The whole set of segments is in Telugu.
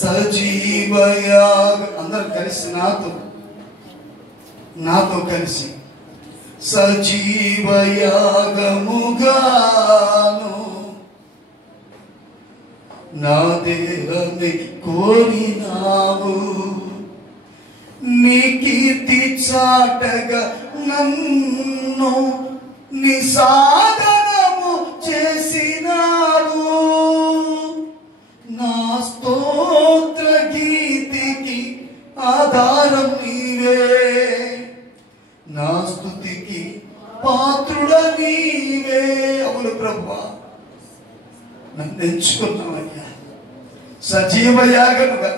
సజీవయాగ అందరూ కలిసి నాతో కలిసి సజీవయాగముగాను నా దేహమే కోరినావు, నీ కీర్తి చాటగా నన్ను నీ సాధనము చేసినావు. నా స్తోత్ర గీతికి ఆధారం నీవే, నా స్తుతికి పాత్రుడ నీవే. అవును ప్రభువా, నన్ను ఎంచుకున్నావయ్యా సజీవ యాగముగా.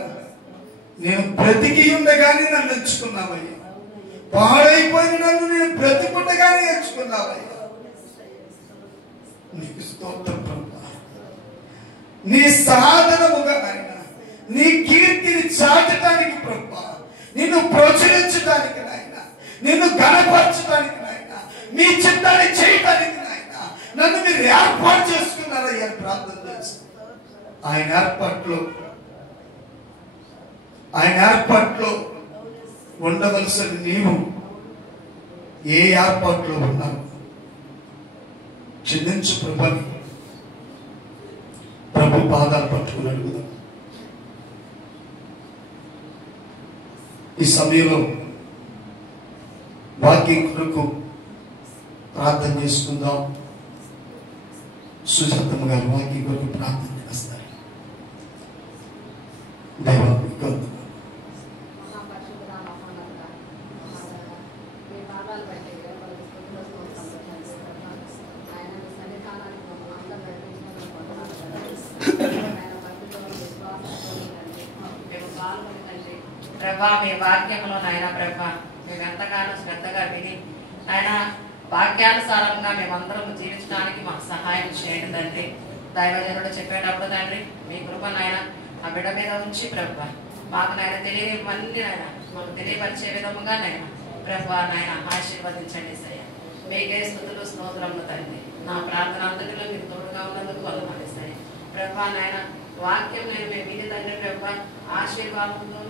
నేను బ్రతికి ఉండగానే నన్ను ఎంచుకున్నావయ్యా, పాడైపోయిన నన్ను నేను బ్రతికుండగానే ఎంచుకున్నావయ్యా. నీకు స్తోత్రం ప్రభువా. నీ సాధనముగా నాయన, నీ కీర్తిని చాటడానికి ప్రభువా, నిన్ను ప్రచురించడానికి నాయన, నిన్ను గణపరచడానికి నాయన, మీ చిత్తాన్ని చేయటానికి నాయన నన్ను మీరు ఏర్పాటు చేసుకున్నారయ్యా ప్రార్థన చేస్తాను. ఆయన ఏర్పాట్లో ఉండవలసిన నీవు ఏ ఏర్పాట్లో ఉన్నావు క్షమించు ప్రభుని ప్రభు పాదాలు పట్టుకుని అడుగుదాం. ఈ సమయంలో వాక్యం కొరకు ప్రార్థన చేసుకుందాం. సుజాతమ్మ గారు వాక్యం కొరకు ప్రార్థన చేస్తారు. దైవం ప్రభా, మీ వాక్యంలో నాయన ప్రభా మేము ఎంతగానో శ్రద్ధగా విని నాయన వాక్యానుసారంగా మేమందరం జీవించడానికి మాకు సహాయం చేయండి తండ్రి. దైవజనుడు చెప్పేటప్పుడు తండ్రి మీ కృప నాయన ఆ బిడ్డ మీద ఉంచి ప్రభా మాకు నాయన తెలియనివన్నీ నాయన మాకు తెలియపరిచే విధముగా నాయన ప్రభా నాయన ఆశీర్వదించండి సయ్య. మీకే స్తుతులు స్తోత్రములు తండ్రి. నా ప్రార్థన అంతటిలో మీరు తోడుగా ఉన్నందుకు వందనాలు సయ్య. ప్రభా నాయన వాక్యం నేను మేము విని తండ్రి ప్రభా ఆశీర్వాదంతో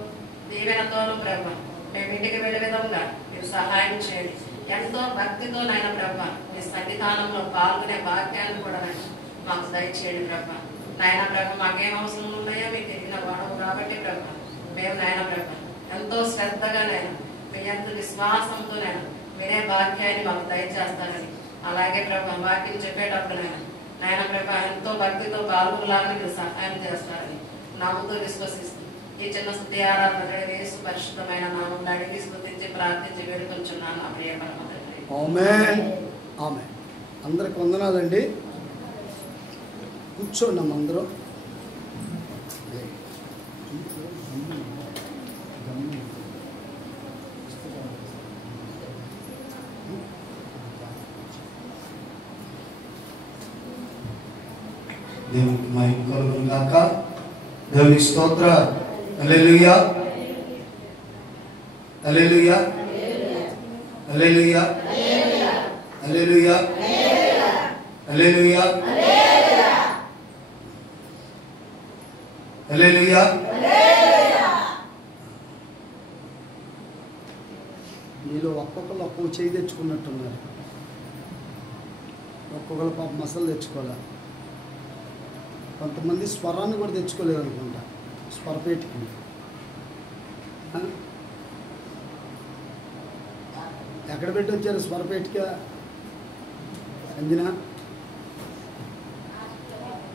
దీవెనతోనూ ప్రభా మేము ఇంటికి వెళ్ళే విధంగా మీరు సహాయం చేయండి. ఎంతో భక్తితో నాయన ప్రభా మీ సన్నిధానంలో పాల్గొనే వాక్యాన్ని కూడా మాకు దయచేయండి ప్రభా. నాయన ప్రభా మాకేం అవసరం ఉన్నాయో మీకు తెలిసిన వాడవు కాబట్టి ప్రభా మేము నాయన ప్రభా ఎంతో శ్రద్ధగా నాయన మీ ఎంత విశ్వాసంతో వినే వాక్యాన్ని మాకు దయచేస్తారని, అలాగే ప్రభా వాక్యం చెప్పేటప్పుడు నాయన ప్రభా ఎంతో భక్తితో పాల్గొనలాగా మీరు సహాయం చేస్తారని నమ్ముతూ విశ్వసిస్తూ ఈ చిన్న స్తుతి ఆరాధన యేసు పరిశుద్ధమైన నామమున అడిగి స్తుతించి ప్రార్థించి వేడుకొంచున్నాను నా ప్రియ పరమ తండ్రి. ఆమేన్ ఆమేన్. అందరికి వందనాలండి. కూర్చోండి అందరూ. దేవునికి మహిమ కలుగును గాక. దేవునికి స్తోత్ర. హల్లెలూయా హల్లెలూయా హల్లెలూయా హల్లెలూయా హల్లెలూయా హల్లెలూయా. మీలో ఒక్కొక్కరు ఒక్కొక్క చేయి తెచ్చుకున్నట్టున్నారు. ఒక్కొక్కరు పాప మసలు తెచ్చుకోలే. కొంతమంది స్వరాన్ని కూడా తెచ్చుకోలేదు అనుకుంటా, స్వరపేటికి. ఎక్కడ పెట్టి వచ్చారు స్వరపేటిక? అంజనా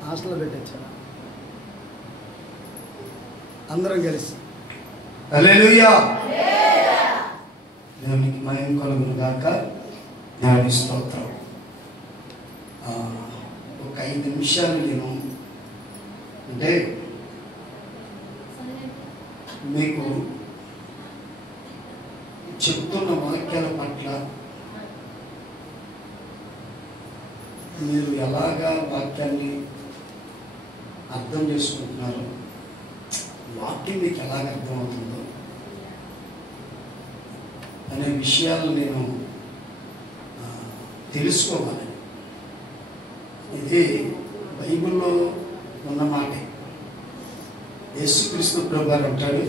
హాస్టల్లో పెట్టొచ్చారు అందరం కలిసి. హల్లెలూయా. దేవునికి మహిమ కలుగును గాక. దేవుని స్తోత్రం. ఒక 5 నిమిషాలు నేను అంటే మీకు చెప్తున్న వాక్యాల పట్ల మీరు ఎలాగా వాక్యాన్ని అర్థం చేసుకుంటున్నారో, వాక్యం మీకు ఎలాగ అర్థమవుతుందో అనే విషయాలు నేను తెలుసుకోవాలి. ఇది బైబిల్లో ఉన్న మాటే. యేసుక్రీస్తు ప్రభువారు అంటాడు,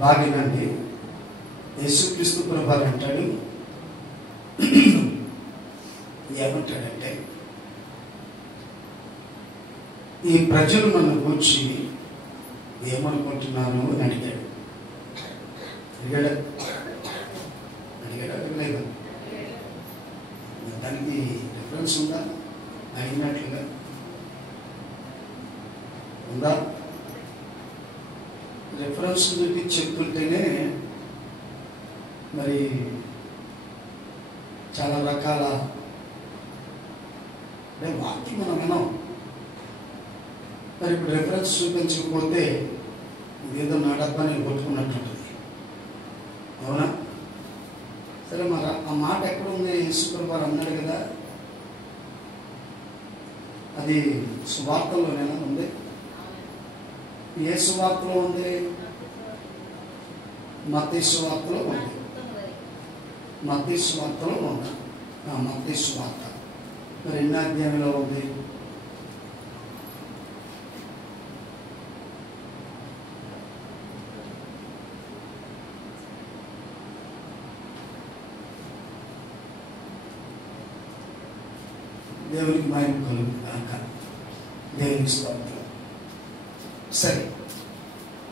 బాగినండి, యేసుక్రీస్తు ప్రభువారు అంటాడు, ఏమంటాడంటే, ఈ ప్రజలు నన్ను కూర్చి ఏమనుకుంటున్నాను అని అడిగాడు. అడగలేదా? దానికి రిఫరెన్స్ ఉందా? అడిగినట్లుగా ఉందా? రిఫరెన్స్ చెప్తుంటేనే మరి చాలా రకాల వాక్యం మనం విన్నాం. మరి ఇప్పుడు రిఫరెన్స్ చూపించకపోతే ఇదేదో నా డబ్బాని కొట్టుకున్నట్టుంటుంది. అవునా? సరే, మరి ఆ మాట ఎక్కడ ఉంది? యేసుప్రభువు వారు అన్నాడు కదా, అది సువార్తలోనేనా ఉంది? ఏ సువార్తలో ఉంది? మత్తయి సువార్తలో ఉంది. మత్తయి సువార్తలో ఉంది. మత్తయి సువార్త మరి ఎన్నో అధ్యాయంలో ఉంది? దేవునికి మహిమ కలుగును గాక. దేవునికి స్తోత్రం. సరే,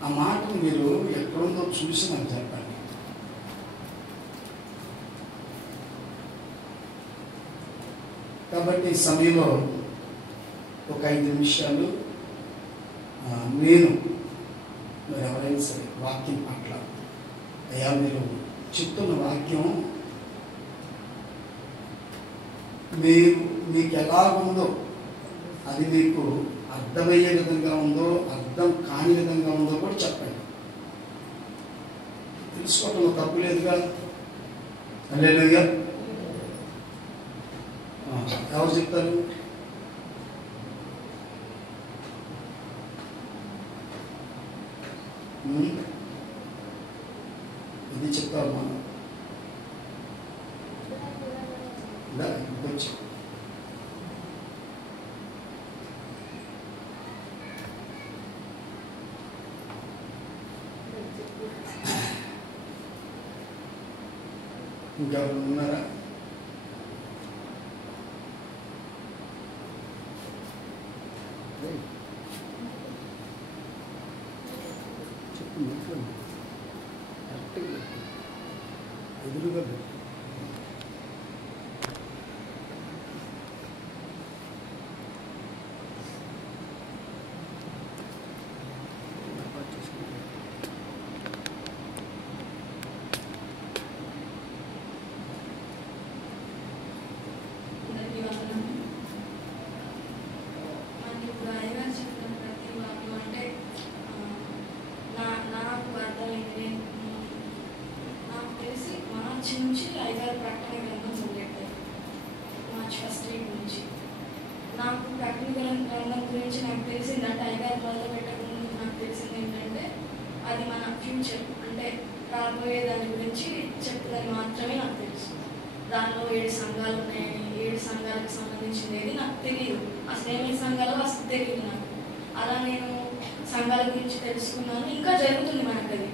ఆ మాట మీరు ఎక్కడుందో చూసి నాకు చెప్పండి. కాబట్టి ఈ సమయంలో ఒక 5 నిమిషాలు నేను మరి ఎవరైనా సరే వాక్యం పట్ల, అయ్యా మీరు చెప్తున్న వాక్యం మీకు ఎలాగుందో, అది మీకు అర్థమయ్యే విధంగా ఉందో, అర్థం కాని విధంగా ఉందో కూడా చెప్పండి. తెలుసుకోవటంలో తప్పు లేదుగా. హల్లెలూయా. ఎవరు చెప్తారు? ఇది చెప్తారు మనం వచ్చి ఇంకెవరు ఉన్నారా? ఎదురుగా నుంచి ఐదారు ప్రకటన గ్రంథం చదివేది మార్చ్ 1 నుంచి. నాకు ప్రకటన గ్రంథం గురించి నాకు తెలిసిందంటే, ఐదారు మొదలు పెట్టకముందు నాకు తెలిసింది ఏంటంటే, అది మన ఫ్యూచర్ అంటే రాబోయే దాని గురించి చెప్తుందని మాత్రమే నాకు తెలుసు. దానిలో 7 సంఘాలు ఉన్నాయని, 7 సంఘాలకు సంబంధించింది ఏది నాకు తెలియదు. అసలు ఏమి సంఘాలు అసలు తెలియదు నాకు. అలా నేను సంఘాల గురించి తెలుసుకున్నాను. ఇంకా జరుగుతుంది మనకు అది.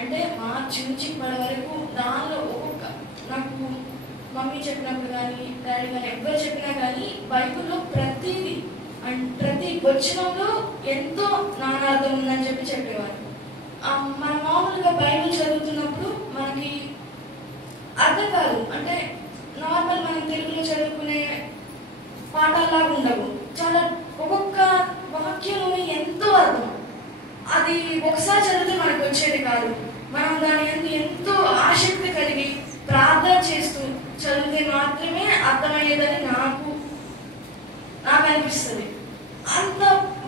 అంటే మార్చి నుంచి ఇప్పటి వరకు దానిలో ఒక్కొక్క, నాకు మమ్మీ చెప్పినప్పుడు కానీ డాడీ కానీ ఎవరు చెప్పినా కానీ బైబిల్లో ప్రతిదీ ప్రతి వచనంలో ఎంతో నానార్థం ఉందని చెప్పేవారు. మన మామూలుగా బైబిల్ చదువుతున్నప్పుడు మనకి అర్థం కాదు. అంటే నార్మల్ మనం తెలుగులో చదువుకునే పాఠాల్లాగా ఉండవు. చాలా ఒక్కొక్క వాక్యంలో ఎంతో అర్థం. అది ఒకసారి చదివితే మనకు వచ్చేది కాదు. మనం దాని ఎంతో ఆసక్తి కలిగి ప్రార్థన చేస్తూ చదివితే మాత్రమే అర్థమయ్యేదని నాకు అనిపిస్తుంది. అంత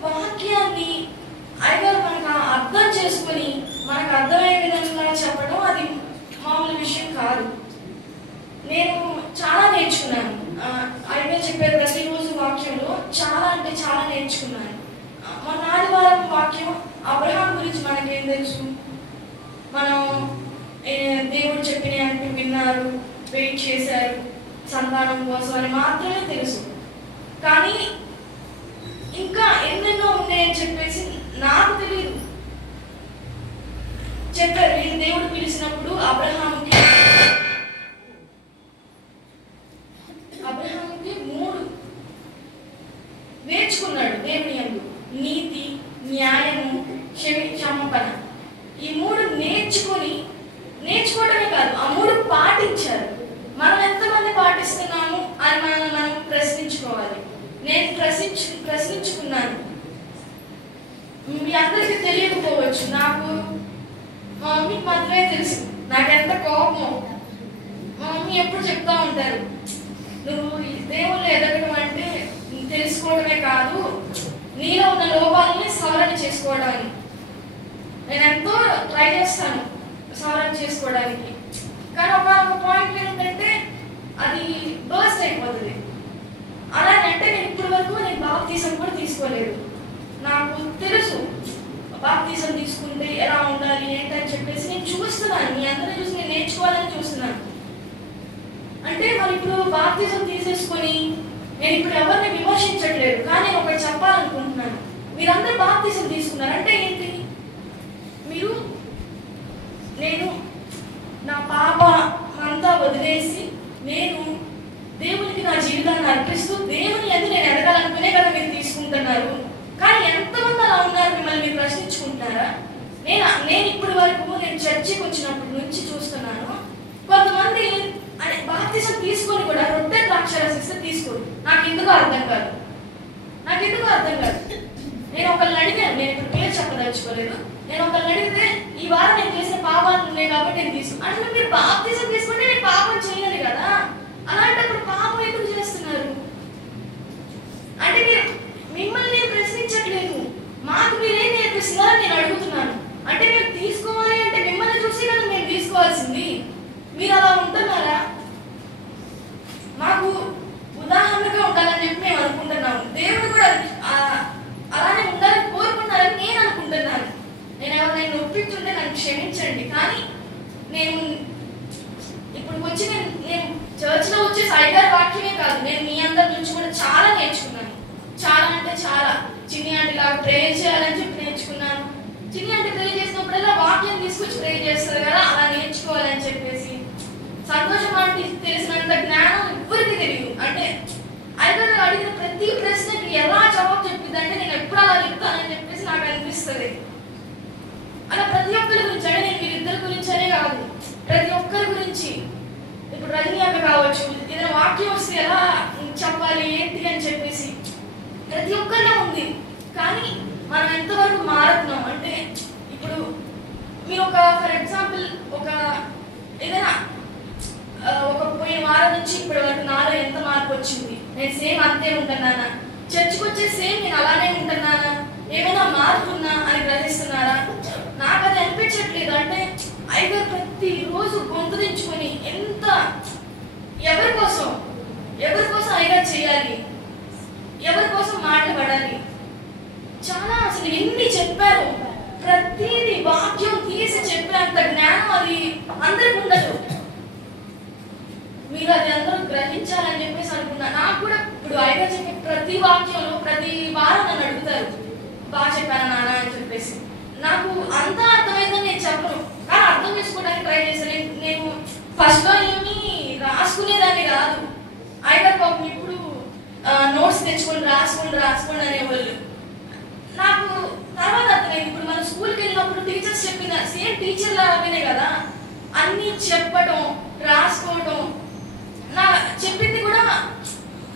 వాక్యాన్ని ఐదారు మనకు అర్థం చేసుకొని మనకు అర్థమయ్యే విధంగా చెప్పడం అది మామూలు విషయం కాదు. నేను చాలా నేర్చుకున్నాను. ఐదో చెప్పే ప్రతిరోజు వాక్యంలో చాలా అంటే చాలా నేర్చుకున్నాను. మన ఆదివారం వాక్యం అబ్రహాం గురించి మనకేం తెలుసు? మనం దేవుడు చెప్పిన అంటూ విన్నారు, వెయిట్ చేశారు సంతానం కోసం అని మాత్రమే తెలుసు. కానీ ఇంకా ఎన్నెన్నో ఉన్నాయని చెప్పేసి నాకు తెలియదు గొప్పన. ఈ 3 నేర్చుకోవడమే కాదు, ఆ 3 పాటించారు. మనం ఎంతమంది పాటిస్తున్నాము అని మనం ప్రశ్నించుకోవాలి. నేను ప్రశ్నించుకున్నాను. మీ అందరికీ తెలియకపోవచ్చు, నాకు మా మమ్మీకి మాత్రమే తెలుసు నాకెంత కోపమో. మా మమ్మీ ఎప్పుడు చెప్తా ఉంటారు, నువ్వు దేవుళ్ళు ఎదగడం అంటే తెలుసుకోవడమే కాదు, నీలో ఉన్న లోపాలని సవరణ చేసుకోవడం అని. నేను ఎంతో ట్రై చేస్తాను సవరణ చేసుకోవడానికి, కానీ ఒక పాయింట్ ఏంటంటే అది బర్స్ట్ అయిపోతుంది. అలానే అంటే నేను ఇప్పటి వరకు బాప్తిజం కూడా తీసుకోలేదు. నాకు తెలుసు బాప్తిజం తీసుకుంటే ఎలా ఉండాలి ఏంటని చెప్పేసి నేను చూస్తున్నాను, మీ అందరినీ చూసి నేను నేర్చుకోవాలని చూస్తున్నాను. అంటే మరి ఇప్పుడు బాప్తిజం తీసేసుకొని నేను ఇప్పుడు ఎవరిని విమర్శించట్లేదు, కానీ నేను ఒకటి చెప్పాలనుకుంటున్నాను. మీరందరూ బాప్తిజం తీసుకున్నారు అంటే ఏంటి? నేను నా పాప అంతా వదిలేసి నేను దేవునికి నా జీవితాన్ని అర్పిస్తూ దేవుని ఎందుకు నేను ఎదగాలనుకునే కదా మీరు తీసుకుంటున్నారు. కానీ ఎంతమంది అలా ఉన్నారు మిమ్మల్ని మీరు ప్రశ్నించుకుంటున్నారా? నేను ఇప్పటి వరకు నేను చర్చికి వచ్చినప్పటి నుంచి చూస్తున్నాను, కొంతమంది బాప్తిజం తీసుకొని కూడా రొట్టె ద్రాక్షరసం ఇస్తే తీసుకోరు. నాకు ఎందుకు అర్థం కాదు. నేను ఒకళ్ళని అడిగాను, నేను ఇప్పుడు పేరు చెప్పదలుచుకోలేదు. నేను ఒకళ్ళని అడిగితే ఈ వారం నేను చేసిన పాపాలు ఉన్నాయి కాబట్టి నేను తీసుకున్నాను. అంటే మీరు బాప్తిజం తీసుకుంటే నేను పాపం చేయలేదు కదా, అలాంటప్పుడు పాపం ఎందుకు చేస్తున్నారు? అంటే మిమ్మల్ని నేను ప్రశ్నించట్లేదు, మాకు మీరేం నేర్పిస్తున్నారని నేను అడుగుతున్నాను. అంటే మేము తీసుకోవాలి అంటే మిమ్మల్ని చూసి కదా మేము తీసుకోవాల్సింది. మీరు అలా ఉంటున్నారా? మాకు ఉదాహరణగా ఉండాలని చెప్పి మేము అనుకుంటున్నాము. దేవుడు కూడా అలానే ఉండాలని కోరుకున్నారని నేను అనుకుంటున్నాను. నేను ఎవరైనా ఒప్పించుంటే నన్ను క్షమించండి. కానీ నేను ఇప్పుడు వచ్చి నేను చర్చ్లో వచ్చే సాయిగారి వాక్యమే కాదు, నేను మీ అందరి నుంచి కూడా చాలా నేర్చుకున్నాను. చాలా అంటే చాలా. చిన్ని ఆంటీ లాగా ప్రే చేయాలని చెప్పి నేర్చుకున్నాను. చిన్ని ఆంటీ ప్రే చేసినప్పుడల్లా వాక్యం తీసుకొచ్చి ప్రే చేస్తారు కదా, అలా నేర్చుకోవాలని చెప్పేసి. సంతోషం ఆంటీ తెలిసినంత జ్ఞానం ఎవ్వరికి తెలియదు. అంటే అయ్యగారు అడిగిన ప్రతి ప్రశ్నకి ఎలా జవాబు చెప్పింది అంటే నేను ఎప్పుడు అలా చెప్తానని చెప్పేసి నాకు అనిపిస్తుంది. అలా ప్రతి ఒక్కరి గురించి, అంటే నేను వీరిద్దరి గురించి అనే కాదు, ప్రతి ఒక్కరి గురించి. ఇప్పుడు రజనీ అక్క కావచ్చు, ఏదైనా వాక్యం వస్తే ఎలా చెప్పాలి ఏంటి అని చెప్పేసి ప్రతి ఒక్కరిలో ఉంది. కానీ మనం ఎంతవరకు మారుతున్నాం అంటే, ఇప్పుడు మీరు ఫర్ ఎగ్జాంపుల్ ఏదైనా పోయిన వారం నుంచి ఇప్పటి వరకు నాలో ఎంత మార్పు వచ్చింది? నేను సేమ్ అంతే ఉంటున్నానా? చర్చకు వచ్చే సేమ్ నేను అలానే ఉంటున్నానా? ఏమైనా మార్పు ఉన్నా అని గ్రహిస్తున్నారా? నాకు అది అనిపించట్లేదు. అంటే అయ్యగారు ప్రతిరోజు గొంతు దించుకొని ఎవరి కోసం అయ్యగారు చేయాలి, ఎవరి కోసం మాట్లాడాలి, చాలా అసలు ఎన్ని చెప్పారు. ప్రతిదీ వాక్యం తీసి చెప్పినంత జ్ఞానం అది అందరికి ఉండదు. మీరు అది అందరూ గ్రహించాలని చెప్పేసి అనుకున్నా. నాకు కూడా ఇప్పుడు అయ్యగారు చెప్పే ప్రతి వాక్యంలో ప్రతి వారం నన్ను అడుగుతారు, బాగా చెప్పాను నాన్న అని చెప్పేసి. నాకు అంతా అర్థమైందని నేను చెప్పను, కానీ అర్థం చేసుకోవడానికి ట్రై చేశాను. నేను ఫస్ట్ లో ఏమి రాసుకునేదాన్ని కాదు. అయ్యగారు పాపం ఇప్పుడు నోట్స్ తెచ్చుకొని రాసుకోండి అనేవాళ్ళు. నాకు తర్వాత అర్థమైంది, ఇప్పుడు మనం స్కూల్కి వెళ్ళినప్పుడు టీచర్స్ చెప్పిన సేమ్ టీచర్ లాగానే కదా అన్ని చెప్పడం, రాసుకోవడం. నా చెప్పింది కూడా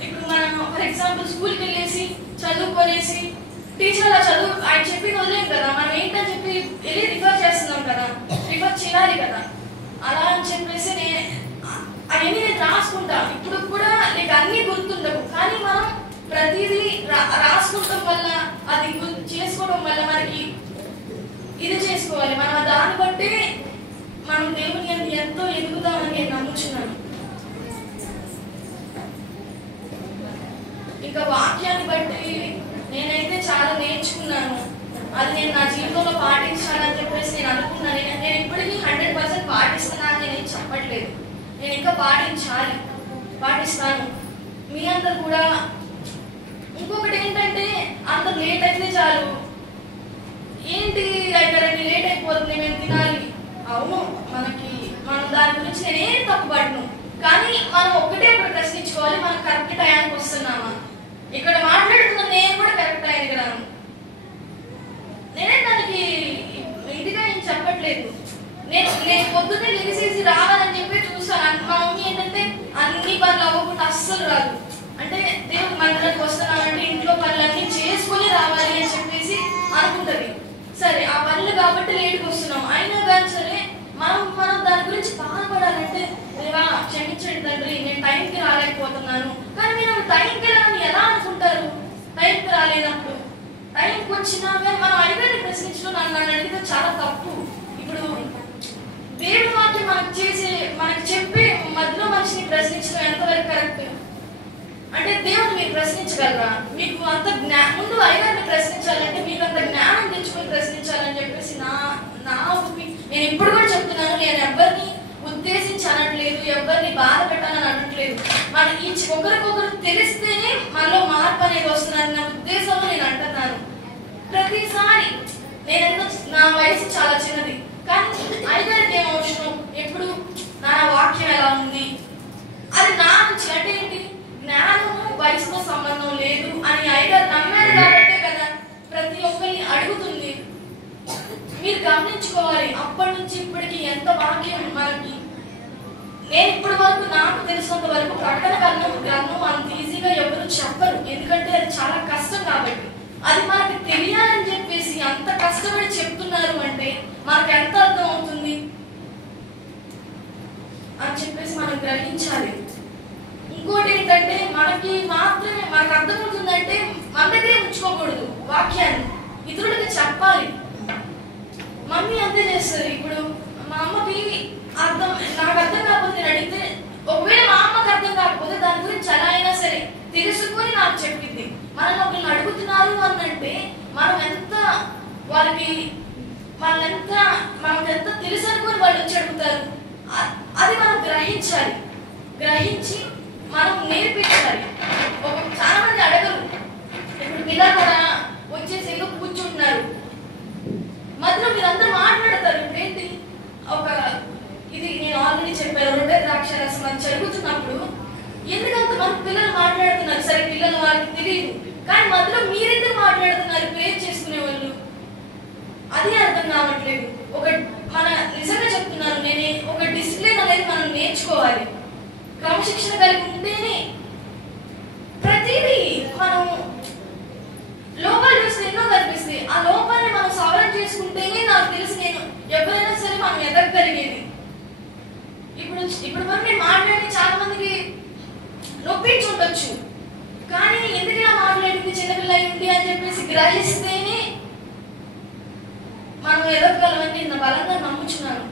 ఇప్పుడు మనం ఫర్ ఎగ్జాంపుల్ స్కూల్కి వెళ్ళేసి చదువుకొనేసి టీచర్ అలా ఆయన చెప్పింది వదిలేం కదా, మనం ఏంటని చెప్పి వెళ్ళి రిఫర్ చేస్తున్నాం కదా, రిఫర్ చేయాలి కదా. అలా అని చెప్పేసి అవన్నీ నేను రాసుకుంటా. ఇప్పుడు కూడా నీకు అన్ని గుర్తుండవు, కానీ మనం ప్రతిదీ రాసుకుంటాం వల్ల, అది చేసుకోవడం వల్ల మనకి ఇది చేసుకోవాలి. మనం దాన్ని బట్టి మనం దేవుని ఎంతో ఎదుగుతామని నేను నమ్ముచున్నాను. ఇంకా వాక్యాన్ని బట్టి నేనైతే చాలా నేర్చుకున్నాను. అది నేను నా జీవితంలో పాటించాలని చెప్పేసి నేను అనుకున్నాను. నేను ఇప్పటికీ 100% పాటిస్తున్నాను నేను చెప్పట్లేదు, నేను ఇంకా పాటిస్తాను. మీ అందరు కూడా ఇంకొకటి ఏంటంటే, అందరు లేట్ అయితే చాలు, ఏంటి అయితే లేట్ అయిపోతుంది మేము తినాలి. అవును, మనం దాని గురించి నేనేం తప్పుపడను. కానీ మనం ఒకటి ప్రశ్నించుకోవాలి, మనం కరెక్ట్ టైంకి వస్తున్నామా? ఇక్కడ మాట్లాడుతున్న నేను కూడా కరెక్ట్ టైంకి రాను. నేనే దానికి అడగట్లేదు. నేను పొద్దున్నే లేచేసి రావాలని చెప్పి చూస్తాను. మా మమ్మీ ఏంటంటే అన్ని పనులు అవ్వకుండా అస్సలు రాదు. అంటే దేవుడు మందిరానికి వస్తున్నానంటే ఇంట్లో పనులన్నీ చేసుకుని రావాలి అని చెప్పేసి అనుకుంటది. సరే ఆ పనులు కాబట్టి లేట్కి వస్తున్నాం, అయినా కానీ సరే మనం దాని గురించి బాధపడాలంటే దేవా క్షమించండి తండ్రి, నేను టైంకి రాలేకపోతున్నాను. కానీ మీరు టైంకి వెళ్ళాలని ఎలా అనుకుంటారు? టైంకి రాలేనప్పుడు టైంకి వచ్చినా కానీ మనం అడిగని ప్రశ్నించడం నన్ను అడిగితే చాలా తప్పు. ఇప్పుడు దేవుడి వాక్యం మనకు చెప్పి మధ్యలో మనిషిని ప్రశ్నించడం ఎంతవరకు కరెక్ట్? అంటే దేవుడు మీరు ప్రశ్నించగలరా? మీకు అంత ముందు అయ్యగారిని ప్రశ్నించాలంటే మీకు అంత జ్ఞానం తెచ్చుకొని ప్రశ్నించాలని చెప్పేసి నేను ఇప్పుడు కూడా చెప్తున్నాను. నేను ఎవరిని ఉద్దేశించి అనట్లేదు, ఎవరిని బాధ పెట్టాలని అనట్లేదు. మన ఈ ఒకరికొకరు తెలిస్తేనే మనలో మార్పు అనేది వస్తుందని నా ఉద్దేశంలో నేను అంటున్నాను. ప్రతిసారి నా వయసు చాలా చిన్నది, కానీ అయ్యగారికి ఏం అవసరం? ఎప్పుడు నా వాక్యం ఎలా ఉంది అది నా నుంచి అంటే ఏంటి? జ్ఞానము వయసుతో సంబంధం లేదు అని అయ్యగారు నమ్మారు కాబట్టే కదా ప్రతి ఒక్కరిని అడుగుతుంది. మీరు గమనించుకోవాలి, అప్పటి నుంచి ఇప్పటికి ఎంత వాక్యం మనకి. నేను ఇప్పటి వరకు నాకు తెలిసినంత వరకు ప్రకటన గ్రంథం అంత ఈజీగా ఎవరు చెప్పరు, ఎందుకంటే అది చాలా కష్టం కాబట్టి. అది మనకి తెలియాలని చెప్పేసి అంత కష్టపడి చెప్తున్నారు అంటే మనకు ఎంత అర్థం అవుతుంది అని చెప్పేసి మనం గ్రహించాలి. ఇంకోటి ఏంటంటే మనకి మాత్రమే మనకు అర్థమవుతుందంటే మన దగ్గరే ఉంచుకోకూడదు వాక్యాన్ని, ఇతరులకు చెప్పాలి. మమ్మీ అంతే చేస్తారు. ఇప్పుడు మా అమ్మకి నాకు అర్థం కాకపోతే నేను అడిగితే, ఒకవేళ మా అమ్మకి అర్థం కాకపోతే దాని గురించి ఎలా అయినా సరే తెలుసుకొని నాకు చెప్పింది. మనల్ని ఒకరిని అడుగుతున్నారు అనంటే మనం ఎంత మనకెంత తెలుసు అనుకొని వాళ్ళు వచ్చి అడుగుతారు. అది మనం గ్రహించాలి, గ్రహించి మనం నేర్పించాలి. చాలా మంది అడగరు. ఇప్పుడు పిల్లలు కూడా వచ్చేసి ఏదో కూర్చుంటున్నారు, మధ్యలో మీరందరూ మాట్లాడతారు. ఏంటి ఇది నేను ఆల్రెడీ చెప్పాను, రొట్టె ద్రాక్ష రసం అని జరుగుతున్నప్పుడు ఎందుకంత మంది పిల్లలు మాట్లాడుతున్నారు? సరే పిల్లలు వాళ్ళకి తెలియదు, కానీ మధ్యలో మీరెందుకు మాట్లాడుతున్నారు? ప్రేర్ చేసుకునే వాళ్ళు అది అర్థం కావట్లేదు. మన నిజంగా చెప్తున్నాను, నేను ఒక డిసిప్లిన్ అనేది మనం నేర్చుకోవాలి. క్రమశిక్షణ కలిగి ఉంటేనే ప్రతిదీ మనం లోపాలు చూస్తే ఎన్నో కనిపిస్తాయి. ఆ లోపాన్ని మనం సవరణ చేసుకుంటేనే నాకు తెలిసి నేను ఎవరైనా సరే మనం ఎదగలిగేది. ఇప్పుడు వరకు నేను మాట్లాడి చాలా మందికి నొప్పించి ఉండొచ్చు, కానీ ఎందుకు ఇలా మాట్లాడింది చిన్నపిల్ల ఉంది అని చెప్పేసి గ్రహిస్తేనే మనం ఎదగలమని నేను బలంగా నమ్ముచున్నాను.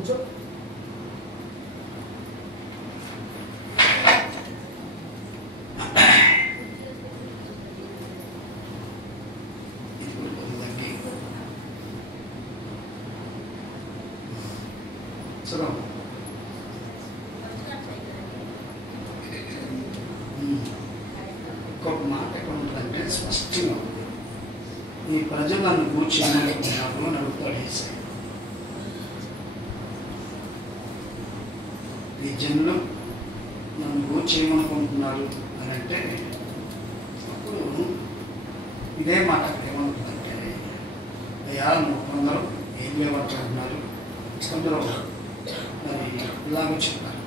కూర్చో. ఇంకొక మాట ఎక్కడ ఉంటుందంటే స్పష్టంగా ఈ ప్రజలు నన్ను కూర్చొని నడుపుతాడు వేసాడు. ఈ జనులు నన్ను కూర్చేయమనుకుంటున్నారు అని అంటే అప్పుడు ఇదే మాట అక్కడ ఏమనుకుందంటే, అయ్యా నువ్వు కొందరు ఏం లేవంటున్నారు, కొందరు మరి ఇలాగ చెప్పారు,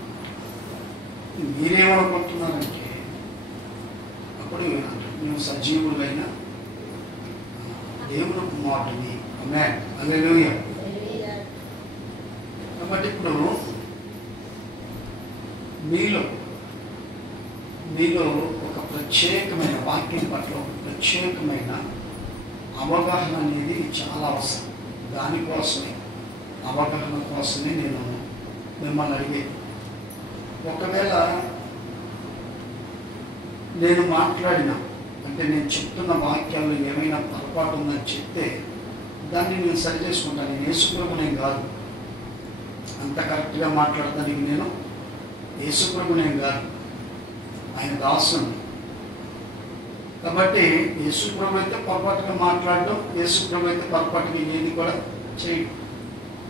మీరేమనుకుంటున్నారంటే అప్పుడు నువ్వు సజీవులైన దేవుడు కుమారుడిని. ఆమేన్, హల్లెలూయా. కాబట్టి ఇప్పుడు మీలో ఒక ప్రత్యేకమైన వాక్యం పట్ల ఒక ప్రత్యేకమైన అవగాహన అనేది చాలా అవసరం. దానికోసమే, అవగాహన కోసమే నేను మిమ్మల్ని అడిగేది. ఒకవేళ నేను మాట్లాడినా అంటే నేను చెప్తున్న వాక్యాల్లో ఏమైనా పొరపాటు ఉందని చెప్తే దాన్ని నేను సరి చేసుకుంటాను. నేను యేసుప్రభు నేను కాదు, అంత కరెక్ట్గా మాట్లాడటానికి నేను యేసుప్రభు నేను కాదు, ఆయన దాసుని. కాబట్టి యేసుప్రభు అయితే పొరపాటుగా మాట్లాడడం, యేసుప్రభు అయితే పొరపాటుగా ఏది కూడా చేయడం.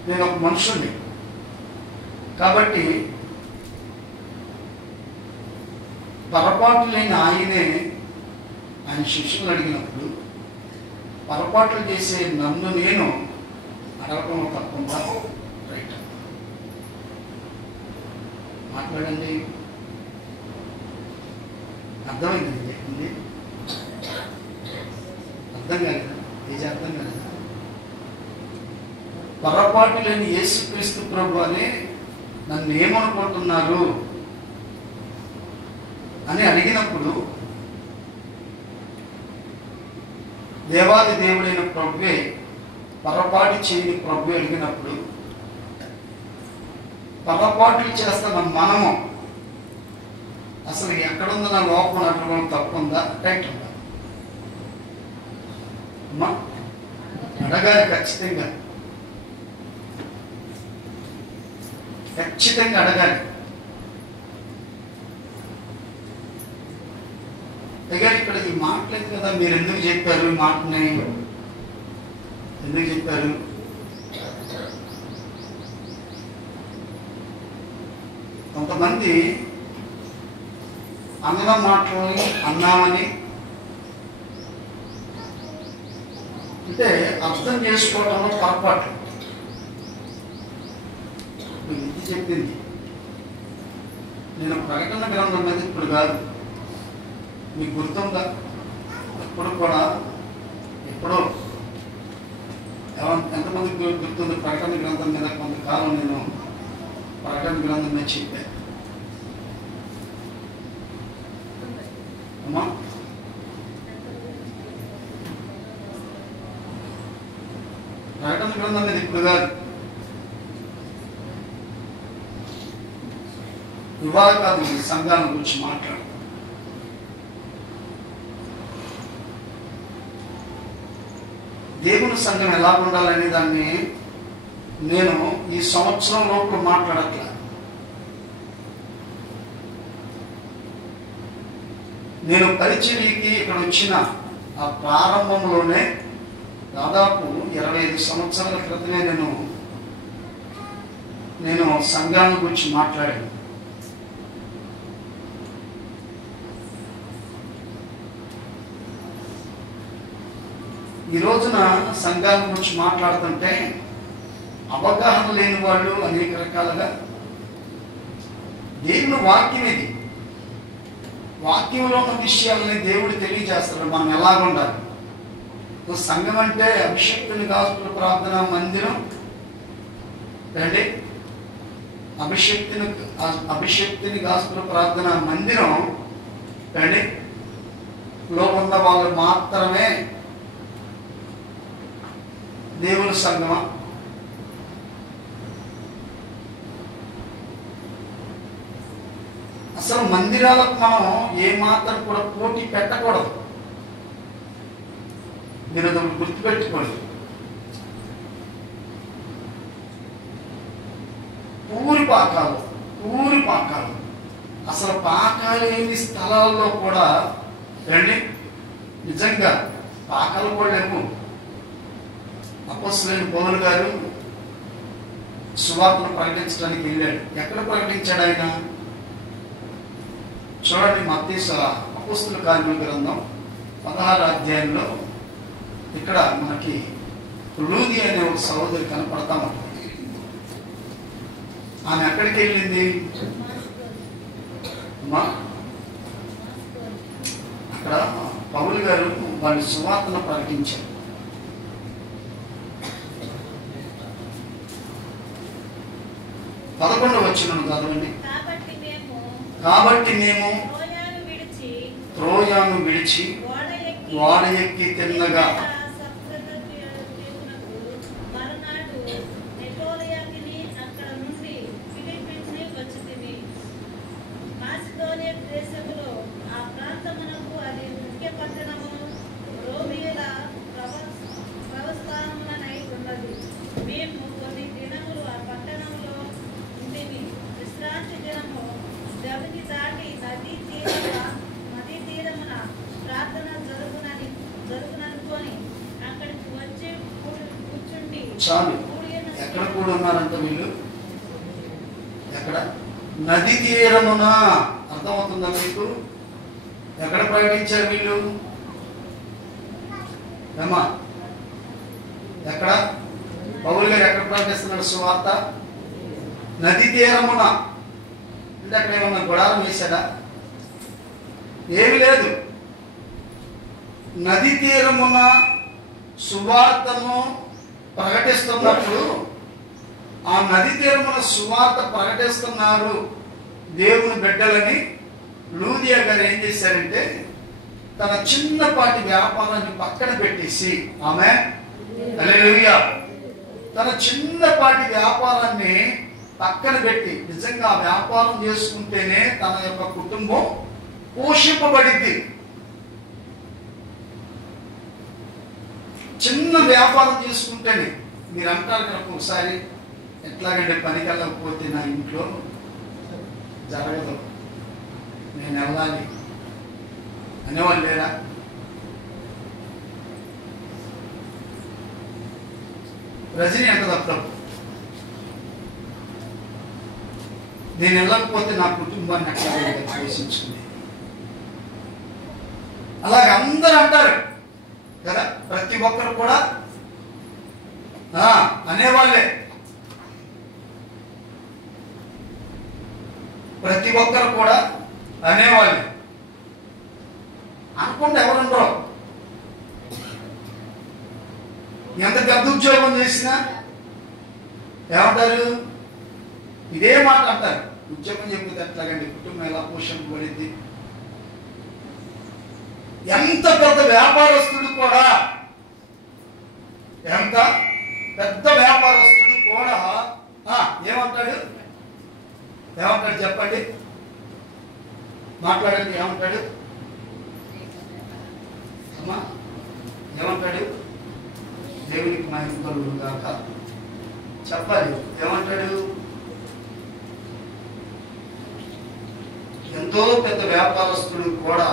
నేను ఒక మనుషుని. కాబట్టి పొరపాటు లేని ఆయనే ఆయన శిష్యులు అడిగినప్పుడు పొరపాట్లు చేసే నన్ను నేను అడగటం తప్పకుండా రైట్ మాట్లాడండి. అర్థమైందండి, చెప్పింది అర్థం కాలేదా? ఏది అర్థం కాలేదా? పొరపాటు లేని యేసుక్రీస్తు ప్రభు అని నన్ను ఏమనుకుంటున్నారు అని అడిగినప్పుడు దేవాది దేవుడైన ప్రభువే, పొరపాటు చేయని ప్రభువే అడిగినప్పుడు పొరపాట్లు చేస్తున్న మనము అసలు ఎక్కడుందో నా లోపం అడగడం తప్పు ఉందా, రైట్ ఉందా? అమ్మా అడగాలి, ఖచ్చితంగా అడగాలి. అయ్యారు ఇక్కడ ఈ మాటలేదు కదా, మీరు ఎందుకు చెప్పారు ఈ మాటని, ఎందుకు చెప్పారు? కొంతమంది అన్న మాటలని అన్నామని అంటే అర్థం చేసుకోవడంలో పొరపాటు. ఇది చెప్పింది నేను ప్రకటన గ్రంథం మీద ఇప్పుడు కాదు, మీకు గుర్తుందా? ఎప్పుడు కూడా ఎప్పుడో ఎంతమందికి గుర్తుంది? ప్రకటన గ్రంథం మీద కొంతకాలం నేను ప్రకటన గ్రంథం మీద చెప్పాను. అమ్మా ప్రకటన గ్రంథం మీద ఇప్పుడు కాదు, ఇవాళ కాదు, ఈ సంఘాల గురించి మాట్లాడు. దేవుని సంఘం ఎలా ఉండాలనే దాన్ని నేను ఈ సంవత్సరం లోపల మాట్లాడట్లా. నేను పరిచర్యకి ఇక్కడ వచ్చిన ఆ ప్రారంభంలోనే దాదాపు 25 సంవత్సరాల క్రితమే నేను సంఘాల గురించి మాట్లాడాను. ఈ రోజున సంఘాల గురించి మాట్లాడుతుంటే అవగాహన లేని వాళ్ళు అనేక రకాలుగా, దేవుని వాక్యం ఇది, వాక్యంలో ఉన్న విషయాలని దేవుడు తెలియజేస్తాడు మనం ఎలాగ ఉండాలి. సంఘం అంటే అభిషక్తుని గాస్పుల ప్రార్థన మందిరం రండి, అభిషక్తుని గాస్పుల ప్రార్థన మందిరం రండి లో ఉన్న వాళ్ళు మాత్రమే దేవుని సంఘమా? అసలు మందిరాలకు మనం ఏమాత్రం కూడా పోటీ పెట్టకూడదు. మీరు అది గుర్తుపెట్టుకోండి. ఊరి పాకాలు అసలు పాకాలేని స్థలాల్లో కూడా రండి, నిజంగా పాకాలు కూడా లేవు. అపోస్తలుడైన పౌలు గారు సువార్తను ప్రకటించడానికి వెళ్ళాడు. ఎక్కడ ప్రకటించాడు ఆయన? చూడండి, మత్తయి అపోస్తలుల కార్యముల గ్రంథం 16వ అధ్యాయంలో ఇక్కడ మనకి లూది అనే ఒక సహోదరి కనపడతా ఉంటుంది. ఆమె ఎక్కడికి వెళ్ళింది? అక్కడ పౌలు గారు వాళ్ళ సువార్తను ప్రకటించారు. పదకొండవ వచనం చదవండి. కాబట్టి మేము త్రోయాను విడిచి ఓడ ఎక్కి తిన్నగా చాలు. ఎక్కడ కూడా ఉన్నారంట వీళ్ళు? ఎక్కడ? నది తీరమున. అర్థమవుతుందా మీకు? ఎక్కడ ప్రకటించారు వీళ్ళు? ఏమా ఎక్కడ? పౌలు గారు ఎక్కడ ప్రకటిస్తున్నాడు సువార్త? నది తీరమున. అంటే అక్కడ ఏమన్నా గుడారం వేశాడా? ఏమి లేదు. నది తీరమున సువార్తను ప్రకటిస్తున్నప్పుడు ఆ నది తీరమున సువార్త ప్రకటిస్తున్నారు దేవుని బిడ్డలని లూదియా గారు ఏం చేశారంటే తన చిన్నపాటి వ్యాపారాన్ని పక్కన పెట్టేసి, ఆమె హల్లెలూయా, తన చిన్నపాటి వ్యాపారాన్ని పక్కన పెట్టి, నిజంగా ఆ వ్యాపారం చేసుకుంటేనే తన యొక్క కుటుంబం పోషింపబడింది. చిన్న వ్యాపారం చేసుకుంటేనే. మీరు అంటారు కనుక ఒకసారి, ఎట్లాగంటే పనికి వెళ్ళకపోతే నా ఇంట్లో జరగదు, నేను వెళ్ళాలి అనేవాళ్ళు లేరా? రజనీ ఎంత తప్పదు, నేను వెళ్ళకపోతే నా కుటుంబాన్ని అట్లాగే పోషించుకుంది. అలాగే అందరూ అంటారు కదా, ప్రతి ఒక్కరు కూడా అనేవాళ్ళే. ప్రతి ఒక్కరు కూడా అనేవాళ్ళే. అనుకుంటే ఎవరుండరు. ఎంత పెద్ద ఉద్యోగం చేసినా ఏమంటారు? ఇదే మాట అంటారు. ఉద్యోగం చెప్పితే ఎట్లాగండి కుటుంబం ఎలా పోషింపబడింది? ఎంత పెద్ద వ్యాపారస్తుడు కూడా, ఎంత పెద్ద వ్యాపారస్తుడు కూడా ఏమంటాడు? ఏమంటాడు చెప్పండి, మాట్లాడండి. ఏమంటాడు అమ్మా? ఏమంటాడు? దేవునికి మహిమ కలుగును గాక చెప్పాలి. ఏమంటాడు? ఎంతో పెద్ద వ్యాపారస్తుడు కూడా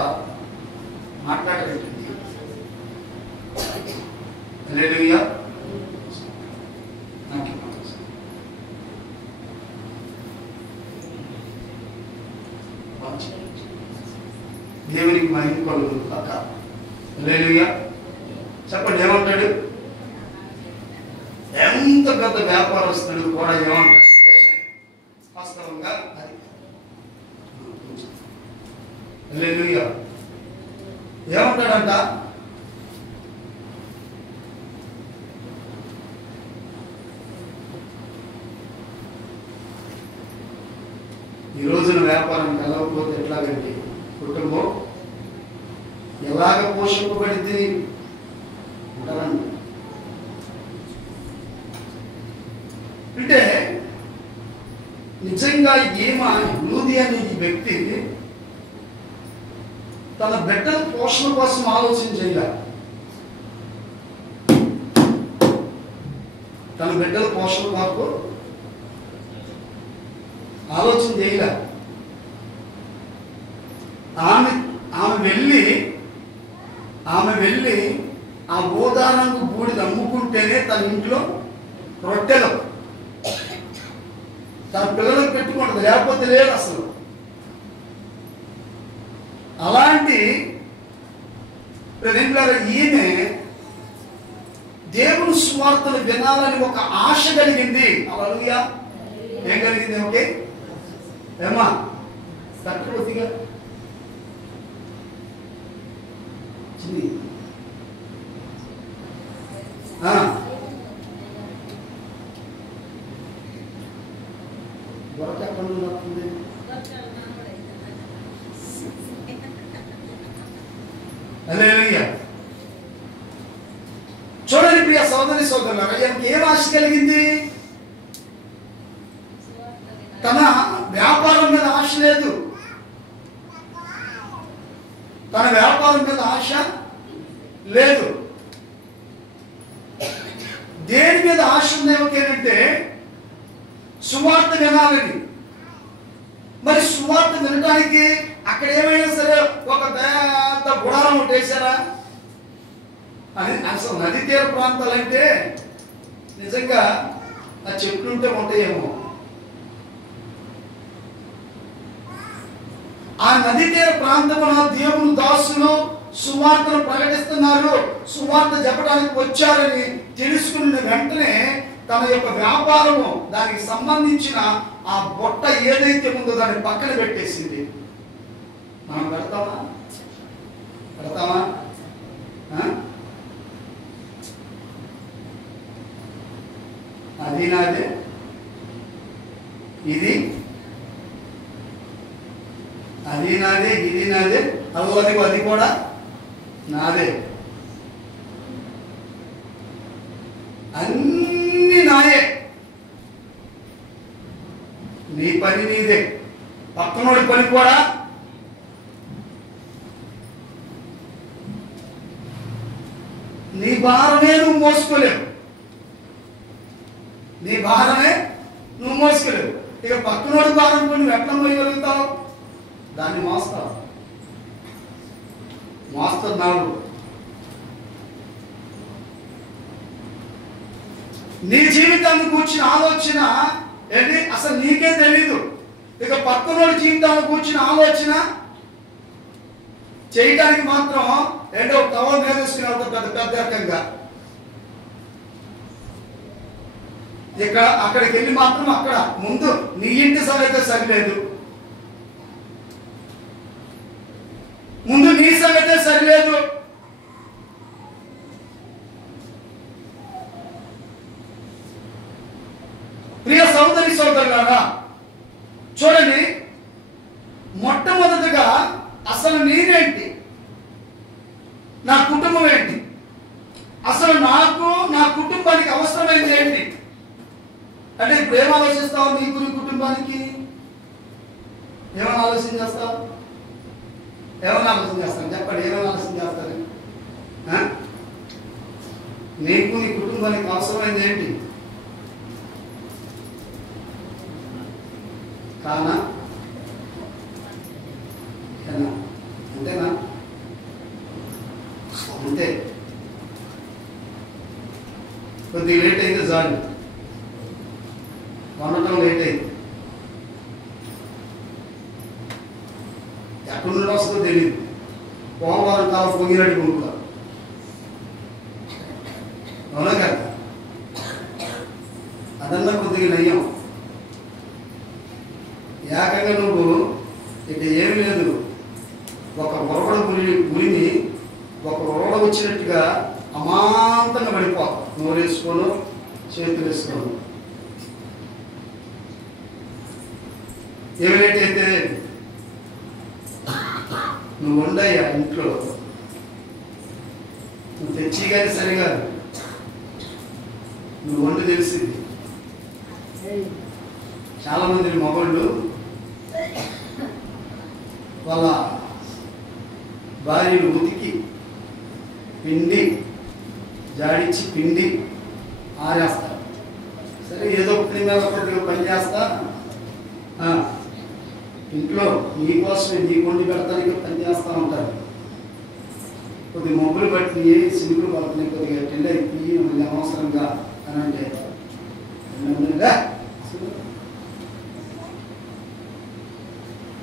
మాట్లాడగలిగింది. హల్లెలూయా. దేవునికి మహిమ కలుగును గాక. హల్లెలూయా. చెప్పండి, ఏమంటాడు? ఎంత పెద్ద వ్యాపారస్తుడు కూడా ఏమంటాడంటే వాస్తవంగా అది. హల్లెలూయా. ఏమంటాడంట? ఈ రోజున వ్యాపారం కలవకపోతే ఎట్లాగండి కుటుంబం ఎలాగ పోషింపబడింది ఉంటారండి. అంటే నిజంగా లూది అనే ఈ వ్యక్తి తన బిడ్డల పోషణ కోసం ఆలోచన చేయాలి. తన బిడ్డల పోషణ కొరకు ఆలోచన చేయాలి. ఆమె వెళ్ళి ఆ ఊదారంగు బూడిద అమ్ముకుంటేనే తన ఇంట్లో రొట్టెలు తన పిల్లలకు పెట్టుకుంటుంది, లేకపోతే లేదు అసలు. అలాంటి ఈమె దేవుని సువార్తను వినాలని ఒక ఆశ కలిగింది. హల్లెలూయా. ఏం కలిగింది? ఓకే ఏమా తక్కువగా దొరక ఎక్కడ వస్తుంది? హల్లెలూయా. చూడండి ప్రియ సోదరి సోదరులారా, ఈయనకి ఏం ఆశ కలిగింది? తన వ్యాపారం మీద ఆశ లేదు. తన వ్యాపారం మీద ఆశ లేదు. దేని మీద ఆశ ఉంది ఏమిటంటే సువార్త వినాలని. మరి సువార్త వినడానికి అక్కడ ఏమైనా సరే ఒక పెద్ద గుడారం ఒకటి వేశారా? అని అసలు నది తీర ప్రాంతాలు అంటే నిజంగా ఆ చెట్లుంటే ఉంటాయేమో. ఆ నది తీర ప్రాంతమున దేవుని దాసులు సువార్తను ప్రకటిస్తున్నారు, సువార్త చెప్పడానికి వచ్చారని తెలుసుకున్న వెంటనే తన యొక్క వ్యాపారము దానికి సంబంధించిన ఆ బొట్ట ఏదైతే ఉందో దాన్ని పక్కన పెట్టేసింది. మనం పెడతామా? అది నాదే, ఇది అది నాదే, ఇది నాదే, అది కూడా నాదే, అన్ని నాయే. నీ పని నీదే, పక్కనోడి పని కూడా నీ భారమే నువ్వు మోసుకోలేవు. నీ భారమే నువ్వు మోసుకోలేవు. ఇక పక్కనోడి భారం నువ్వు ఎట్లా మోయగలుగుతావు? దాన్ని మోస్తున్నావు. నీ జీవితానికి వచ్చిన ఆలోచన ఏంటి అసలు నీకే తెలీదు. ఇక పక్కనోడి జీవితానికి వచ్చిన ఆలోచన చేయటానికి మాత్రం ఏంటో టవల్ మీద వేసుకుని పెద్ద పెద్ద రకంగా ఇక్కడ అక్కడికి వెళ్ళి మాత్రం అక్కడ ముందు నీ ఇంటి సంగతి సరిలేదు, ముందు నీ సంగతే సరిలేదు. ప్రియ సోదరి సోదరులారా, చూడండి, మొట్టమొదటిగా అసలు నేనేంటి, నా కుటుంబం ఏంటి, అసలు నాకు నా కుటుంబానికి అవసరమైంది ఏంటి అంటే ఇప్పుడు ఏం ఆలోచిస్తావు? నీకు నీ కుటుంబానికి ఏమైనా ఆలోచన చేస్తావు? ఏమైనా ఆలోచన చేస్తాను? చెప్పండి, ఏమైనా ఆలోచన చేస్తారు? నీకు నీ కుటుంబానికి అవసరమైంది ఏంటి? కానా? అంతేనా? అంతే. కొద్దిగా లేట్ అయితే చాలు, వండటం లేట్ అయింది. ఎక్కడి నుండి వస్తుందో తెలియదు. పోలవరం కాలం పొంగినట్టు కొనుక్కుంటాం. అవునా కదా? అదన్నా కొద్దిగా నయ్యం. ఏకంగా నువ్వు ఇక ఏమి లేదు, ఒక ఉరవడ గురిని ఒక ఉరవడ వచ్చినట్టుగా అమాంతంగా పడిపోతావు. నోరు వేసుకోను, చేతులు వేసుకోను. ఏమిటైతే నువ్వు ఉండయ్యా ఇంట్లో, నువ్వు తెచ్చి కానీ సరిగా నువ్వు వండు తెలిసింది. చాలామంది మగళ్ళు వాళ్ళ భార్యలు ఉతికి పిండి జాడించి పిండి ఆరేస్తారు. సరే ఏదో ఒకటి మీద ఒకటి పని చేస్తా, ఇంట్లో నీకోసమే నీ కొండి పెడతానికి పని చేస్తూ ఉంటారు. కొద్ది మొగ్గులు పట్టి సిగ్గులు పడుతున్నాయి, కొద్దిగా టెండ్ అయిపోయి మళ్ళీ అనవసరంగా అని అంటే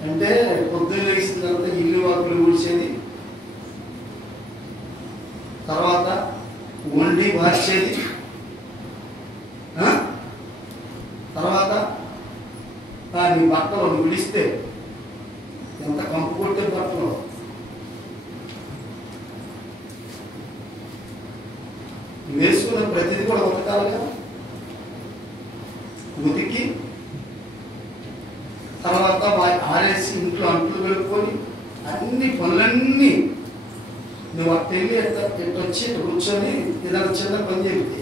అంటే పొద్దున్న లేచిన తర్వాత ఇల్లు వాకులు ఊడ్చేది, తర్వాత వండి వార్చేది, తర్వాత నీ బట్టలు విడిస్తే ఎంత కంపు కొట్టే బట్టలు వేసుకున్న ప్రతిదీ కూడా ఉతకాలి కదా. ఉతికి తర్వాత ఆరేసి ఇంట్లో అంట్లు పెట్టుకొని అన్ని పనులన్నీ నువ్వు ఆ పెళ్ళి ఎట్టొచ్చి కూర్చొని ఏదైనా చిన్న పని చెబితే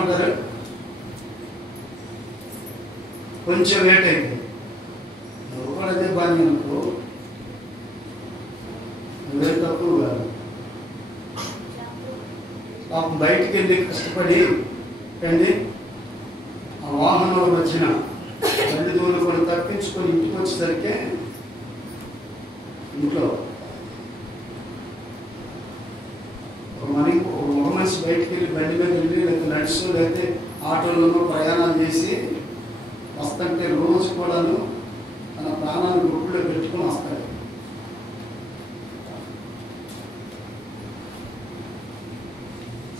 అంటారు కొంచెం లేట్ అయింది. నువ్వు కూడా అదే బాగా అనుకో, నువ్వే తక్కువ కాదు. పాపం బయటికి వెళ్ళి కష్టపడి అండి ఆ వాహనంలో వచ్చిన తల్లిదండ్రులు కూడా తప్పించుకొని ఇంటికి వచ్చేసరికి ఇంట్లో ఒక మనిషి బయటికి వెళ్ళి బండి మీద వెళ్ళి లేకపోతే నడుచు లేకపోతే ఆటోలలో ప్రయాణాలు చేసి వస్తుంటే రోజు కూడాను తన ప్రాణాన్ని గుప్పులో పెట్టుకుని వస్తాడు.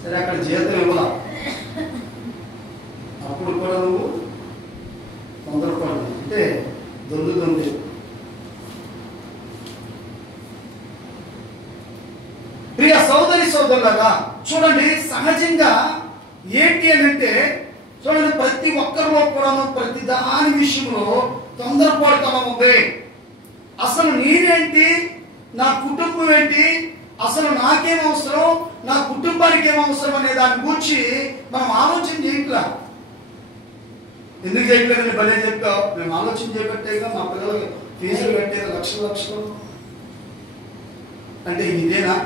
సరే అక్కడ జీతం ఇవ్వాల, అప్పుడు కూడా నువ్వు తొందరపడదు అంటే దొందు. ప్రియ సోదరి సోదరులారా చూడండి, సహజంగా ఏంటి అని అంటే చూడండి, ప్రతి ఒక్కరిలో కూడా ప్రతి దాని విషయంలో తొందరపడతాం ఉంది. అసలు నేనేంటి, నా కుటుంబం ఏంటి, అసలు నాకేం అవసరం, నా కుటుంబానికి ఏం అవసరం అనే దాని గురించి మనం ఆలోచన చేయట్లా. ఎందుకు చేయట్లేదని భలే చెప్పావు. మేము ఆలోచన చేయబట్టేగా మా పిల్లలకి ఫీజులు కట్టేది లక్షలు అంటే ఇదేనా?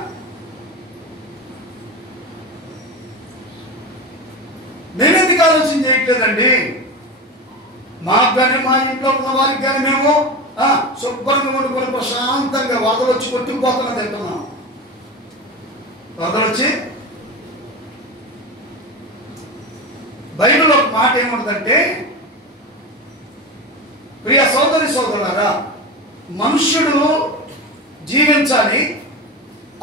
మేమెందుకు ఆలోచన చేయట్లేదండి? మాకు కానీ మా ఇంట్లో ఉన్న వారికి కానీ మేము శుభ్రంగా వండుకొని ప్రశాంతంగా వరదలు వచ్చి కొట్టుకుపోతున్నా తింటున్నాం. వరదలు వచ్చి బైబిల్ ఒక మాట ఏముంటుందంటే, ప్రియ సోదరి సోదరులారా, మనుష్యుడు జీవించాలి.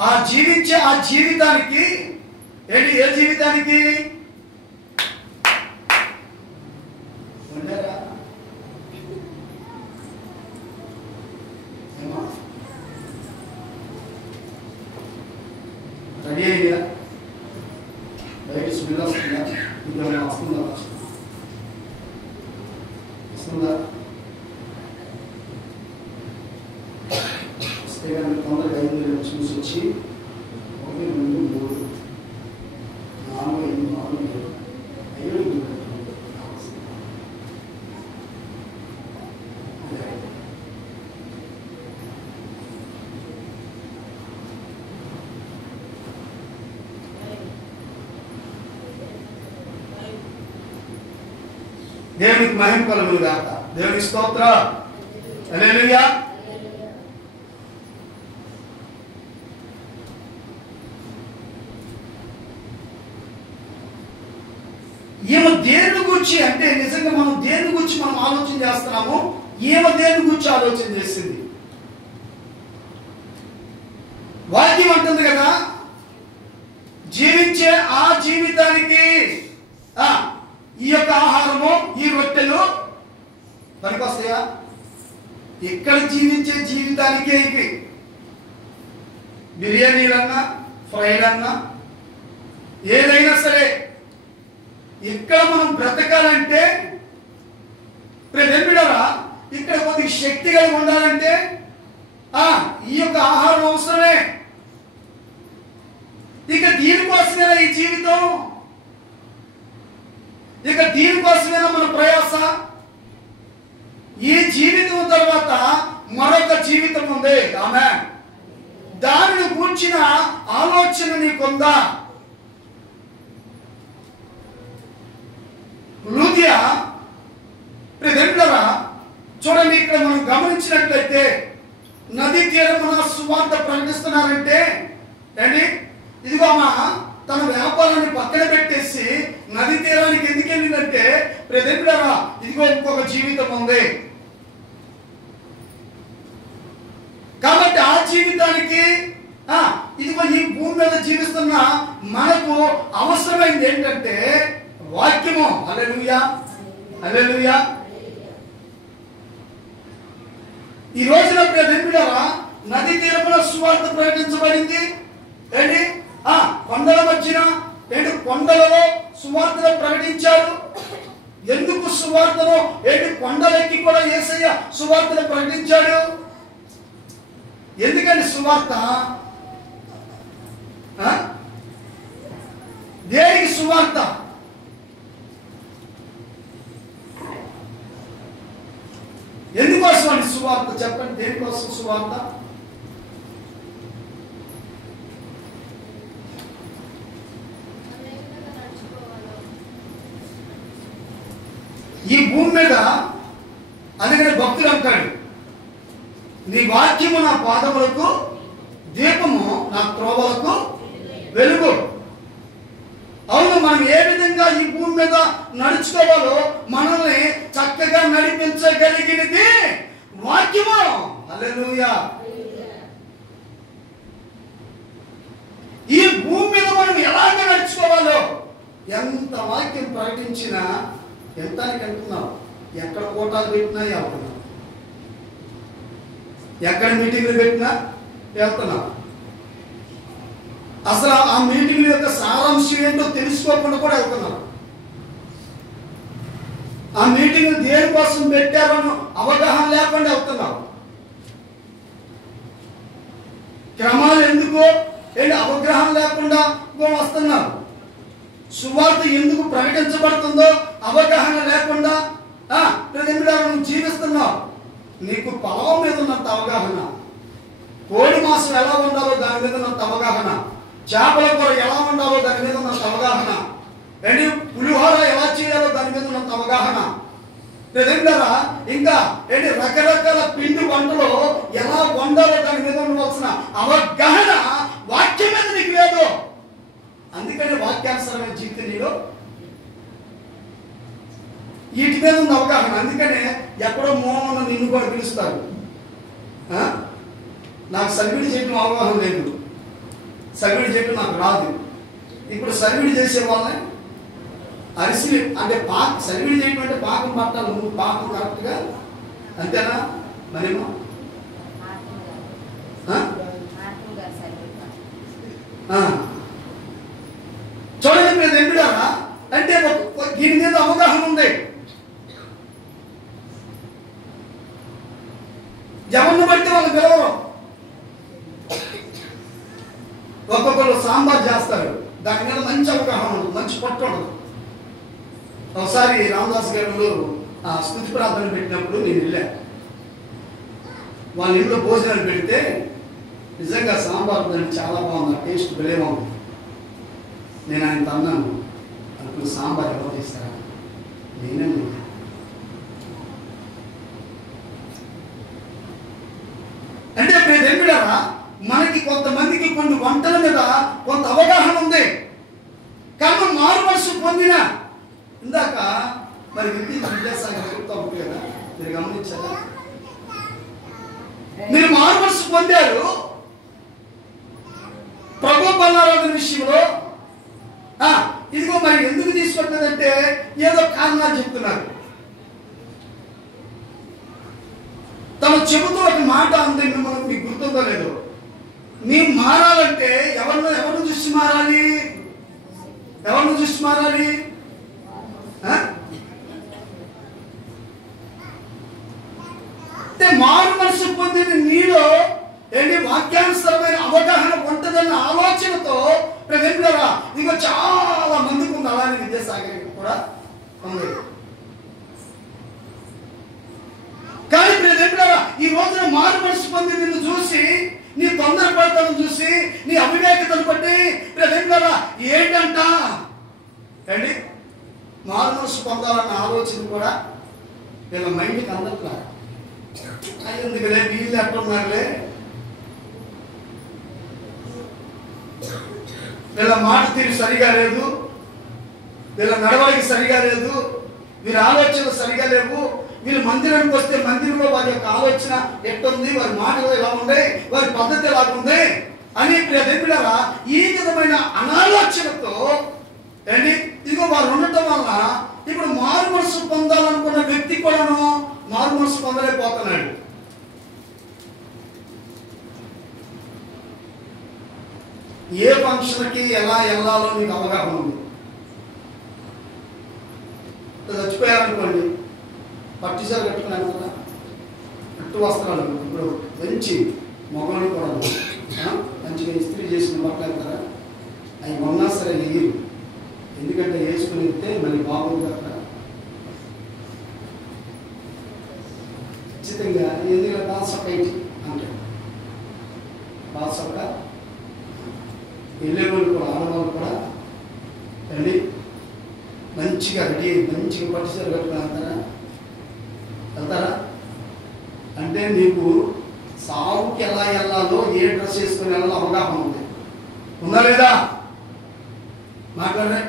ఆ జీవించే ఆ జీవితానికి ఏంటి, ఏ జీవితానికి రెడీ అయ్యా బయట స్మెల్ వస్తుందా, ఇంకేమైనా వస్తుందా వస్తే కానీ తొందరగా 5 నిమిషాలు చూసి వచ్చి 1 2 3 4 5 6 7 దేవునికి మహిమ కలుగును గాక. దేవునికి స్తోత్రం. హల్లెలూయా. ఈమె దేని గురించి అంటే నిజంగా మనం దేని గురించి మనం ఆలోచన చేస్తున్నాము, ఈమె దేని గురించి ఆలోచన చేసింది? వాక్యం అంటుంది కదా, జీవించే ఆ జీవితానికి ఈ యొక్క ఆహారము, ఈ రొట్టెలు పనికొస్తాయా? ఇక్కడ జీవించే జీవితానికే ఇవి. బిర్యానీలన్నా ఫ్రైలన్నా ఏదైనా సరే ఇక్కడ మనం బ్రతకాలంటే ప్రెజెంట్రా ఇక్కడ కొద్ది శక్తి కలిగి ఉండాలంటే ఈ యొక్క ఆహారం అవసరమే. ఇక దీనికోసమేనా ఈ జీవితం? ఇక దీనికోసమేనా మన ప్రయాస? ఈ జీవితం తర్వాత మరొక జీవితం ఉంది. ఆమేన్. దానిని గూర్చిన ఆలోచన నీకుందా? లూదియా ప్రియదేవులారా, చూడండి, ఇక్కడ మనం గమనించినట్లయితే నదీ తీరమున సువార్త ప్రకటిస్తున్నారంటే ఏంటి? ఇదిగో అమ్మా తన వ్యాపారాన్ని పక్కన పెట్టేసి నది తీరానికి ఎందుకు వెళ్ళిందంటే, ప్రియదేవులారా, ఇదిగో ఇంకొక జీవితం ఉంది. కాబట్టి ఆ జీవితానికి ఇదిగో ఈ భూమి మీద జీవిస్తున్న మనకు అవసరమైంది ఏంటంటే వాక్యము. హల్లెలూయా, హల్లెలూయా. ఈ రోజున ప్రియదేవులారా, నది తీరమున సువార్త ప్రకటించబడింది. ఏంటి? కొండల మధ్యన ఏంటి? కొండలలో సువార్తను ప్రకటించారు. ఎందుకు సువార్తను ఏంటి? కొండలెక్కి కూడా యేసయ్య సువార్తను ప్రకటించాడు. ఎందుకండి సువార్త? దేనికి సువార్త? ఎందుకోసం అండి సువార్త? చెప్పండి, దేనికోసం సువార్త? ఈ భూమి మీద అందుకనే భక్తులు అంటాడు, నీ వాక్యము నా పాదములకు దీపము, నా త్రోవలకు వెలుగు. అవును, మనం ఏ విధంగా ఈ భూమి మీద నడుచుకోవాలో మనల్ని చక్కగా నడిపించగలిగినది వాక్యము. హల్లెలూయా. ఈ భూమి మీద మనం ఎలాగ నడుచుకోవాలో ఎంత వాక్యం ప్రకటించినా ఎంతానికి వెళ్తున్నాం? ఎక్కడ కోటాలు పెట్టినా వెళ్తున్నాం, ఎక్కడ మీటింగ్లు పెట్టినా వెళ్తున్నాం. అసలు ఆ మీటింగ్ల యొక్క సారాంశం ఏంటో తెలుసుకోకుండా కూడా వెళ్తున్నాం. ఆ మీటింగ్ దేనికోసం పెట్టారో అవగాహన లేకుండా వెళ్తున్నాం. క్రమాలు ఎందుకు ఏంటి అవగాహన లేకుండా వస్తున్నాం. సువార్త ఎందుకు ప్రకటించబడుతుందో అవగాహన లేకుండా నువ్వు జీవిస్తున్నావు. నీకు పొలం మీద ఉన్నంత అవగాహన, కోడి మాసం ఎలా ఉండాలో దాని మీద ఉన్నంత అవగాహన, చేపల కూర ఎలా ఉండాలో దాని మీద ఉన్నంత అవగాహన, ఏంటి పులిహోర ఎలా చేయాలో దాని మీద ఉన్నంత అవగాహన, ఇంకా ఏంటి రకరకాల పిండి వంటలు ఎలా వండాలో దాని మీద ఉండవలసిన అవగాహన వాక్యం మీద నీకు లేదు. అందుకని వాక్యానుసారమైన జీవితం నీలో వీటి మీద ఉన్న అవగాహన. అందుకనే ఎక్కడో మోహన నిన్ను కూడా పిలుస్తారు. నాకు సర్వీడి చేయడం అవగాహన లేదు, సర్వీడి చేయడం నాకు రాదు. ఇప్పుడు సర్వీడి చేసే వాళ్ళని అరిసి అంటే సర్వీడి చేయడం అంటే పాకం పట్టాలి. నువ్వు పాకం కరెక్ట్గా అంతేనా? మరేమో చూడండి మీరు ఎందుడారా అంటే దీని మీద అవగాహన ఉంది. ఎవరిని బట్టి వాళ్ళు పిలవరు. ఒక్కొక్కరు సాంబార్ చేస్తారు, దాని మీద మంచి అవగాహన ఉండదు, మంచి పట్టు ఉండదు. ఒకసారి రామదాస్ గారు స్తుతి ప్రార్థన పెట్టినప్పుడు నేను వెళ్ళా. వాళ్ళ ఇంట్లో భోజనాలు పెడితే నిజంగా సాంబార్ దానికి చాలా బాగుంది, టేస్ట్ భలే బాగుంది. నేను ఆయన అన్నాను, అప్పుడు సాంబార్ ఎవరు చేస్తారా? నేనే. అంటే దేవుడారా మనకి కొంతమందికి కొన్ని వంటల మీద కొంత అవగాహన ఉంది, కానీ మారు మనసు పొందిన ఇందాక మరి విద్యాసాగర్ చెప్తా ఉంటుంది కదా, మీరు గమనించారా? మీరు మారు మనసు పొందారు ప్రభు బలారాధన విషయంలో. ఇదిగో మరి ఎందుకు తీసుకుంటుందంటే ఏదో కారణాలు చెప్తున్నారు. తను చెబుతూ ఒక మాట అంది, మిమ్మల్ని మీకు గుర్తుందో లేదో, మేము మారాలంటే ఎవరిని చూసి మారాలి? ఎవరిని చూసి మారాలి? అంటే మారు మనసు పొందిన నీలో ఏంటి వాక్యానుసరమైన అవగాహన ఉంటుందా పొందాలన్న ఆలోచనతో ప్రజెంట్గా ఇంకో చాలా మందికి ఉంది. అలానే విద్యాసాగర్ కూడా ఉంది. కానీ ప్రజెంట్గా ఈ రోజున మారు మనసు పొంది నిన్ను చూసి, నీ తొందరపడతను చూసి, నీ అవివేకతను బట్టి ప్రజెంట్గా ఏంటంట అండి, మారు మనసు పొందాలన్న ఆలోచన కూడా వీళ్ళ మైండ్కి అందట్లా. ఎందుకులే వీళ్ళు ఎట్టున్నారులే, వీళ్ళ మాట తీరు సరిగా లేదు, వీళ్ళ నడవడికి సరిగా లేదు, వీళ్ళ ఆలోచనలు సరిగా లేవు, వీళ్ళు మందిరానికి వస్తే మందిరంలో వారి యొక్క ఆలోచన ఎట్టుంది, వారి మాటలు ఎలా ఉన్నాయి, వారి పద్ధతి ఎలా ఉంది అని ప్రియదేవులారా ఈ విధమైన అనాలోచనతో అండి ఇదిగో వారు ఉండటం వల్ల ఇప్పుడు మారు మనసు పొందాలనుకున్న వ్యక్తి కూడాను మారు మనసు పొందలేకపోతున్నాడు. ఏ ఫంక్షన్కి ఎలా వెళ్ళాలో నీకు అవగాహన ఉంది. చచ్చిపోయారనుకోండి, పట్టు చీర కట్టుకున్నాను కదా, పట్టు వస్త్రాలు ఇప్పుడు మంచి మొగలు కూడా మంచిగా ఇస్త్రీ చేసిన బట్టలు వెళ్తారా, అవి ఉన్నా సరే వేయరు. ఎందుకంటే వేసుకుని వెళ్తే మళ్ళీ బాగుంది అక్కడ. ఖచ్చితంగా ఎందుకంటే బాసొక్క ఏంటి అంటాడు. బాసొక్క వెళ్ళే వాళ్ళు కూడా, ఆడవాళ్ళు కూడా వెళ్ళి మంచిగా రెడీ మంచిగా పట్టు చీర కట్టుకుని వెళ్తారా. అంటే నీకు సాగుకి ఎలా వెళ్ళాలో, ఏ డ్రెస్ వేసుకుని వెళ్ళాలో అవగాహన ఉంది. ఉందా లేదా? మాట్లాడే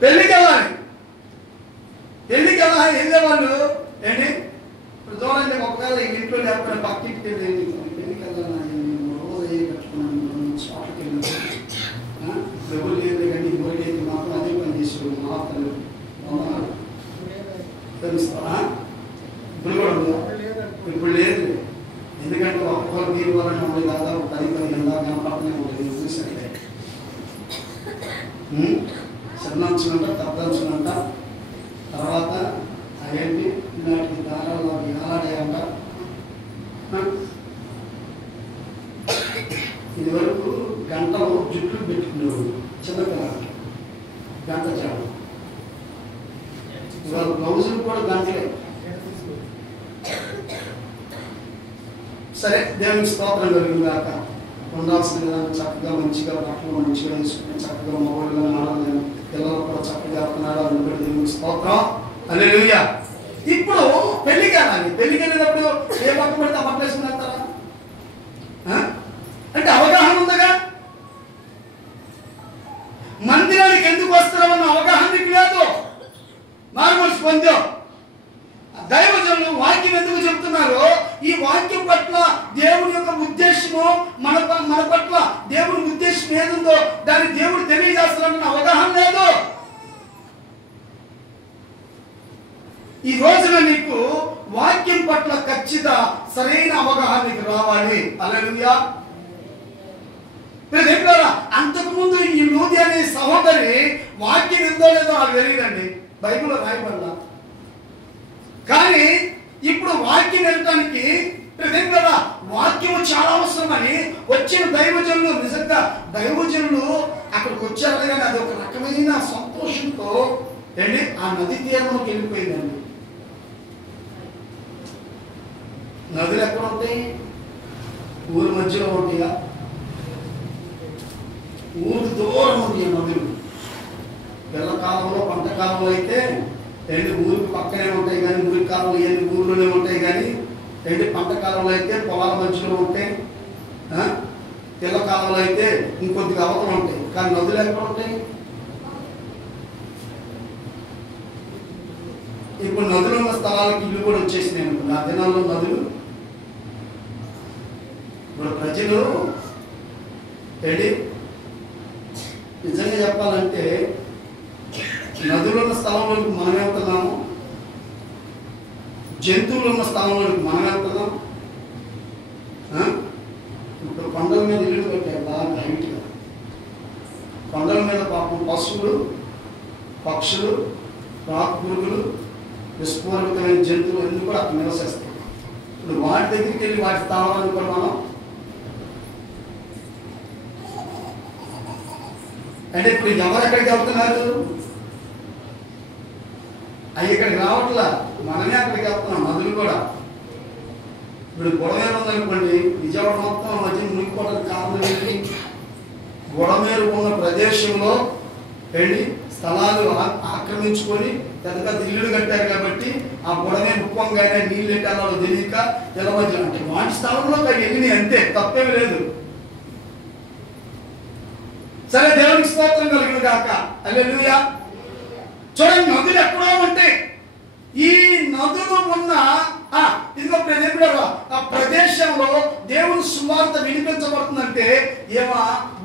పెళ్ళికి వెళ్ళాలి. పెళ్ళికి వెళ్ళేవాళ్ళు ఏంటి ఇప్పుడు చూడండి, ఒకవేళ ఇంట్లో లేకపోతే పక్కింటికి వెళ్ళి పెళ్ళికి వెళ్ళాలి, రోజు ఏ కట్టుకున్నాను, షాప్కి వెళ్ళాను, ఎవరు లేదు కానీ ఎవరికైతే మాత్రం అదే పని చేసాడు మహాత్ములు తెలుస్తారా? ఇప్పుడు కూడా ఉందా? ఇప్పుడు లేదు. ఎందుకంటే ఒక్కొక్కరు మీరు వాళ్ళని మమ్మల్ని దాదాపు 10-15 దాకా కనపడుతూనే ఉంటుంది. చూసారంటే చిన్నంచునంట, పెద్దంచునంట, తర్వాత అవేంటి ఇలాంటి దారాలు అవి ఆడాయంట. ఇది వరకు గంటలు జుట్లు పెట్టుకునేవాడు చిన్నపిల్లలకి, గంట జాడు. ఇవాళ బ్లౌజులు కూడా గంటలే. సరే, దేవునికి స్తోత్రం కలిగినాక ఉండాల్సిన విధానం చక్కగా మంచిగా బట్టలు మంచిగా వేసుకుని చక్కగా మొబైల్గా ఆడాలి, పిల్లలు కూడా చక్కగా ఆడాలని బట్టి దేవునికి స్తోత్రం. హల్లెలూయా. ఇప్పుడు పెళ్లికి వెళ్ళాలి. పెళ్లికి వెళ్ళేటప్పుడు ఏ పక్క పడితే ఆ పక్క వేసుకుని వెళ్తారా? అంటే అవగాహన ఉందగా. మందిరానికి ఎందుకు వస్తున్నామన్న అవగాహన నీకు లేదు. మారు మనసు పొందావు. దైవజనులు వాక్యం ఎందుకు చెప్తున్నారు? ఈ వాక్యం పట్ల దేవుని యొక్క ఉద్దేశము, మన పట్ల దేవుని ఉద్దేశం ఏదుందో దాన్ని దేవుడు తెలియజేస్తున్నాడన్న అవగాహన లేదు. ఈ రోజున నీకు వాక్యం పట్ల ఖచ్చిత సరైన అవగాహన నీకు రావాలి. హల్లెలూయా. అంతకుముందు ఈ లూది అనే సహోదరి వాక్యం ఎందో లేదో నాకు తెలియదండి, బైబిల్లో రాయబడ్డా. కానీ ఇప్పుడు వాక్యం వెళ్ళటానికి కదా వాక్యం చాలా అవసరమని వచ్చిన దైవజనులు, నిజంగా దైవజనులు అక్కడికి వచ్చారు కానీ అది ఒక రకమైన సంతోషంతో ఏంటి ఆ నది తీరంలోకి వెళ్ళిపోయిందండి. నదులు ఎక్కడ ఉంటాయి? ఊరి మధ్యలో ఉంటాయా? ఊరికి దూరం ఉంటాయి నదులు. పిల్లకాలంలో పంట కాలంలో అయితే ఏంటి ఊరికి పక్కనే ఉంటాయి కానీ, ఊరికి కాలంలో ఏంటి ఊర్లోనే ఉంటాయి కానీ, ఏంటి పంట కాలంలో అయితే పొలాల మధ్యలో ఉంటాయి, పిల్ల కాలంలో అయితే ఇంకొద్దిగా అవతలు ఉంటాయి. కానీ నదులు ఎక్కడ ఉంటాయి? ఇప్పుడు నదులు ఉన్న స్థలాలకు ఇల్లు కూడా వచ్చేసినాయి. ఆ దినాల్లో నదులు ఇప్పుడు ప్రజలు ఏంటి నిజంగా చెప్పాలంటే నదులు ఉన్న స్థలంలోకి మనం వెళ్తున్నాము, జంతువులు ఉన్న స్థలంలోకి మనం వెళ్తున్నాం. ఇప్పుడు కొండల మీద ఇల్లు పెట్టారు బాగా హైట్గా. కొండల మీద పాపం పశువులు, పక్షులు, రాకు పురుగులు, విస్ఫోరకమైన జంతువులు అన్నీ కూడా అక్కడ నివసిస్తాయి. ఇప్పుడు వాటి దగ్గరికి వెళ్ళి వాటి స్థానాలను కూడా మనం అంటే ఇప్పుడు ఎవరు ఎక్కడికి వెళ్తున్నారు? అవి ఇక్కడికి రావట్లా, మనమే అక్కడికి వెళ్తున్నాం. నదులు కూడా ఇప్పుడు గొడవేరు ఉందనుకోండి, విజయవాడ మొత్తం మధ్య మునిగిపోవడానికి కారణం ఏంటి? గొడవేరు ఉన్న ప్రదేశంలో వెళ్ళి స్థలాలు ఆక్రమించుకొని పెద్ద పెద్ద ఇల్లులు కట్టారు కాబట్టి ఆ గొడవేరు ఉప్పంగానే నీళ్ళు ఎట్టాలో తెలియక తెలవచ్చు. అంటే వాటి స్థలంలో వెళ్ళినాయి అంతే, తప్పేమి లేదు. సరే, దేవునికి స్తోత్రం కలిగిన గాక. హల్లెలూయా. చూడండి, నదులు ఎక్కడో ఉంటాయి. ఈ నదులు ఉన్న ఇదిగో ఆ ప్రదేశంలో దేవుని సువార్త వినిపించబడుతుందంటే ఏమో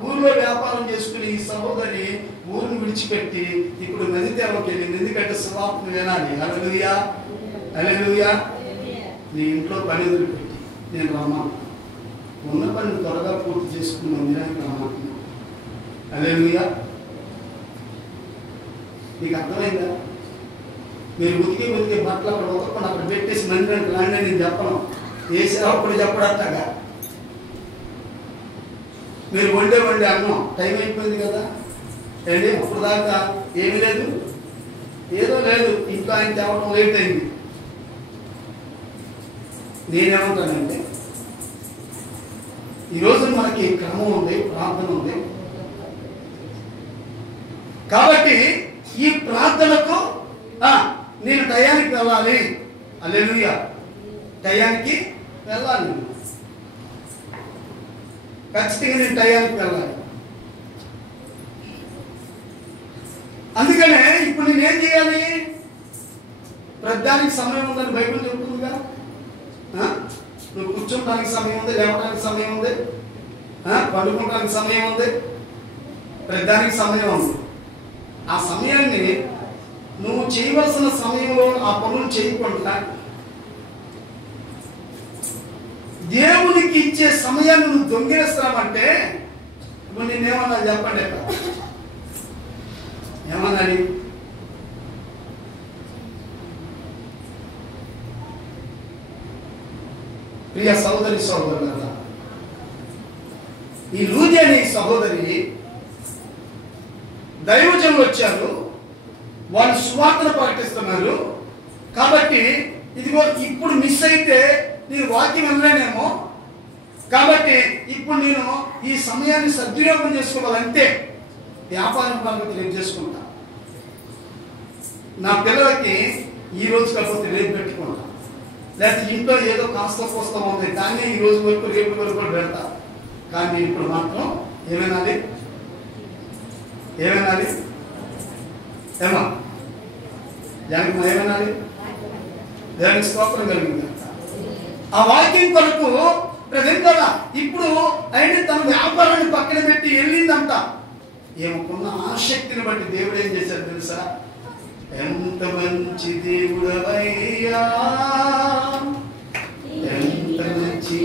ఊర్లో వ్యాపారం చేసుకుని ఈ సహోదరి ఊరిని విడిచిపెట్టి ఇప్పుడు నది తీరంలోకి వెళ్ళింది. ఎందుకంటే సువార్తను వినాలి. హల్లెలూయా, హల్లెలూయా. నీ ఇంట్లో పని వదిలిపెట్టి నేను రమ్మను, ఉన్న పని త్వరగా పూర్తి చేసుకుని మందిరానికి రమ్మంటున్నాను. హల్లెలూయా. నీకు అర్థమైందా? మీరు ఉతికే బట్టలు అక్కడ ఒకప్పుడు అక్కడ పెట్టేసి మందిరానికి రాండి నేను చెప్పను. ఏ సేవకుడు చెప్పడట్టగా. మీరు వండే అన్నం టైం అయిపోయింది కదా ఏంటి, అప్పుడు దాకా ఏమీ లేదు, ఏదో లేదు, ఇంట్లో ఆయన తేవడం లేట్ అయింది. నేనేమంటానంటే ఈరోజు మనకి క్రమం ఉంది, ప్రార్థన ఉంది. కాబట్టి ఈ ప్రార్థనకు నేను టయానికి వెళ్ళాలి. హల్లెలూయా. టయానికి వెళ్ళాలి, ఖచ్చితంగా నేను టయానికి వెళ్ళాలి. అందుకనే ఇప్పుడు నేనేం చేయాలి? ప్రతిదానికి సమయం ఉందని బైబిల్ చెబుతుందిగా. నువ్వు కూర్చోడానికి సమయం ఉంది, లేవడానికి సమయం ఉంది, పడుకోవడానికి సమయం ఉంది, ప్రతిదానికి సమయం ఉంది. ఆ సమయాన్ని నువ్వు చేయవలసిన సమయంలో ఆ పనులు చేయకుండా దేవునికి ఇచ్చే సమయాన్ని నువ్వు దొంగిలిస్తామంటే ఇప్పుడు నేనేమన్నా చెప్పండి, ఏమన్నాని? ప్రియ సహోదరి సహోదరులారా, ఈ లూది అనే సహోదరి దైవజనులు వచ్చారు, వాళ్ళు సువార్తను ప్రకటిస్తున్నారు. కాబట్టి ఇదిగో ఇప్పుడు మిస్ అయితే నేను వాక్యం వెళ్ళలేనేమో, కాబట్టి ఇప్పుడు నేను ఈ సమయాన్ని సద్వినియోగం చేసుకోవాలంటే వ్యాపారం పనులకు రేపు చేసుకుంటా, నా పిల్లలకి ఈ రోజు కాకపోతే రేపు పెట్టుకుంటా, లేకపోతే ఇంట్లో ఏదో కాస్త కోస్తా ఉంది దాన్ని ఈ రోజు వరకు రేపు వరకు కూడా పెడతా. కానీ ఇప్పుడు మాత్రం ఏమైనాది ఏమా దానికి ఏమైనాది? దానికి స్తోత్రం కలిగింది. ఆ వాక్యం కొరకు ప్రజెంట్ కదా ఇప్పుడు అయితే తన వ్యాపారాన్ని పక్కన పెట్టి వెళ్ళిందంట. ఏమకున్న ఆసక్తిని బట్టి దేవుడు ఏం చేశాడు తెలుసా? ఎంత మంచి దేవుడవయ్యా, ఎంత మంచి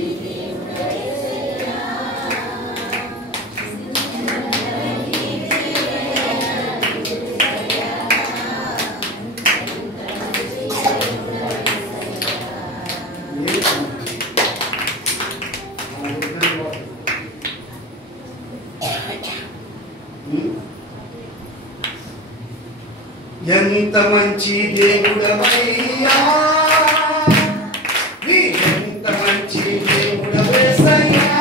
ఎంత మంచి దేవుడవయ్యా, ఎంత మంచి దేవుడవేసయ్యా,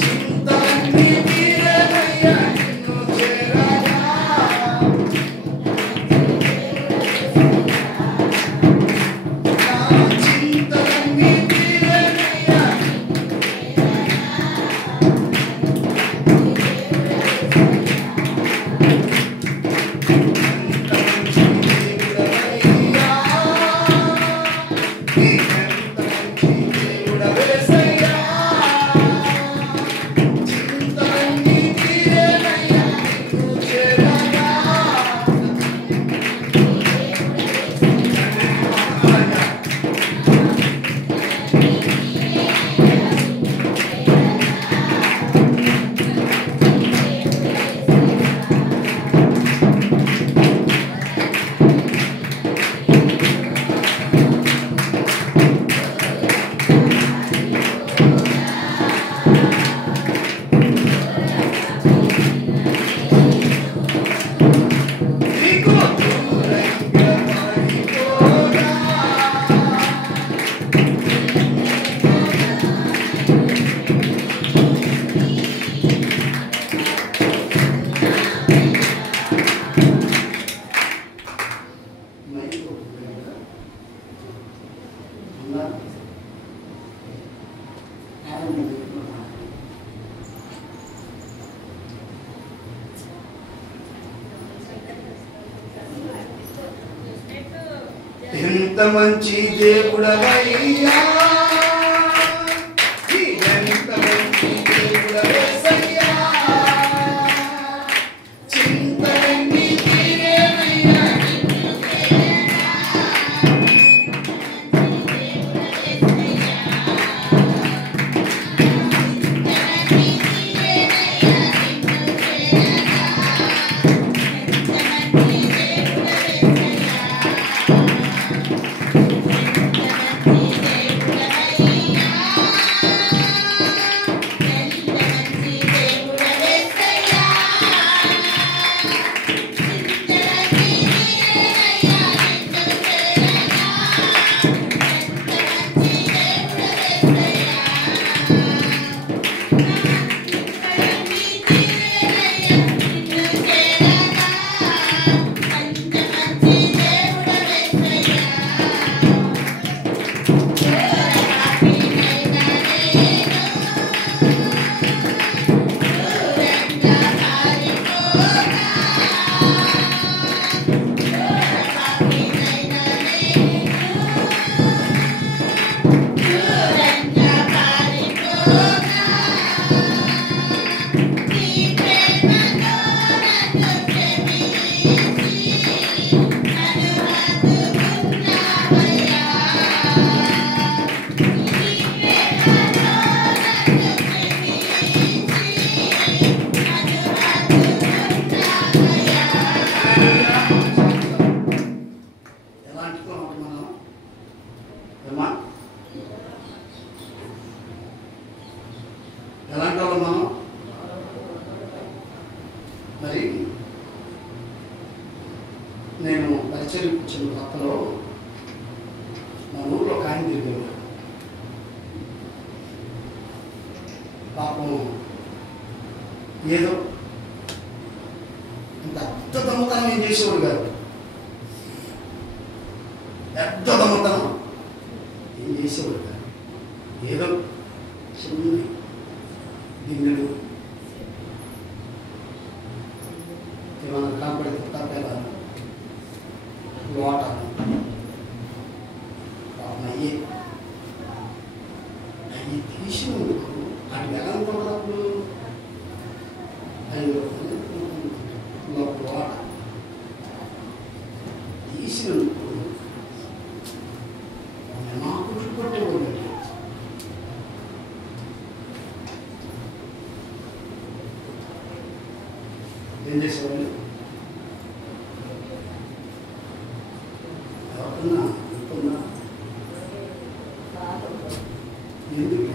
చింతలన్నీ తీరవయ్యా నిన్ను చేరగా, చింతలన్నీ తీరవయ్యా. ఎంత మంచి దేవుడవయ్యా, మంచి దేవుడవయ్యా, నీవెంత మంచి దేవుడవేసయ్యా, చింతలన్నీ తీరేనయ్యా, ఎలాంటి వాళ్ళు మనం? మరి నేను పరిచయం ఇచ్చిన కొత్తలో మా ఊళ్ళో ఒక ఆయన తిరిగేవాడు. పాపం ఏదో ఇంత పెద్ద దొంగతనం ఏం చేసేవాడు కాదు, పెద్ద దొంగతనం ఏం చేసేవాడు కాదు. ఏదో చిన్న గిన్నెలు ఏమన్నా కాపాడి తప్పేలా లోట అయ్యి అవి తీసినందుకు అది ఎలా ఉన్నప్పుడు అవి లోట తీసినందుకు నాకు కొట్టేవాడు. ఏం చేసేవాళ్ళు? ఎవరన్నా అనుకున్నా ఎందుకు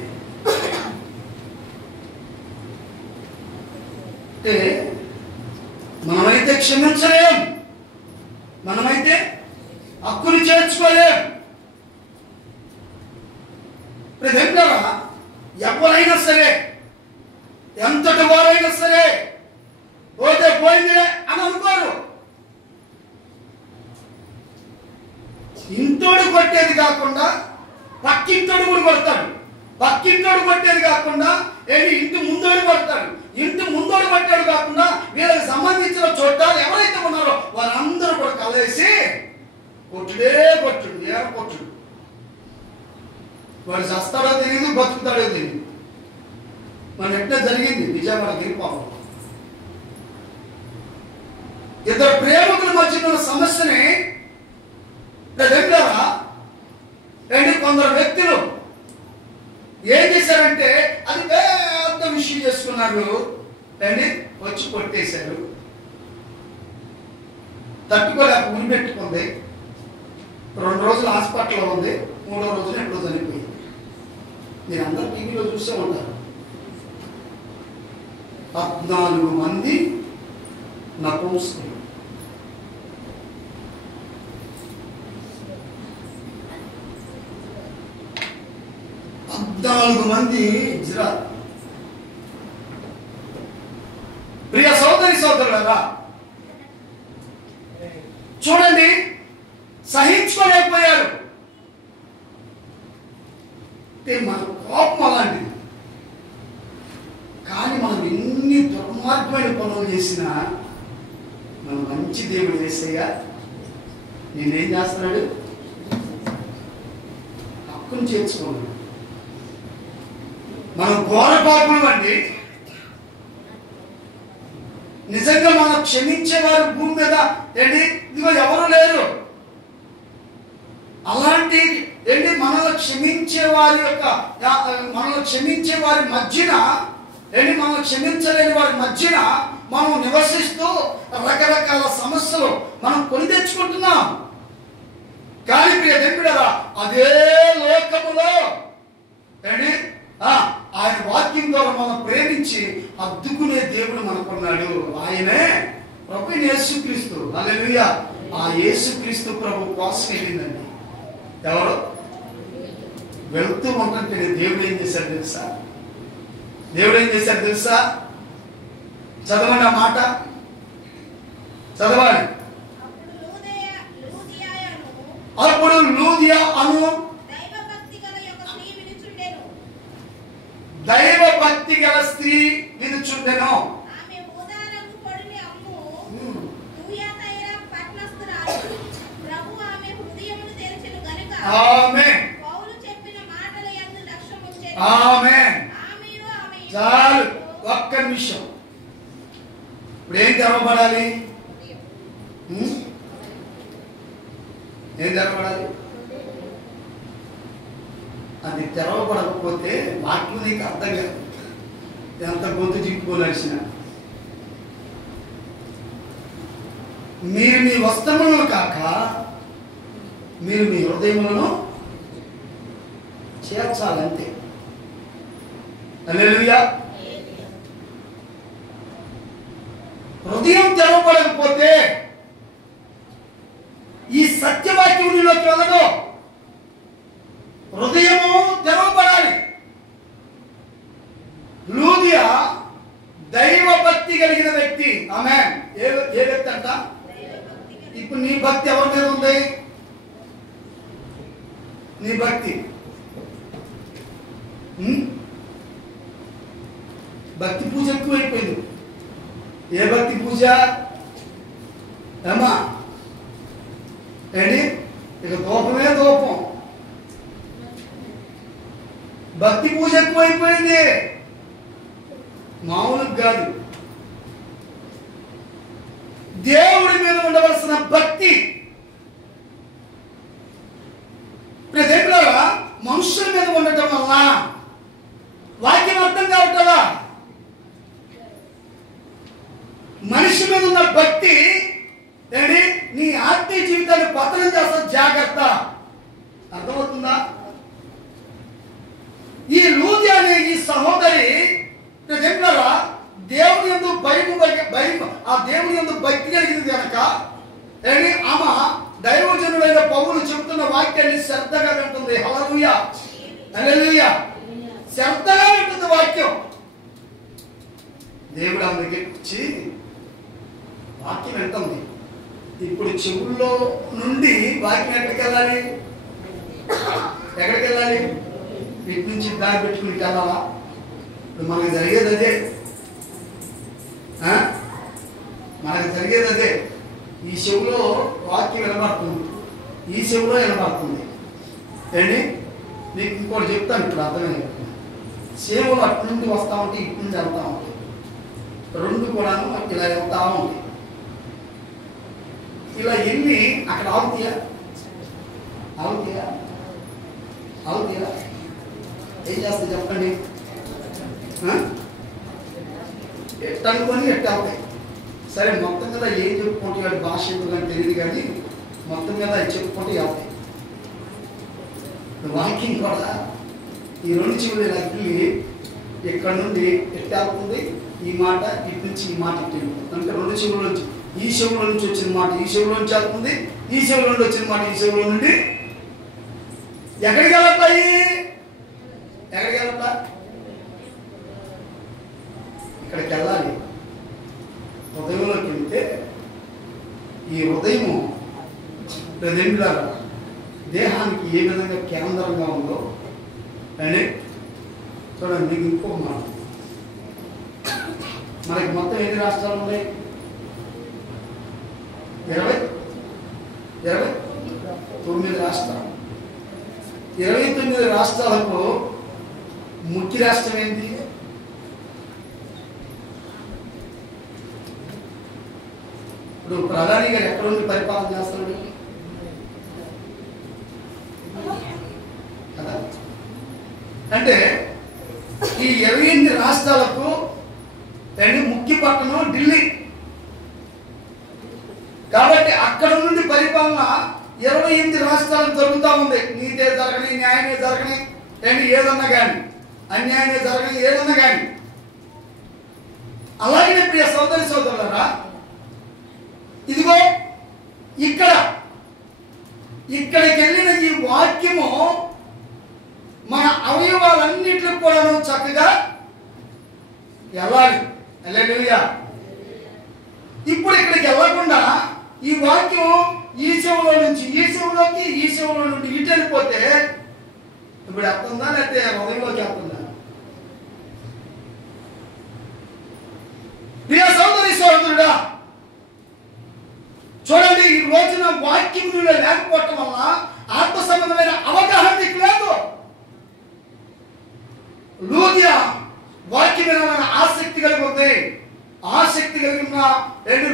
అంటే మనమైతే క్షమించలేం, మనమైతే హక్కుని చేర్చుకోలేం. ప్రజెంట్లరా ఎవరైనా సరే, ఎంతటి వారైనా సరే పోతే పోయిందే అని అనుకోరు. ఇంటోడు కొట్టేది కాకుండా పక్కింటోడు కూడా కొడతాడు, పక్కింటోడు కొట్టేది కాకుండా ఇంటి ముందోడు కొడతాడు, ఇంటి ముందోడు కొట్టాడు కాకుండా వీళ్ళకి సంబంధించిన చుట్టాలు ఎవరైతే ఉన్నారో వారందరూ కూడా కలిసి కొట్టుడే కొట్టుడు, ఏర కొట్టుడు. వాడు చస్తాడో తెలియదు, బతుకుతాడో తెలియదు. మన ఎట్లా జరిగింది విజయవాడ గిరిపాపం. ఇద్దరు ప్రేమికుల మధ్య ఉన్న సమస్యని దగ్గర కొందరు వ్యక్తులు ఏం చేశారంటే అది పెద్ద విషయం చేసుకున్నారు, వచ్చి కొట్టేశారు. తట్టుకోలేక ఉరి పెట్టుకుంది, 2 రోజులు హాస్పిటల్లో ఉంది, 3వ రోజున ఎప్పుడో చనిపోయింది. మీరు అందరూ టీవీలో చూసే ఉంటారు. 14 మంది నపుంసకులు. మంది ఇజ్రాయెల్. ప్రియ సోదరి సోదరులారా, చూడండి, సహించుకోలేకపోయారు. మన కోపం అలాంటిది. కానీ మనం ఎన్ని దుర్మార్గమైన పనులు చేసినా మన మంచి దేవుడు యేసయ్య నిన్నేం చేస్తున్నాడు? టక్కుని చేర్చుకున్నాడు. మనం ఘోర పాపం అండి. నిజంగా మనం క్షమించేవారు భూమి మీద ఏంటి ఇదిగో ఎవరు లేరు. అలాంటి ఏంటి మనల్ని క్షమించే వారి యొక్క మనల్ని క్షమించే వారి మధ్యన ఏంటి మనల్ని క్షమించలేని వారి మధ్యన మనం నివసిస్తూ రకరకాల సమస్యలు మనం కొని తెచ్చుకుంటున్నాం. కానీ ప్రియ దేవుడారా, అదే లోకములో ఏంటి ఆయన వాక్యం ద్వారా మనం ప్రేమించి అద్దుకునే దేవుడు మనకున్నాడు. ఆయనే ప్రభు యేసుక్రీస్తు. హల్లెలూయా. ఆ యేసుక్రీస్తు ప్రభు కోసం వెళ్ళిందండి. ఎవరు వెళ్తూ ఉంటుంటే దేవుడు ఏం చేశాడు తెలుసా? దేవుడు ఏం చేశాడు తెలుసా? చదవండి ఆ మాట, చదవాలి. అప్పుడు లూదియా అను దైవ భక్తి గల స్త్రీ వినుచుండెను. ఆమేన్. ఆమేన్. చాలు, ఒక్క నిమిషం. ఇప్పుడు ఏం తెరవబడాలి? ఏం తెరవబడాలి? అది తెరవబడకపోతే వాక్యం నీకు అర్థం కాదు. ఎంత గొంతు చిక్కుకోలేసిన మీరు మీ వస్త్రములను కాక మీరు మీ హృదయములను చేర్చాలంతే. హల్లెలూయా. హృదయం తెరవబడకపోతే ఈ సత్యవాక్యం నీలోకి వెళ్ళదు. హృదయము తెరవబడాలి. లూదియా దైవ భక్తి కలిగిన వ్యక్తి. ఆమేన్. ఏ వ్యక్తి అంట? ఇప్పుడు నీ భక్తి ఎవరి మీద ఉంది? నీ భక్తి భక్తి పూజ ఎక్కువైపోయింది. ఏ భక్తి పూజ ఏమా ఏంటి? ఇక దూపమే దూపం. భక్తి పూజ ఎక్కువైపోయింది. మామూలుగా కాదు. దేవుడి మీద ఉండవలసిన భక్తి ప్రజెంట్లోగా మనుషుల మీద ఉండటం వల్ల వాక్యం అర్థం కావట్లా. మనిషి మీద ఉన్న భక్తి ఏంటి? నీ ఆత్మీయ జీవితాన్ని పతనం చేస్తా. జాగ్రత్త. అర్థమవుతుందా? ఈ లూదియా అనే ఈ సహోదరి ప్రజెంట్లోగా దేవుని యందు భయం ఆ దేవుని యందు భక్తి కలిగింది కనుక ఏంటి ఆమె దైవజనుడైన పౌలు చెబుతున్న వాక్యాన్ని శ్రద్ధగా వింటుంది. హల్లెలూయా. హల్లెలూయా. శ్రద్ధగా వింటుంది వాక్యం. దేవుడు అందరికి వచ్చి వాక్యం వింటుంది. ఇప్పుడు చెవుల్లో నుండి వాక్యం ఎక్కడికి వెళ్ళాలి? ఎక్కడికి వెళ్ళాలి? ఇటు నుంచి దాన్ని పెట్టుకుని వెళ్ళాలా? ఇప్పుడు మనకు జరిగేది అదే. మనకు జరిగేది అదే. ఈ చెవులో వాక్యం వినబడుతుంది, ఈ చెవులో వినబడుతుంది. ఏంటి? నీకు ఇంకోటి చెప్తాను, ఇప్పుడు అర్థమే. చెవులు అటు నుండి వస్తూ ఉంటాయి, ఇటు నుంచి వెళ్తూ ఉంటాయి. రెండు కూడాను ఇలా వెళ్తూ ఉంటాయి. ఇలా వెళ్ళి అక్కడ ఆగుతాయా? ఆగుతాయా? ఆగుతాయా? ఏం చేస్తా చెప్పండి? ఎట్టు అనుకొని ఎట్టు అవుతాయి. సరే, మొత్తం మీద ఏం చెప్పుకుంటే వాడి భాష ఎందుకని తెలియదు, కానీ మొత్తం మీద అది చెప్పుకుంటే అవుతాయి. వాక్యం కూడా ఈ రెండు చెవులు ఇలా వెళ్ళి ఇక్కడ నుండి ఎట్టు అవుతుంది. ఈ మాట ఇటు నుంచి ఈ మాట ఇటు వెళ్తుంది. అంటే రెండు చెవుల నుంచి, ఈ చెవుల నుంచి వచ్చిన మాట ఈ చెవుల నుంచి వెళ్తుంది, ఈ చెవుల నుండి వచ్చిన మాట ఈ చెవుల నుండి ఎక్కడికి వెళ్తాయి? ఎక్కడికి వెళ్తా? ఇక్కడికి వెళ్ళాలి. హృదయంలోకి వెళ్తే ఈ హృదయము ప్రజెంట్గా దేహానికి ఏ విధంగా కేంద్రంగా ఉందో అని చూడండి. మీకు ఇంకొక మాట, మనకి మొత్తం ఎన్ని రాష్ట్రాలు ఉన్నాయి? 29 రాష్ట్రాలు. 29 రాష్ట్రాలకు ముఖ్య రాష్ట్రం ఏంటి? ఇప్పుడు ప్రధాని గారు ఎక్కడ ఉండి పరిపాలన చేస్తున్నాడు కదా? అంటే ఈ 28 రాష్ట్రాలకు ముఖ్య పట్టణం ఢిల్లీ. కాబట్టి అక్కడ నుండి పరిపాలన 28 రాష్ట్రాలకు జరుగుతూ ఉంది. నీతే జరగని, న్యాయమే జరగని, ఏదన్నా కానీ, అన్యాయమే జరగని, ఏదన్నా కానీ. అలాగే ప్రియ సోదరి సోదరులారా, ఇదిగో ఇక్కడికి వెళ్ళిన ఈ వాక్యము మన అవయవాలన్నిటికి కూడా చక్కగా వెళ్ళాలి. హల్లెలూయా. ఇప్పుడు ఇక్కడికి వెళ్ళకుండా ఈ వాక్యం ఈ చెవులో నుంచి ఈ చెవులోకి, ఈ చెవులో నుండి ఇటు వెళ్ళిపోతే ఇప్పుడు వెళ్తుందా లేకపోతే హృదయంలోకి వెళ్తుందా? ప్రియ సోదరి సోదరుడా, చూడండి, ఈ రోజున వాక్యం లేకపోవటం వల్ల ఆత్మ సంబంధమైన అవగాహన నీకు లేదు. లూదియా వాక్యం వినాలన్న ఆసక్తి కలిగి ఉంది. ఆసక్తి కలిగిన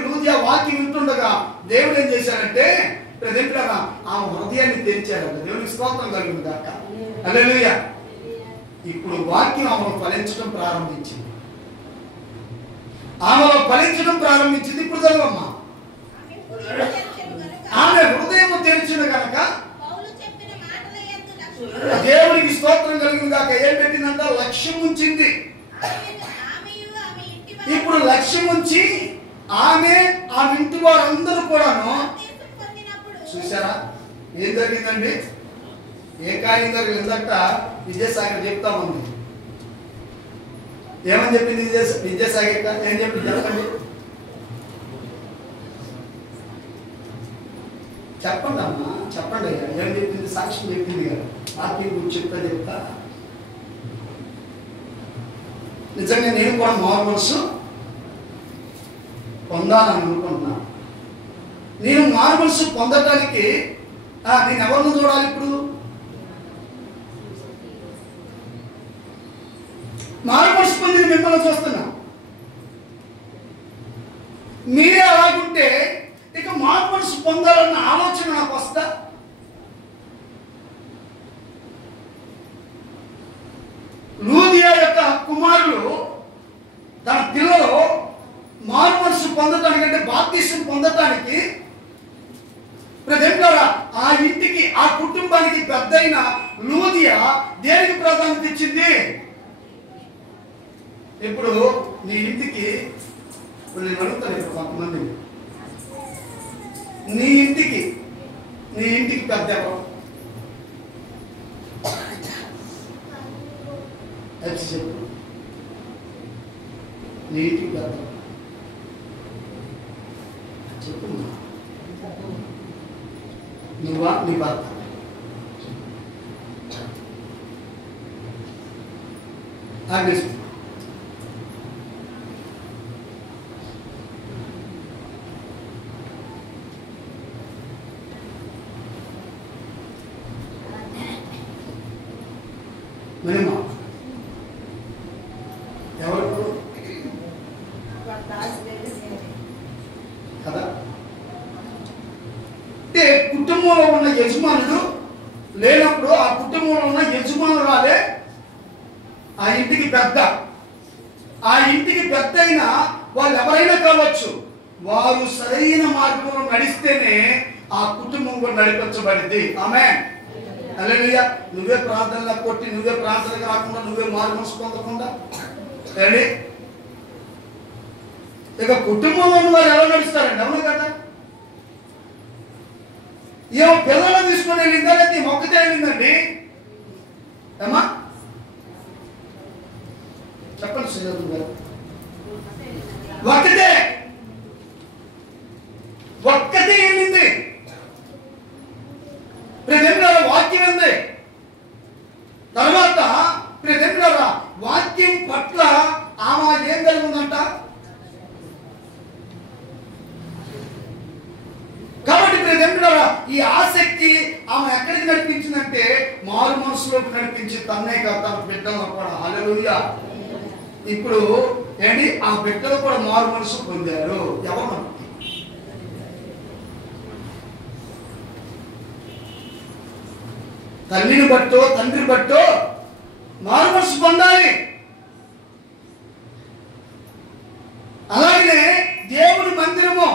లూదియా వాక్యం వింటుండగా దేవుడు ఏం చేశాడంటే ఆమె హృదయాన్ని తెరిచాడు. దేవునికి స్తోత్రం కలిగింది కాక. హల్లెలూయా. ఇప్పుడు వాక్యం ఆమెలో ఫలించడం ప్రారంభించింది. ఆమెలో ఫలించడం ప్రారంభించింది. ఇప్పుడు చదవమ్మా. ఆమె హృదయం తెరిచిన కనుక దేవునికి స్తోత్రం కలిగింది కాక. ఏం పెట్టిందంట? లక్ష్యం ఉంచింది. ఇప్పుడు లక్ష్యం ఉంచి ఆమె ఆ ఇంటి వారందరూ కూడాను చూసారా ఏం జరిగిందండి? ఏ కార్యం జరిగిందంట? విజయసాగర్ చెప్తా ఉంది. ఏమని చెప్పింది విజయసాగర్? ఏం చెప్పింది చెప్పండి, చెప్పండి అమ్మా, చెప్పండి అయ్యా. ఏం చెప్పింది? సాక్ష్యం చెప్పింది కదా. వాక్యం గురించి చెప్తా. నిజంగా నేను కూడా మారుమనసు పొందాలని అనుకుంటున్నా. నేను మారుమనసు పొందటానికి నేను ఎవరిని చూడాలి? ఇప్పుడు మారుమనసు పొందిన మిమ్మల్ని చూస్తున్నా. మీరే అలాగుంటే ఇక మారుమనసు పొందాలన్న ఆలోచన నాకు వస్తా? లూదియా యొక్క కుమారులు తన పిల్లలు మారుమనసు పొందటానికి, అంటే బాప్తిసం పొందటానికి ఆ ఇంటికి, ఆ కుటుంబానికి పెద్దయిన లూదియా దేనికి ప్రాధాన్యత ఇచ్చింది? ఇప్పుడు నీ ఇంటికి, ఇప్పుడు నేను అడుగుతాను ఇప్పుడు కొంతమంది, నీ ఇంటికి పెద్ద ఎవరు? చెప్పు. నీ ఇంటికి పెద్ద చెప్పు. నువ్వా, నీ భర్త? ఆగ్నేశం. మరేమా ఎవరు కదా? అంటే కుటుంబంలో ఉన్న యజమానుడు లేనప్పుడు ఆ కుటుంబంలో ఉన్న యజమానురాలే ఆ ఇంటికి పెద్ద. ఆ ఇంటికి పెద్ద అయినా వాళ్ళు ఎవరైనా కావచ్చు, వారు సరైన మార్గంలో నడిస్తేనే ఆ కుటుంబం కూడా నడిపించబడింది. ఆమేన్. హల్లెలూయా. నువ్వే ప్రార్థనలో కొట్టి, నువ్వే ప్రార్థనకు రాకుండా, నువ్వే మారుమనసు పొందకుండా రెడీ. ఇక కుటుంబంలో ఉన్న వారు ఎలా నడుస్తారండి? అవును కదా? ఏమో పిల్లలను తీసుకుని వెళ్ళిందా లేదా మొక్కతే వెళ్ళిందండి? ఏమా చెప్పండి శ్రీరాజు గారు. ఒక్కతే వెళ్ళింది. ప్రియదేవులారా, వాక్యం ఉంది. తర్వాత ప్రియదేవులారా, వాక్యం పట్ల ఆమె ఏం కలిగి ఉందంట? కాబట్టి ప్రియమిత్రులారా, ఈ ఆసక్తి ఆమె ఎక్కడికి నడిపించిందంటే మారు మనసులోకి నడిపించి తన్నే కాదు తన బిడ్డలను కూడా. హల్లెలూయా. ఇప్పుడు ఏంటి, ఆ బిడ్డలు కూడా మారు మనసు పొందారు. ఎవరు? తల్లిని బట్టో తండ్రి బట్టో మారు మనసు పొందాలి. అలాగే దేవుని మందిరము,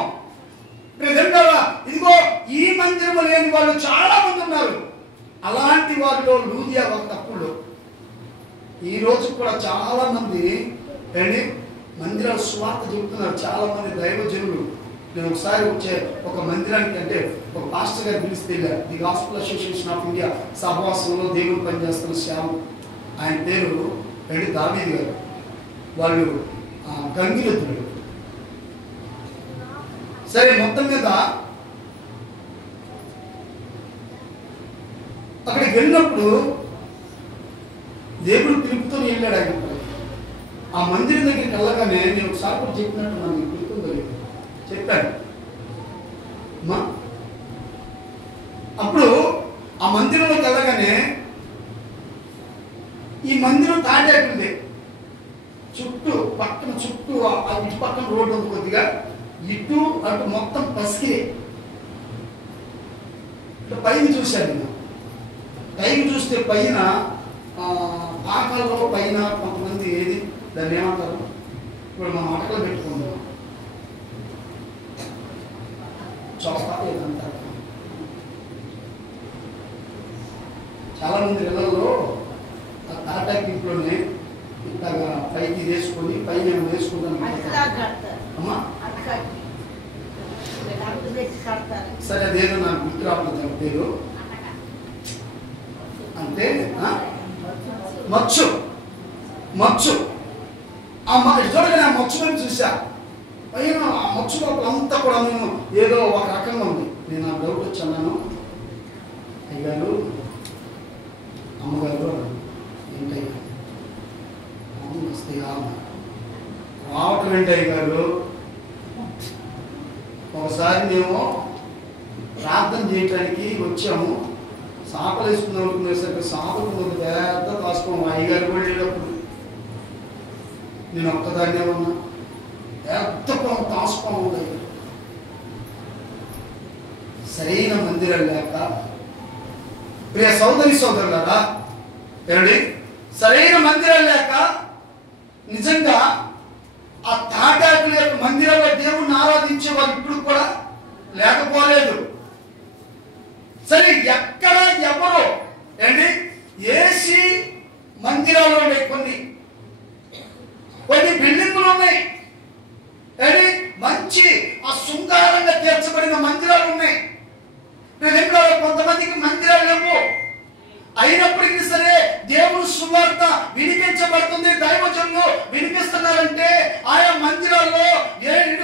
ఇదిగో ఈ మందిరము లేని వాళ్ళు చాలా మంది ఉన్నారు. అలాంటి వారిలో లూదియా ఒక తప్పుడు. ఈ రోజు కూడా చాలా మంది ఏంటి మందిరాలు స్వార్థ చెబుతున్నారు. చాలా మంది దైవజనులు. నేను ఒకసారి వచ్చే ఒక మందిరానికి, అంటే ఒక పాస్టర్ గారు పిలిస్తే the gospel association of India సహవాసంలో దేవుడు పనిచేస్తున్న శ్యామ్, ఆయన పేరు ఏంటి దావీద్ గారు. వాళ్ళు గంగిరెద్దులు. సరే, మొత్తం మీద అక్కడికి వెళ్ళినప్పుడు దేవుడు పిలుపుతో వెళ్ళాడు. ఆయన ఆ మందిరం దగ్గరికి వెళ్ళగానే నేను ఒకసారి కూడా చెప్పినట్టు నాకు పిలుపుతో చెప్పాను. అప్పుడు ఆ మందిరంలోకి వెళ్ళగానే ఈ మందిరం తాటాకుంది. చుట్టూ పక్కన చుట్టూ ఇటు పక్కన రోడ్డు ఉంది, కొద్దిగా ఇటు అటు మొత్తం పసికిరే. పైన చూశాను నేను. పైన చూస్తే పైన పాకాలలో పైన కొంతమంది ఏది దాన్ని ఏమంటారు, ఇప్పుడు మనం అటకలు పెట్టుకుందాం, చౌక ఏదంటారు. చాలా మంది ఇళ్లలో ఆ తాటాకి ఇంట్లోనే ఇట్లాగా పైకి వేసుకొని పైన వేసుకుంటాను. అమ్మా సరే, అదేదో నాకు గుర్తు రావట్లేదు పేరు. అంటే మచ్చు మచ్చు. చూడగానే ఆ మచ్చు వైపు చూసా. పైన ఆ మచ్చు లోపల అంతా కూడా నేను ఏదో ఒక రకంగా ఉంది. నేను ఆ డౌట్ వచ్చాను. అయ్యారు అమ్మగారు ఏంటయ్యా వస్తాయా రావటం ఏంటయ్య గారు. ఒకసారి మేము ప్రార్థన చేయటానికి వచ్చాము. సాపలు వేసుకున్న అనుకునేసరికి సాపలు పెద్ద కాసుకోము. అయ్యగారు కూడా వెళ్ళేటప్పుడు నేను ఒక్కదాన్నే ఉన్నా. పెద్ద పొలం కాసుకోము. సరైన మందిరం లేక, ప్రియ సోదరి సోదరులారా, ఏమండి, సరైన మందిరం లేక నిజంగా ఆ తాటాకుల యొక్క మందిరంలో దేవుణ్ణి ఆరాధించే వాళ్ళు ఇప్పుడు కూడా లేకపోలేదు. సరే, ఎక్కడ ఎవరు ఏంటి ఏసీ మందిరాలు ఉన్నాయి, కొన్ని బిల్డింగులు ఉన్నాయి, ఏంటి మంచి ఆ శృంగారంగా తీర్చబడిన మందిరాలు ఉన్నాయి. కొంతమందికి మందిరాలు లేవు. అయినప్పటికీ సరే దేవుని సువార్త వినిపించబడుతుంది. దైవజనులు వినిపిస్తున్నారంటే ఆయా మందిరాల్లో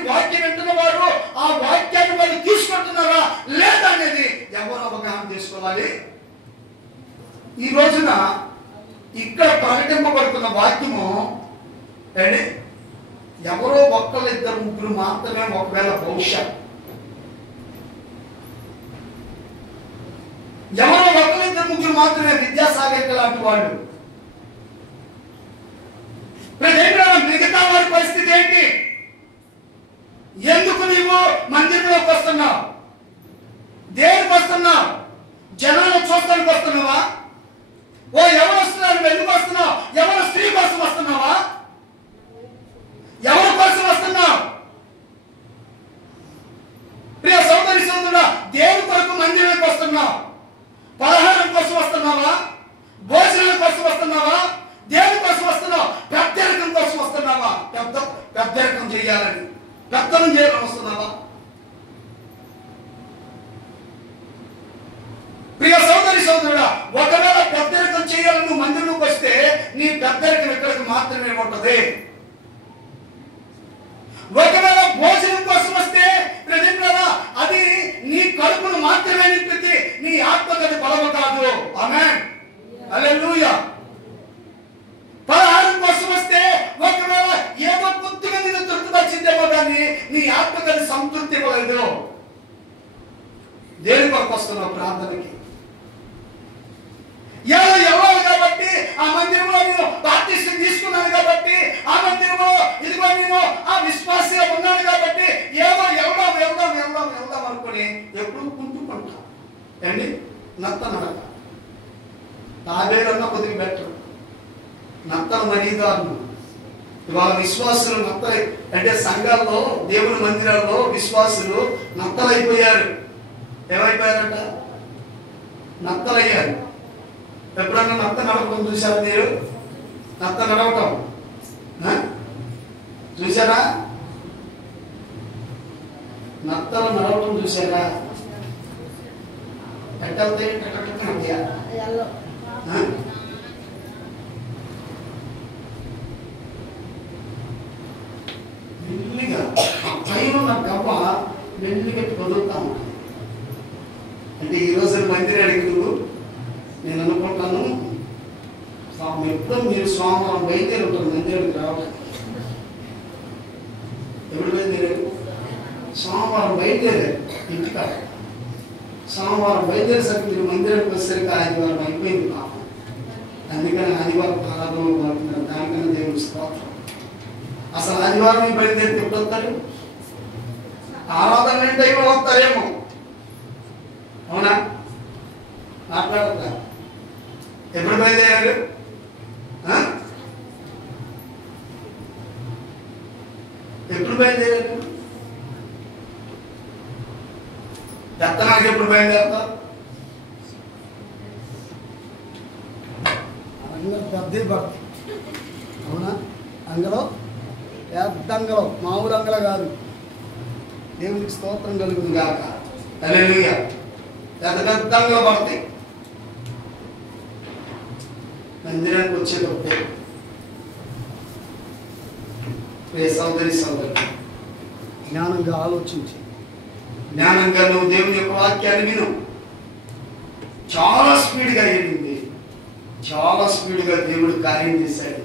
వాక్యం వింటున్న వారు ఆ వాక్యాన్ని వాళ్ళు తీసుకుంటున్నారా లేదా అనేది ఎవరు అవగాహన చేసుకోవాలి. ఈ రోజున ఇక్కడ ప్రకటింపబడుతున్న వాక్యము ఏంటి ఎవరో ఒక్కళ్ళిద్దరు ముగ్గురు మాత్రమే, ఒకవేళ బహుశా ఎవరో ఒకళ్ళిద్దరు ముగ్గురు మాత్రమే, విద్యాసాగర్ లాంటి వాళ్ళు. మిగతా వారి పరిస్థితి ఏంటి? ఎందుకు నీవు మందిరంలోకి వస్తున్నావు? దేనికి వస్తున్నావు? జనాలు చూస్తానికి వస్తున్నావా? ఎవరు వస్తున్నారు? ఎందుకు వస్తున్నావు? ఎవరు స్త్రీ కోసం వస్తున్నావా? ఎవరి కోసం వస్తున్నావు? ప్రియ సోదరి సోదరుడా, దేవుని కొరకు మందిరానికి వస్తున్నావు? పలహారం కోసం వస్తున్నావా? భోజనం కోసం వస్తున్నావా? దేని కోసం వస్తున్నావు? పెద్దరికం కోసం వస్తున్నావా? పెద్దరికం చేయాలని, పెద్దనం చేయాలని వస్తున్నావా? ప్రియ సోదరి సోదరుడా, ఒకవేళ పెద్దరికం చేయాలని నువ్వు మందిరంలోకి వస్తే నీ పెద్దరికం ఇక్కడికి మాత్రమే ఉంటుంది. ఒకవేళ భోజనం కోసం వస్తే అది నీ కడుపును మాత్రమే నింపుతుంది, నీ ఆత్మకది బలము కాదు. ఆమేన్, హల్లెలూయా. పలహారం కోసం వస్తే ఒకవేళ ఏదో కొద్దిగా నేను తృప్తిపరిచిందేమో కానీ నీ ఆత్మకది సంతృప్తి ఇవ్వలేదు. కొరకు వస్తున్నావు ప్రార్థనకి? ఏదో ఇవ్వాలి కాబట్టి ఆ మందిరంలో నేను బాప్టిస్ట్ తీసుకున్నాను కాబట్టి, ఆ మందిరంలో ఇదిగో నేను ఆ విశ్వాసంగా ఉన్నాను కాబట్టి ఏదో వెళ్దాం అనుకుని ఎప్పుడు కుంటుకుంటా అండి. నత్త నడక తాబేలన్నా కొద్దిగా బెటర్, నత్తలు మరీదారులు. ఇవాళ విశ్వాసులు నత్త అంటే సంఘాల్లో దేవుని మందిరాల్లో విశ్వాసులు నత్తలైపోయారు. ఏమైపోయారంట? నత్తలయ్యారు. ఎప్పుడన్నా నత్త నడవటం చూసారా మీరు? నత్త నడవటం చూసారా? నత్తలు నడవటం చూసారా? ఎట్టవుతాయా? మెల్లిగా పైన ఉన్న గవ్వ మెల్లిగా కదులుతా ఉంటుంది. అంటే ఈ రోజు మందిరానికి నేను అనుకుంటాను ఎప్పుడో మీరు సోమవారం బయలుదేరి ఉంటారు మందిరానికి రావడం. ఎప్పుడు బయలుదేరారు? సోమవారం బయలుదేరారు ఇంటికాడ. సోమవారం బయలుదేరేసరికి మీరు మందిరానికి వచ్చేసరికి ఆదివారం అయిపోయింది పాపం. అందుకని ఆదివారం ఆరాధనలు పడుతున్నారు. దానికన్నా దేవుని స్తోత్రం. అసలు ఆదివారం బయలుదేరితే ఎప్పుడు వస్తారు? ఆరాధన టైంలో వస్తారేమో. అవునా? మాట్లాడతా. ఎప్పుడు బయలుదేరారు? ఎప్పుడు బయలుదేరారు? దత్తనానికి ఎప్పుడు బయలుదేరుతారు? పెద్ద భక్తి. అవునా? అంగలో పెద్ద అంగలో, మామూలు అంగల కాదు. దేవునికి స్తోత్రం కలుగుతుంది గాక. హల్లెలూయా. పెద్ద అంగలో పడతాయి. మందిరానికి వచ్చేటప్పుడు సోదరి జ్ఞానంగా ఆలోచించి, జ్ఞానంగా నువ్వు దేవుని యొక్క వాక్యాన్ని విను. చాలా స్పీడ్గా వెళ్ళింది, చాలా స్పీడ్గా దేవుడు కార్యం చేశాడు.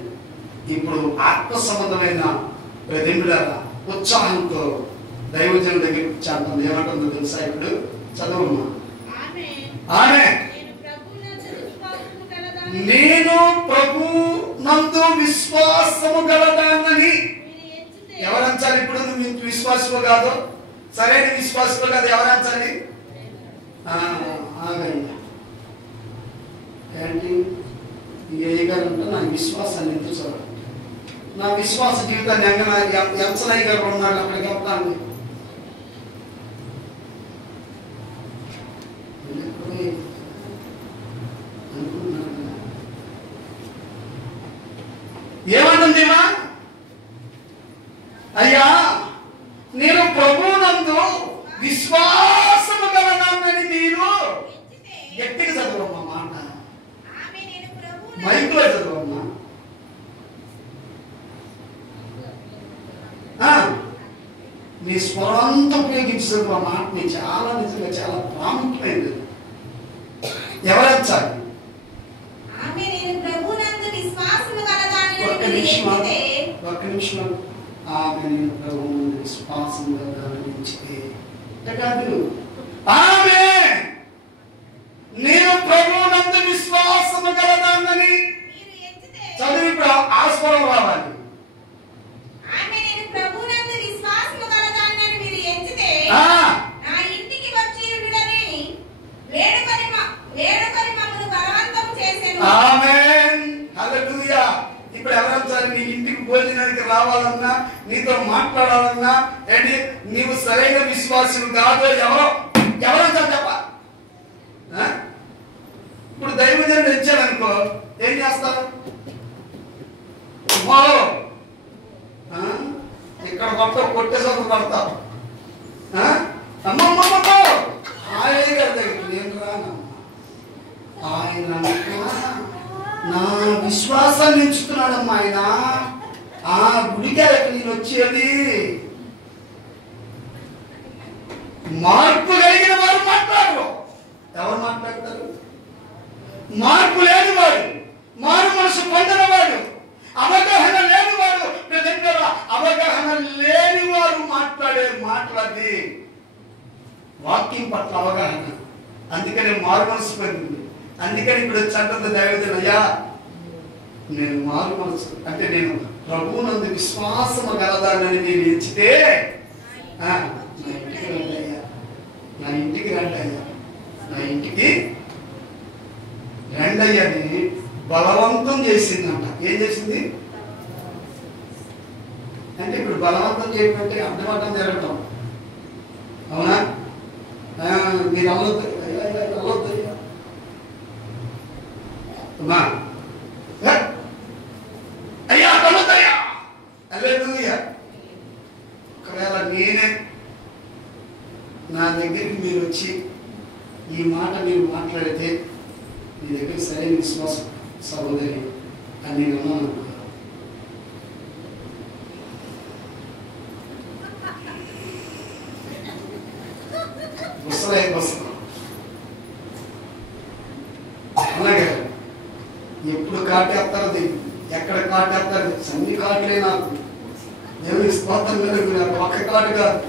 ఇప్పుడు ఆత్మ సంబంధమైన ఉత్సాహంతో దైవజనుల దగ్గరికి వచ్చాను. ఏమంటుందో తెలుసా? ఇప్పుడు చదవమ్మా. ఆమె నేను ప్రభు నందు విశ్వాసము గలదానని ఎవరంచాలి? ఇప్పుడు నువ్వు విశ్వాసము కాదు, సరైన విశ్వాసము కాదు, ఎవరంచాలి? ఏంటి ఏగారంటే నా విశ్వాసాన్ని ఎందుకు చూడాలి? నా విశ్వాస జీవితాన్ని ఎంచనయ్య గారు ఉన్నాడు, అక్కడికి వెళ్తాను. ఏమంటుందేమా? అయ్యా నేను ప్రభువునందు విశ్వాసము గలనానని మీరు గట్టిగా చదవమ్మా మాట, మైక్లో చదవమ్మా. నీ స్వరంతా ఉపయోగించడం ఆ మాటని చాలా నిజంగా చాలా ప్రాముఖ్యమైనది. ఎవరంచాలి? ఒక్క నిమిషం. ఆమె నేను ప్రభువునందు విశ్వాసము గలదానని కాదు, ఆమె నేను ప్రభువునందు విశ్వాసము గలదానని చదువు. ఇప్పుడు ఆ స్వరం రావాలి. ఆమేన్. హల్లెలూయా. ఇప్పుడు ఎవరంటారు? నీ ఇంటికి భోజనానికి రావాలన్నా, నీతో మాట్లాడాలన్నా, ఏంటి నీవు సరైన విశ్వాసం కాదు ఎవరంటారు చెప్ప? ఇప్పుడు దైవజనుడు ఇచ్చాడనుకో, ఏం చేస్తారు? ఇక్కడ కొట్టేసరికి పడతావు. అమ్మమ్మమ్మతో ఆయన గారి దగ్గర నేను రాను. ఆయన నా విశ్వాసాన్ని ఎంచుతున్నాడమ్మా. ఆయన ఆ గుడికి నేను వచ్చేది. మార్పు కలిగిన వారు మాట్లాడరు. ఎవరు మాట్లాడతారు? మార్పు లేని వాడు, మారు మనసు పొందిన వాడు, అవగాహన లేని వాడు, అవగాహన లేని వారు మాట్లాడే మాటలది. వాక్యం పట్ల అవగాహన, అందుకని మారు మనసు పొందింది. అందుకని ఇప్పుడు చట్టంతో దైవజనుడు, అయ్యా నేను మారు మనసు అంటే నేను ప్రభువునందు విశ్వాసము గలదానని నేను ఎంచితే నా ఇంటికి రండి అయ్యా, నా ఇంటికి రండి అయ్యా, నా ఇంటికి రండి అయ్యని బలవంతం చేసిందంట. ఏం చేసింది అంటే ఇప్పుడు బలవంతం చేయమంటే అర్థమర్థం జరగటం. అవునా? మీరు అవ్వద్దు అవ్వద్దు అమ్మా, అయ్యా అవ్వద్దయ్యా హల్లెలూయా. ఒకవేళ నేనే నా దగ్గరికి మీరు వచ్చి ఈ మాట మీరు మాట్లాడితే నీ దగ్గర సరైన విశ్వాసం సహోదరి అని నేను అన్నాను అనుకున్నాను. అలాగే ఎప్పుడు కాటేస్తారు, ఎక్కడ కాటేస్తారు, అన్ని కాటలే నాకు. దేవుని స్తోత్రం మీద ఒక్క కాటు కాదు.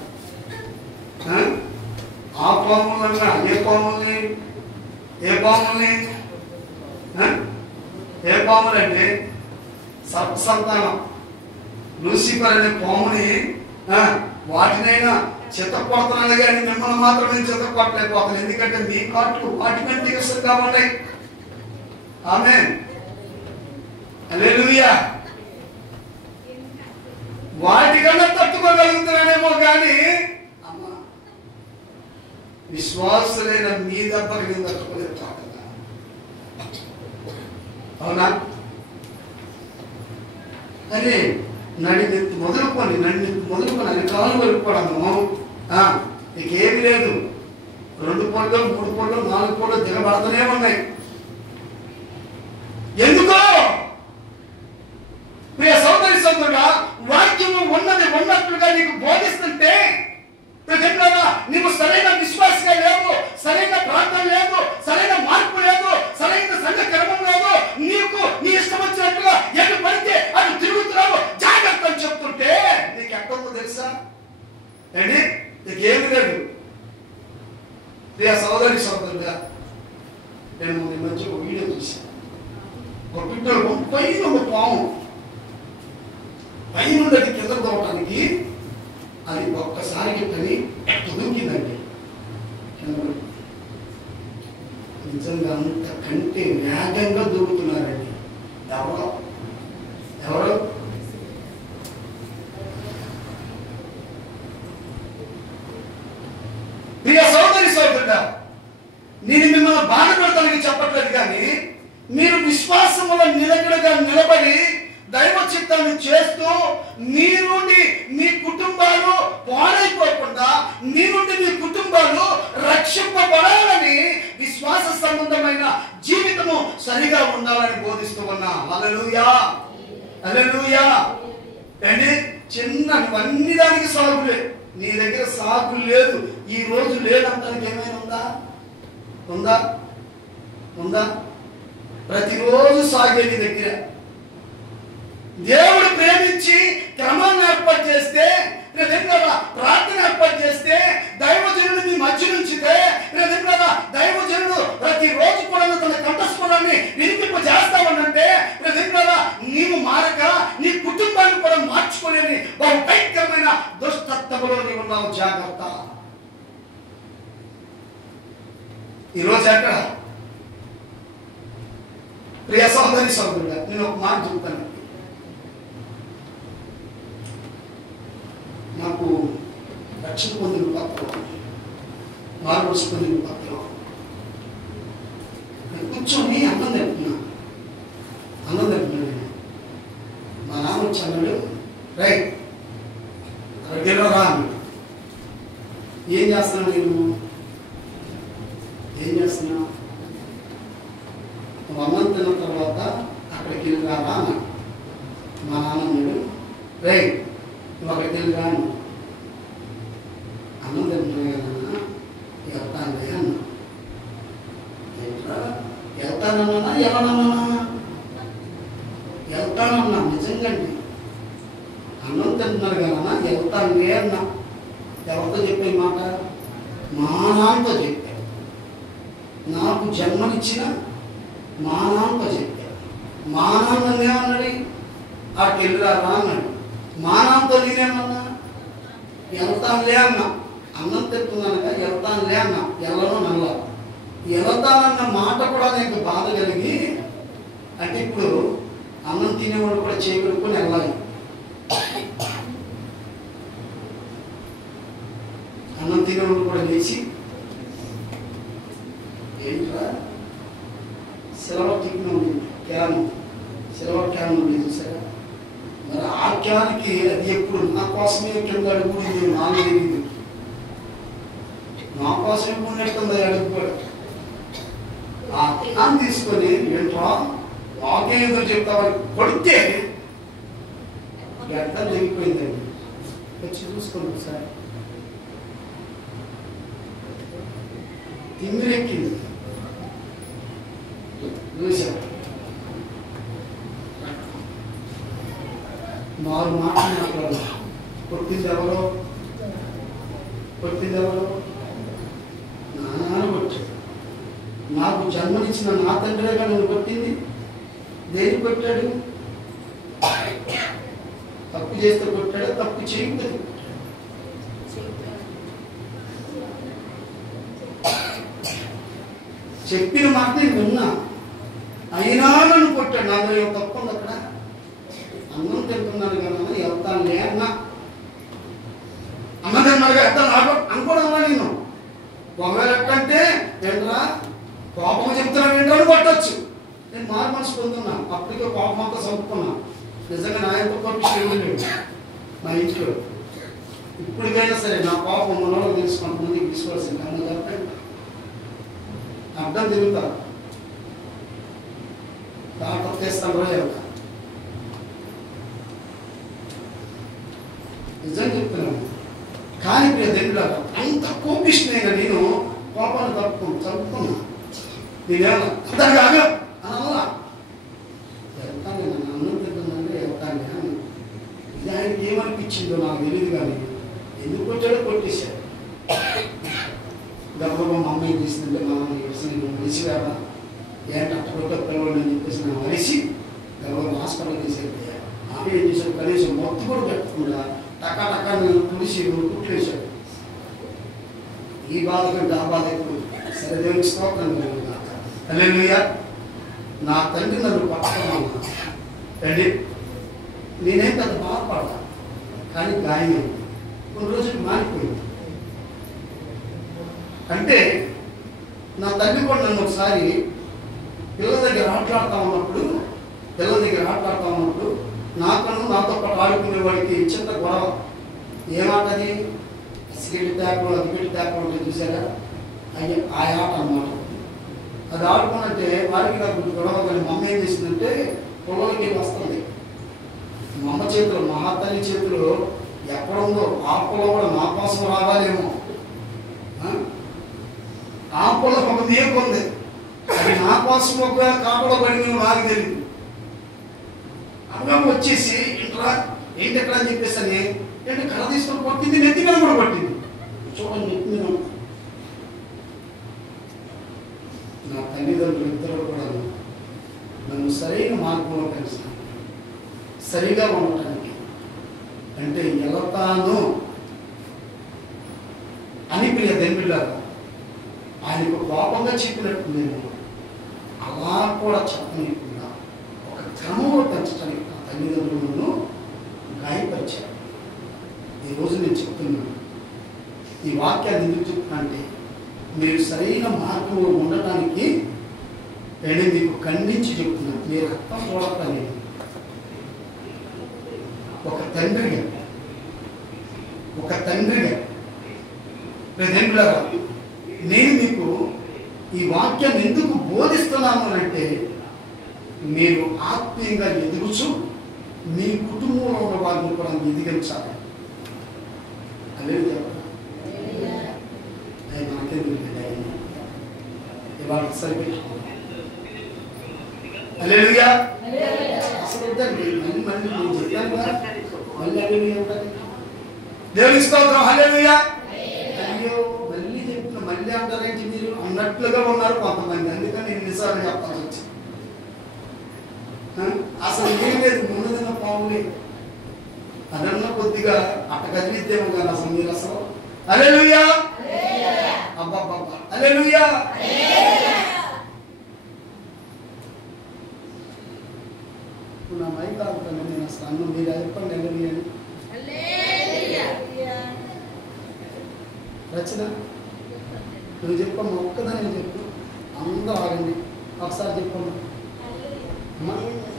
ఆ పాములన్నా ఏ పాముల్ని ఏ పాములంటే సర్పసంతానం లూసిఫర్ అనే పాముని వాటినైనా చిత్తపడుతున్నాను కానీ మిమ్మల్ని మాత్రమే చిత్తపట్టలేకపోతున్నాను. ఎందుకంటే మీ కాట్లు వాటికంటే విసురుగా ఉన్నాయి. ఆమేన్ హల్లెలూయా. వాటికన్నా తట్టుకోగలుగుతున్నానేమో కానీ అమ్మా విశ్వాసులైన మీ దెబ్బకి నేను తట్టుకోలేదు. అవునా? అరే నన్ను మొదలుకొని అది కాలు వలుపుకోవడము నీకేమి లేదు. 2 పళ్ళు 3 పళ్ళు 4 పళ్ళు దిగబడుతూనే ఉన్నాయి. ఎందుకో ప్రియ సోదరి సోదరుడా, వాక్యము ఉన్నట్లుగా నీకు బోధిస్తుంటే నీవు సరైన విశ్వాసంగా లేవు, సరైన ప్రార్థన లేదు, సరైన మార్పు లేదు, సరైన సంఘ క్రమం లేదు, నీకు నీ ఇష్టం వచ్చినట్టుగా ఎటు పడితే అటు తిరుగుతున్నావు, జాగ్రత్త అని చెప్తుంటే నీకు ఎక్కడో తెలుసా అండి? నీకేమి లేదు. ప్రియ సోదరి సోదరుగా, నేను ఈ మధ్య ఒక వీడియో చూశాను. ఒక పిట్టలు పైన ఒక పాము పైన అది కింద పోవటానికి అది ఒక్కసారికి పని దూకిందండి. నిజంగా అంత కంటే వేగంగా దూకుతున్నారండి. ఎవరు ప్రియ సోదరి సోదరుడా, నేను మిమ్మల్ని బాధపడతానికి చెప్పట్లేదు కానీ మీరు విశ్వాసములో నిలకడగా నిలబడి దైవ చిత్తాన్ని చేస్తూ మీ నుండి మీ కుటుంబాలు పాడైపోకుండా, మీ నుండి మీ కుటుంబాలు రక్షింపబడాలని విశ్వాస సంబంధమైన జీవితము సరిగా ఉండాలని బోధిస్తూ ఉన్నా. హల్లెలూయా హల్లెలూయా. అండి చిన్నవన్నీ దానికి సాగులే. నీ దగ్గర సాగు లేదు, ఈ రోజు లేదంటానికి ఏమైనా ఉందా? ప్రతిరోజు సాగే నీ దగ్గర. దేవుడు ప్రేమించి క్రమాన్ని ఏర్పాటు చేస్తే, ప్రార్థన ఏర్పాటు చేస్తే, దైవజనుడు మీ మధ్య నుంచితే, దైవజనుడు ప్రతిరోజు కూడా తన కంఠస్వరాన్ని వినిపింప చేస్తామనంటే, నీవు మారక నీ కుటుంబాన్ని కూడా మార్చుకోలేని బహు భయంకరమైన దుష్టత్వంలో నీవు ఉన్నావు. జాగ్రత్త. ఈరోజు ఎక్కడ ప్రియ సోదరి సోదరుడా, నేను ఒక మాట చెప్తాను. నాకు రక్షణ పొందిన పత్రం, మార్మోస్ పొందిన పత్రం, నేను కూర్చొని అన్నం తింటున్నాను. మా నాన్న వచ్చాడు, రైట్ అక్కడికి రా అన్నాడు. ఏం చేస్తున్నావు నువ్వు అన్నం తిన్న తర్వాత అక్కడికి వెళ్ళిరా అన్నాడు. మా నాన్న అన్నాడు, రైట్ నువ్వు అక్కడికి వెళ్ళిరా అన్నాడు. అన్నం తింటున్నా కదా వెళ్తాను అన్నా. వెళ్తానన్నా వెళ్తానన్నా నిజంగా అన్నం తింటున్నారు కదా వెళ్తాను అన్నా. ఎవరితో చెప్పే మాట? మా నాన్నతో చెప్పాను. నాకు జన్మనిచ్చిన మా నాన్నతో చెప్పాను. మా నాన్న ఏమన్నాడు? అటు వెళ్ళిరా అన్నాడు. మా నాన్నతో నేనేమన్నా? వెళ్తానులే అన్నా. అన్నం తెస్తున్నానుగా వెళ్తానులే అన్నా. వెళ్ళను నల్లా వెళ్తానన్న మాట కూడా నాకు బాధ కలిగి, అంటే ఇప్పుడు అన్నం తినేవాడు కూడా చేయగలుగుకొని వెళ్ళాలి. అన్నం తినేవాడు కూడా లేచి ఏంట్రా సిల్వర్ టిఫిన్ ఉంది, క్యాన్ సిల్వర్ క్యాన్ ఉంది చూసారా, మరి ఆ క్యాన్కి అది ఎప్పుడు నా కోసమే కింద అడుగుతుంది, నాకు తెలియదు. నా కోసమే పోయినట్టుంది అడుగు కూడా. ఆ క్యాన్ తీసుకొని ఏంట్రా నాకే ఏదో చెప్తామని కొడితే గడ్డ తెగిపోయిందండి. వచ్చి చూసుకోండి సార్, తిమ్మిరెక్కింది చూసారు. నాలుగు మాటలు మాట్లాడాలి. కొట్టింది ఎవరో? నాన్న కొట్టాడు. నాకు జన్మనిచ్చిన నా తండ్రిగా నన్ను కొట్టింది. దేని కొట్టాడు? తప్పు చేస్తే కొట్టాడా? తప్పు చేయకపోతే చెప్పిన మాట నేను విన్నా, అయినా నన్ను కొట్టాడు. నాలో ఏం తప్పు ఉంది అక్కడ? అన్నం తింటున్నాను కదా వెళ్తానులే అన్నా. అన్నం తిన్నాడుగా వెళ్తాను అనుకోవడం అన్నా. నేను ఒకవేళ ఎట్టంటే ఏంట్రా కోపం చెప్తున్నాను ఏంటో కొట్టచ్చు. నేను మారు మనసు పొందుతున్నా, అప్పటికే కోపం అంతా చదువుకున్నా. నిజంగా నా ఎంత కోపం లేదు నా ఇంట్లో. ఇప్పటికైనా సరే నా కోపం మనలో తెలుసుకుంటున్నది తీసుకోవాల్సింది. అన్న చెప్పండి అర్థం తిరుగుతారు డాక్టర్ చేస్తాను రోజు వెళ్తా. నిజం చెప్తున్నాను. కానీ ప్రియ దేవుడా అంత కోపిష్ణైనా నేను కోపాన్ని చదువుకున్నా. నేనేమన్నా దానికి ఆగా అలా వెళ్తాను, నన్ను అన్నం తింటుందంటే వెళ్తాను అని. ఇది ఆయనకి ఏమనిపించిందో నాకు తెలియదు, కానీ ఎందుకు కొట్టాడో కొట్టేశాడు. గర్భంలో మా అమ్మాయి తీసిందంటే మా నేను మనిషి కదా ఏంటి అట్టకొట్ట పిల్లవాడు అని చెప్పేసి నేను మనిషి గర్భంలో హాస్పిటల్ తీసుకెళ్తే ఆమె ఏం చేశాడు? కనీసం మొత్తం కూడా పెట్టకుండా టకా టకా నేను తుడిసి కుట్లేశాడు. ఈ బాధ కంటే ఆ బాధ ఎక్కువ. సరే దేవునికి స్తోత్రం హల్లెలూయా. నా తండ్రి నన్ను పట్టుకున్నాను తండ్రి, నేనేం పెద్ద బాధపడ్డా, కానీ గాయమైంది. కొన్ని రోజులు మారిపోయింది. అంటే నా తల్లి కూడా నన్ను ఒకసారి పిల్లల దగ్గర ఆటలాడుతూ ఉన్నప్పుడు నాతో పాటు ఆడుకునే వాడికి చిన్న గొడవ. ఏమాటది? సిగరెట్ ట్యాప్ అది పెట్టి ట్యాప్ అంటే చూసారా, అయ్యి ఆ ఆట అన్నమాట. అది ఆడుకున్నంటే వాడికి నాకు గొడవ. కానీ మా అమ్మ ఏం చేసిందంటే పొలంలోకి వస్తుంది. మా అమ్మ చేతులు, మహాతల్లి చేతులు ఎక్కడ ఉందో ఆ పొలం కూడా నా కోసం రావాలేమో. ఆ పొలం ఒక మేకు ఉంది, అది నా కోసం ఒక కాపలో పడింది నాకు తెలియదు. అమ్మమ్మ వచ్చేసి ఏంటి ఎక్కడ అని చెప్పేసి అని ఏంటి కళ తీసుకొని కొట్టింది, నెత్తి మీద కూడా పట్టింది. చూడండి నెత్తి మీద. నా తల్లిదండ్రులు ఇద్దరు కూడా నన్ను సరైన మార్గంలో కలిసాను. సరిగా ఉండటానికి అంటే వెళతాను అని ప్రియ దేవుళ్ళారా ఆయనకు కోపంగా చెప్పినట్టు నేను అలా కూడా చెప్పనీయకుండా ఒక క్రమంలో పెంచడానికి నా తల్లిదండ్రులను గాయపరిచారు. ఈరోజు నేను చెప్తున్నాను, ఈ వాక్యాన్ని ఎందుకు చెప్తున్నా అంటే మీరు సరైన మార్గంలో ఉండటానికి నేను మీకు ఖండించి చెప్తున్నాను. మీరు అర్థం చూడటానికి ఒక తండ్రిగా దేవుళ్ళారా నేను మీకు ఈ వాక్యాన్ని ఎందుకు బోధిస్తున్నాను అంటే మీరు ఆత్మీయంగా ఎదుగుచు మీ కుటుంబంలో ఉన్న వారిని కూడా ఎదిగించాలి. అనేది నాకెందుకు ఇవాళ సరిపెట్టుకోండి. హల్లెలూయా. అసలు వద్దండి, మళ్ళీ నేను చెప్పాను కదా, మళ్ళీ హల్లెలూయా ఉంటుంది. దేవునికి స్తోత్రం. హల్లెలూయా. అయ్యో మళ్ళీ చెప్తున్నా, మళ్ళీ అంటారేంటి మీరు? అన్న అన్నట్లుగా ఉన్నారు కొంతమంది. అందుకని ఎన్నిసార్లు చెప్పాల్సి వచ్చింది. అసలు ఏం లేదు, ముందున్న పాము లేదు. అదన్న కొద్దిగా అట్ట కదిలిద్దేమో కానీ అసలు మీరు అసలు హల్లెలూయా అబ్బబ్బబ్బా హల్లెలూయా. నా మైక్ ఆగుతాను నేను అసలు అన్ను మీరు చెప్పండి హల్లెలూయా రచన. నువ్వు చెప్పమ్మా, ఒక్కదాన్ని చెప్పు, అందరూ ఆగండి, ఒకసారి చెప్పమ్మా.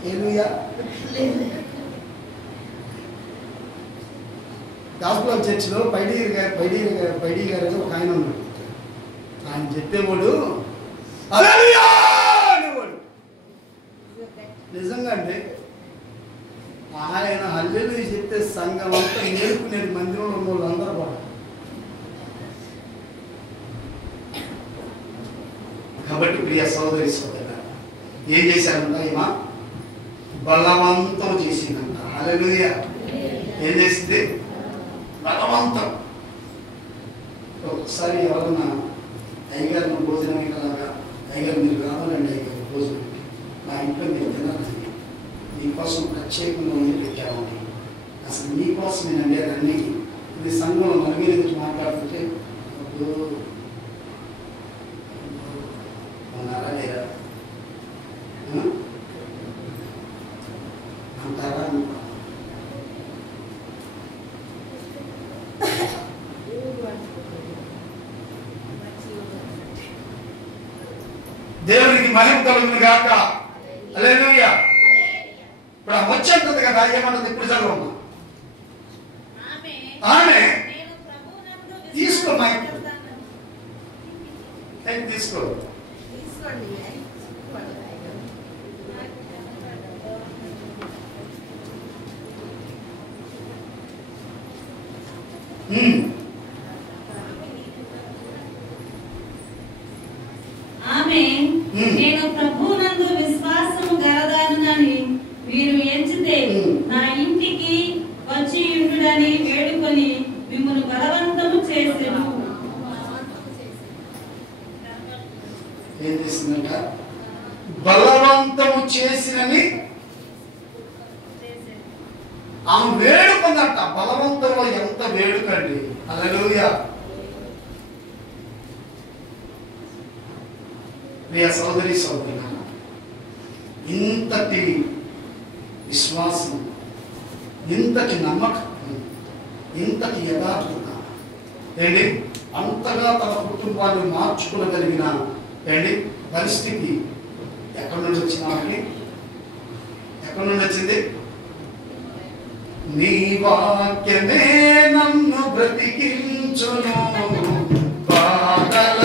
హల్లెలూయా. గాస్పుల్ చర్చిలో పైడి గారు ఒక ఆయన ఉన్నాడు. ఆయన చెప్పేవాడు హల్లెలూయా అనేవాడు. నిజంగా అంటే ఆయన హల్లెలూయా చెప్తే సంఘం అంతా నేర్పుకునేది, మందిరంలో ఉన్న వాళ్ళు అందరూ కూడా. కాబట్టి ప్రియ సోదరి సోదరు ఏం చేశారంట, ఈమె బలవంతం చేసిందంట. హల్లెలూయా. ఏం చేసింది? బలవంతం. ఒకసారి ఎవరన్నా అయ్యగారు భోజనం ఇలాగా, అయ్యగారు మీరు కావాలండి అయ్యగారు భోజనం మా ఇంట్లో మీరు తినాలండి, మీకోసం ప్రత్యేకంగా ఉండి పెట్టామండి, అసలు మీకోసమేనండి అన్నీ. ఇది సంఘంలో నలుగురు ఎదుటి మాట్లాడుతుంటే ఉన్నారా లేరా అంటారా? దేవునికి మహిమ కలుగును గాక. హల్లెలూయా. ఇప్పుడు ఆ వచ్చేంతది కదా, ఏమన్నది ఇప్పుడు చదవమ్మా. ఆమె తీసుకో మైక్ తీసుకో. నేను ప్రభునందు విశ్వాసము గలదానని మీరు ఎంచితే నా ఇంటికి వచ్చి ఉండుడని వేడుకొని మిమ్మల్ని బలవంతము చేసెను. ఏం చేసిందంట? బలవంతము చేసినని ఆమె వేడుకుందంట. బలవంతంలో ఎంత వేడుకండి. హల్లెలూయా. ప్రియ సోదరి సోదరులారా, ఇంతటి విశ్వాసం, ఇంతటి నమ్మకం, ఇంతటి యథార్థత ఏంటి, అంతగా తన కుటుంబాన్ని మార్చుకోగలిగిన ఏంటి పరిస్థితి ఎక్కడి నుండి వచ్చింది? ఎక్కడి నుండి వచ్చింది? నీ వాక్యమే నన్ను బ్రతికించును బాధలలోనే.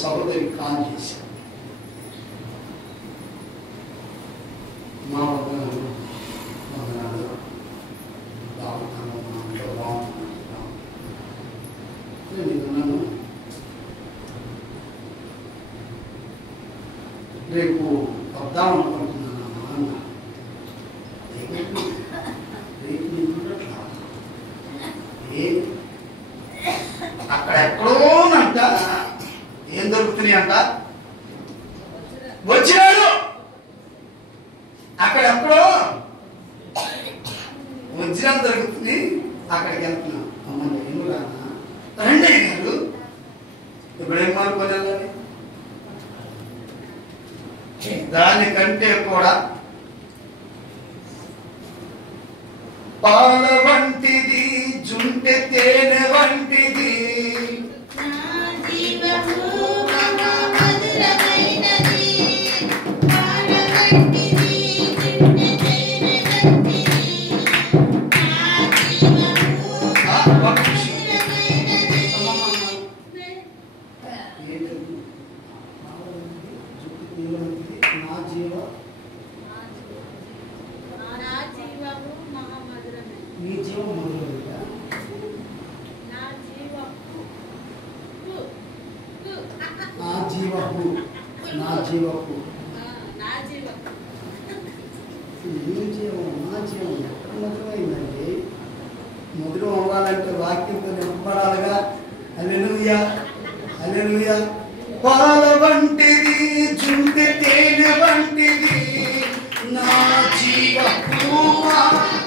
సహోదరికి కాల్ చేశాను. మా వద్దనాలు బాగున్నాను, మా ఇంట్లో బాగున్నాను. నేను అన్నాను, రేపు వద్దాం అనుకుంటున్నాను అన్న. రేపు అక్కడ ఎక్కడోనంట ఏం దొరుకుతున్నాయి అంట, వచ్చినాడు అక్కడ ఎక్కడో వజ్రం దొరుకుతుంది, అక్కడికి వెళ్తున్నాం. అమ్మ నేను రానా, రండి గారు, ఇప్పుడేం మార్పులు వెళ్ళాలి. దానికంటే కూడా పాల వంటిది, జుంటె తేనె వంటిది, మధురం అవ్వాలంటే వాక్యంతో నింపబడాలిగా. హల్లెలూయా, హల్లెలూయా. పాల వంటిది, జుంటె తేనె వంటిది, నా జీవపు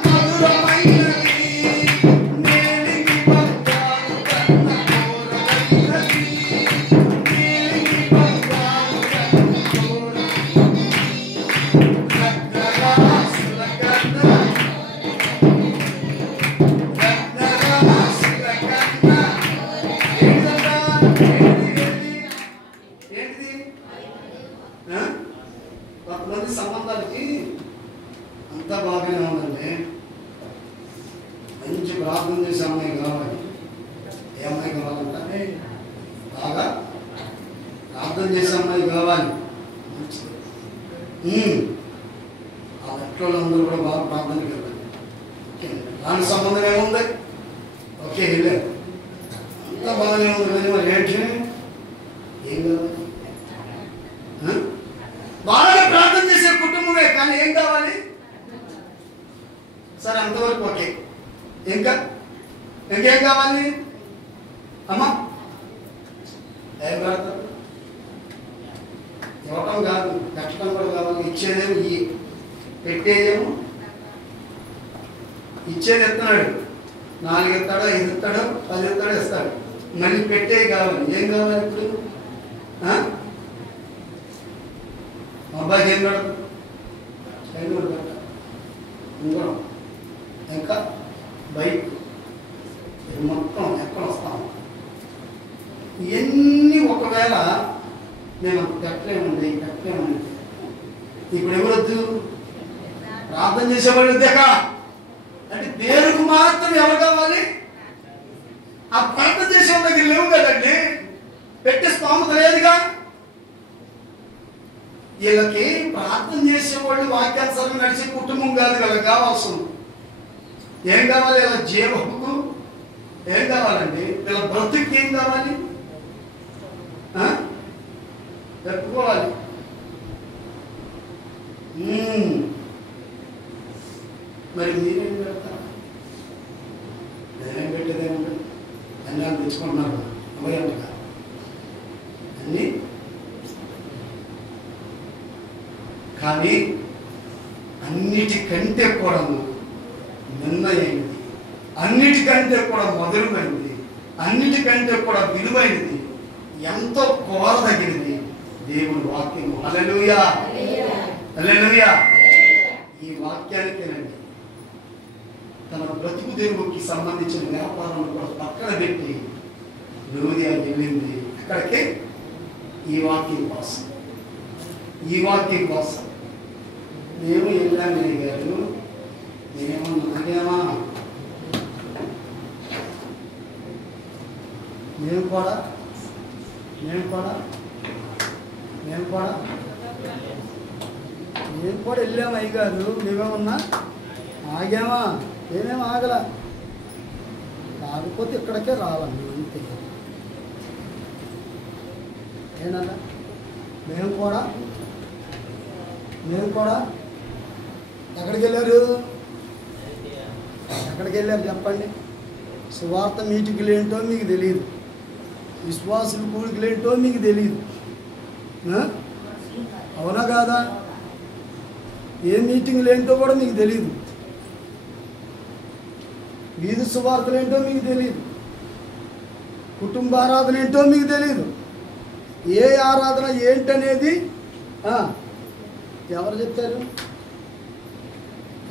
మధురమైనది, నేలికి బంగారు కన్న కోరగైనది, నేలికి బంగారు కన్న కోరగైనది, రక్తరాసుల కన్న కొంతమంది సంబంధాలకి అంతా బాగానే ఉందండి. మంచి ప్రార్థన చేసే అమ్మాయి కావాలి. ఏ అమ్మాయి కావాలంటే బాగా ప్రార్థన చేసే అమ్మాయి కావాలి. మంచిది. ఆ లెక్కలో అందరూ కూడా బాగా ప్రార్థనకి వెళ్ళాలి. ఓకే, దాని సంబంధం ఏముంది? ఓకే, వెళ్ళారు, అంతా బాగానే ఉంది. కానీ మరి ఏంటి, ఏం కావాలి? బాగా ప్రార్థన చేసే కుటుంబమే, కానీ ఏం కావాలి? సరే, అంతవరకు ఓకే. ఇంకేం కావాలి అమ్మా? ఏం కాదు, ఇవ్వటం కాదు, కట్టడం కూడా కావాలి. ఇచ్చేదేమో ఇయ్యి, పెట్టేదేమో. ఇచ్చేది ఎత్తున్నాడు, 4 ఎత్తాడో 5 ఎత్తాడో 10 ఎత్తాడో ఇస్తాడు. మళ్ళీ పెట్టే కావాలి. ఏం కావాలి ఇప్పుడు? అబ్బాయికి ఏం కడదు? చైన్ కట్ట, ఉంగరం, ఇంకా బైక్, ఇది మొత్తం ఎక్కడ వస్తాము. ఇవన్నీ ఒకవేళ మేము పెట్టలేమండి. ఇప్పుడు ఎవరొద్దు? ప్రార్థన చేసేవాళ్ళు వద్దాక. అంటే పేరుకు మాత్రం ఎవరు కావాలి? ఆ ప్రార్థన చేసేవాళ్ళ దగ్గర లేవు కదండి, పెట్టే స్తోమత లేదుగా. వీళ్ళకి ప్రార్థన చేసేవాళ్ళు వాక్యానుసారం నడిచే కుటుంబం కాదు వీళ్ళకి కావాల్సింది. ఏం కావాలి? వీళ్ళ జీవకు ఏం కావాలండి? వీళ్ళ బ్రతుకు ఏం కావాలి? చెప్పుకోవాలి. మరి మీరేం పెడతారు? నేనేం పెట్టేదేమంటే అన్నీ తెచ్చుకుంటున్నారు అభయంగా అన్నీ. కానీ అన్నిటికంటే కూడా నిర్ణయమైనది, అన్నిటికంటే కూడా మధురమైనది, అన్నిటికంటే కూడా విలువైనది, ఎంతో కోరదగినది దేవుని వాక్యం. హల్లెలూయా, హల్లెలూయా. ఈ వాక్యానికేనండి తన బ్రతుకు తెరువుకి సంబంధించిన వ్యాపారం కూడా పక్కన పెట్టి లూదియా వెళ్ళింది. అక్కడికే ఈ వాక్యం కోసం, ఈ వాక్యం కోసం. మేము వెళ్ళాము గారు, మేము నాకేమా, మేము కూడా నేను కూడా వెళ్ళాము అయ్యగారు. మేమేమన్నా ఆగామా? మేమేం ఆగల. కాకపోతే ఇక్కడికే రావాలి అంతే. ఏనన్నా మేము కూడా ఎక్కడికి వెళ్ళారు చెప్పండి. సువార్త మీటింగులు ఏంటో మీకు తెలియదు, విశ్వాసుల కూడికలు ఏంటో మీకు తెలియదు. అవునా కాదా? ఏ మీటింగులు ఏంటో కూడా మీకు తెలియదు, వీధి సువార్తలు ఏంటో మీకు తెలియదు, కుటుంబ ఆరాధన ఏంటో మీకు తెలియదు. ఏ ఆరాధన ఏంటనేది ఎవరు చెప్తారు?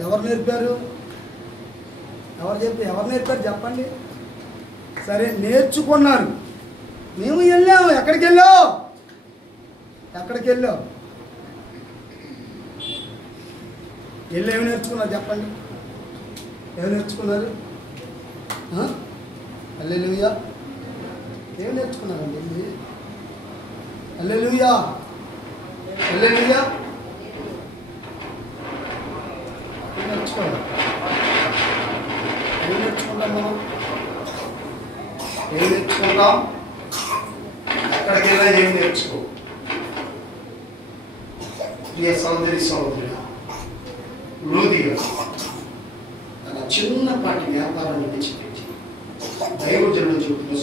ఎవరు నేర్పారు చెప్పండి. సరే, నేర్చుకున్నారు. మేము వెళ్ళాము. ఎక్కడికి వెళ్ళావు? వెళ్ళి ఏమి నేర్చుకున్నారు చెప్పండి. ఏమి నేర్చుకున్నారు? హల్లెలూయా. ఏమి నేర్చుకున్నారండి? హల్లెలూయా. నేర్చుకోవాలి. ఏం నేర్చుకుంటాం మనం? ఎక్కడికి వెళ్ళా ఏం నేర్చుకో. ప్రియ సోదరి లూదిగా తన చిన్నపాటి వ్యాపారాన్ని విడిచిపెట్టి దైవజనుల చూపులో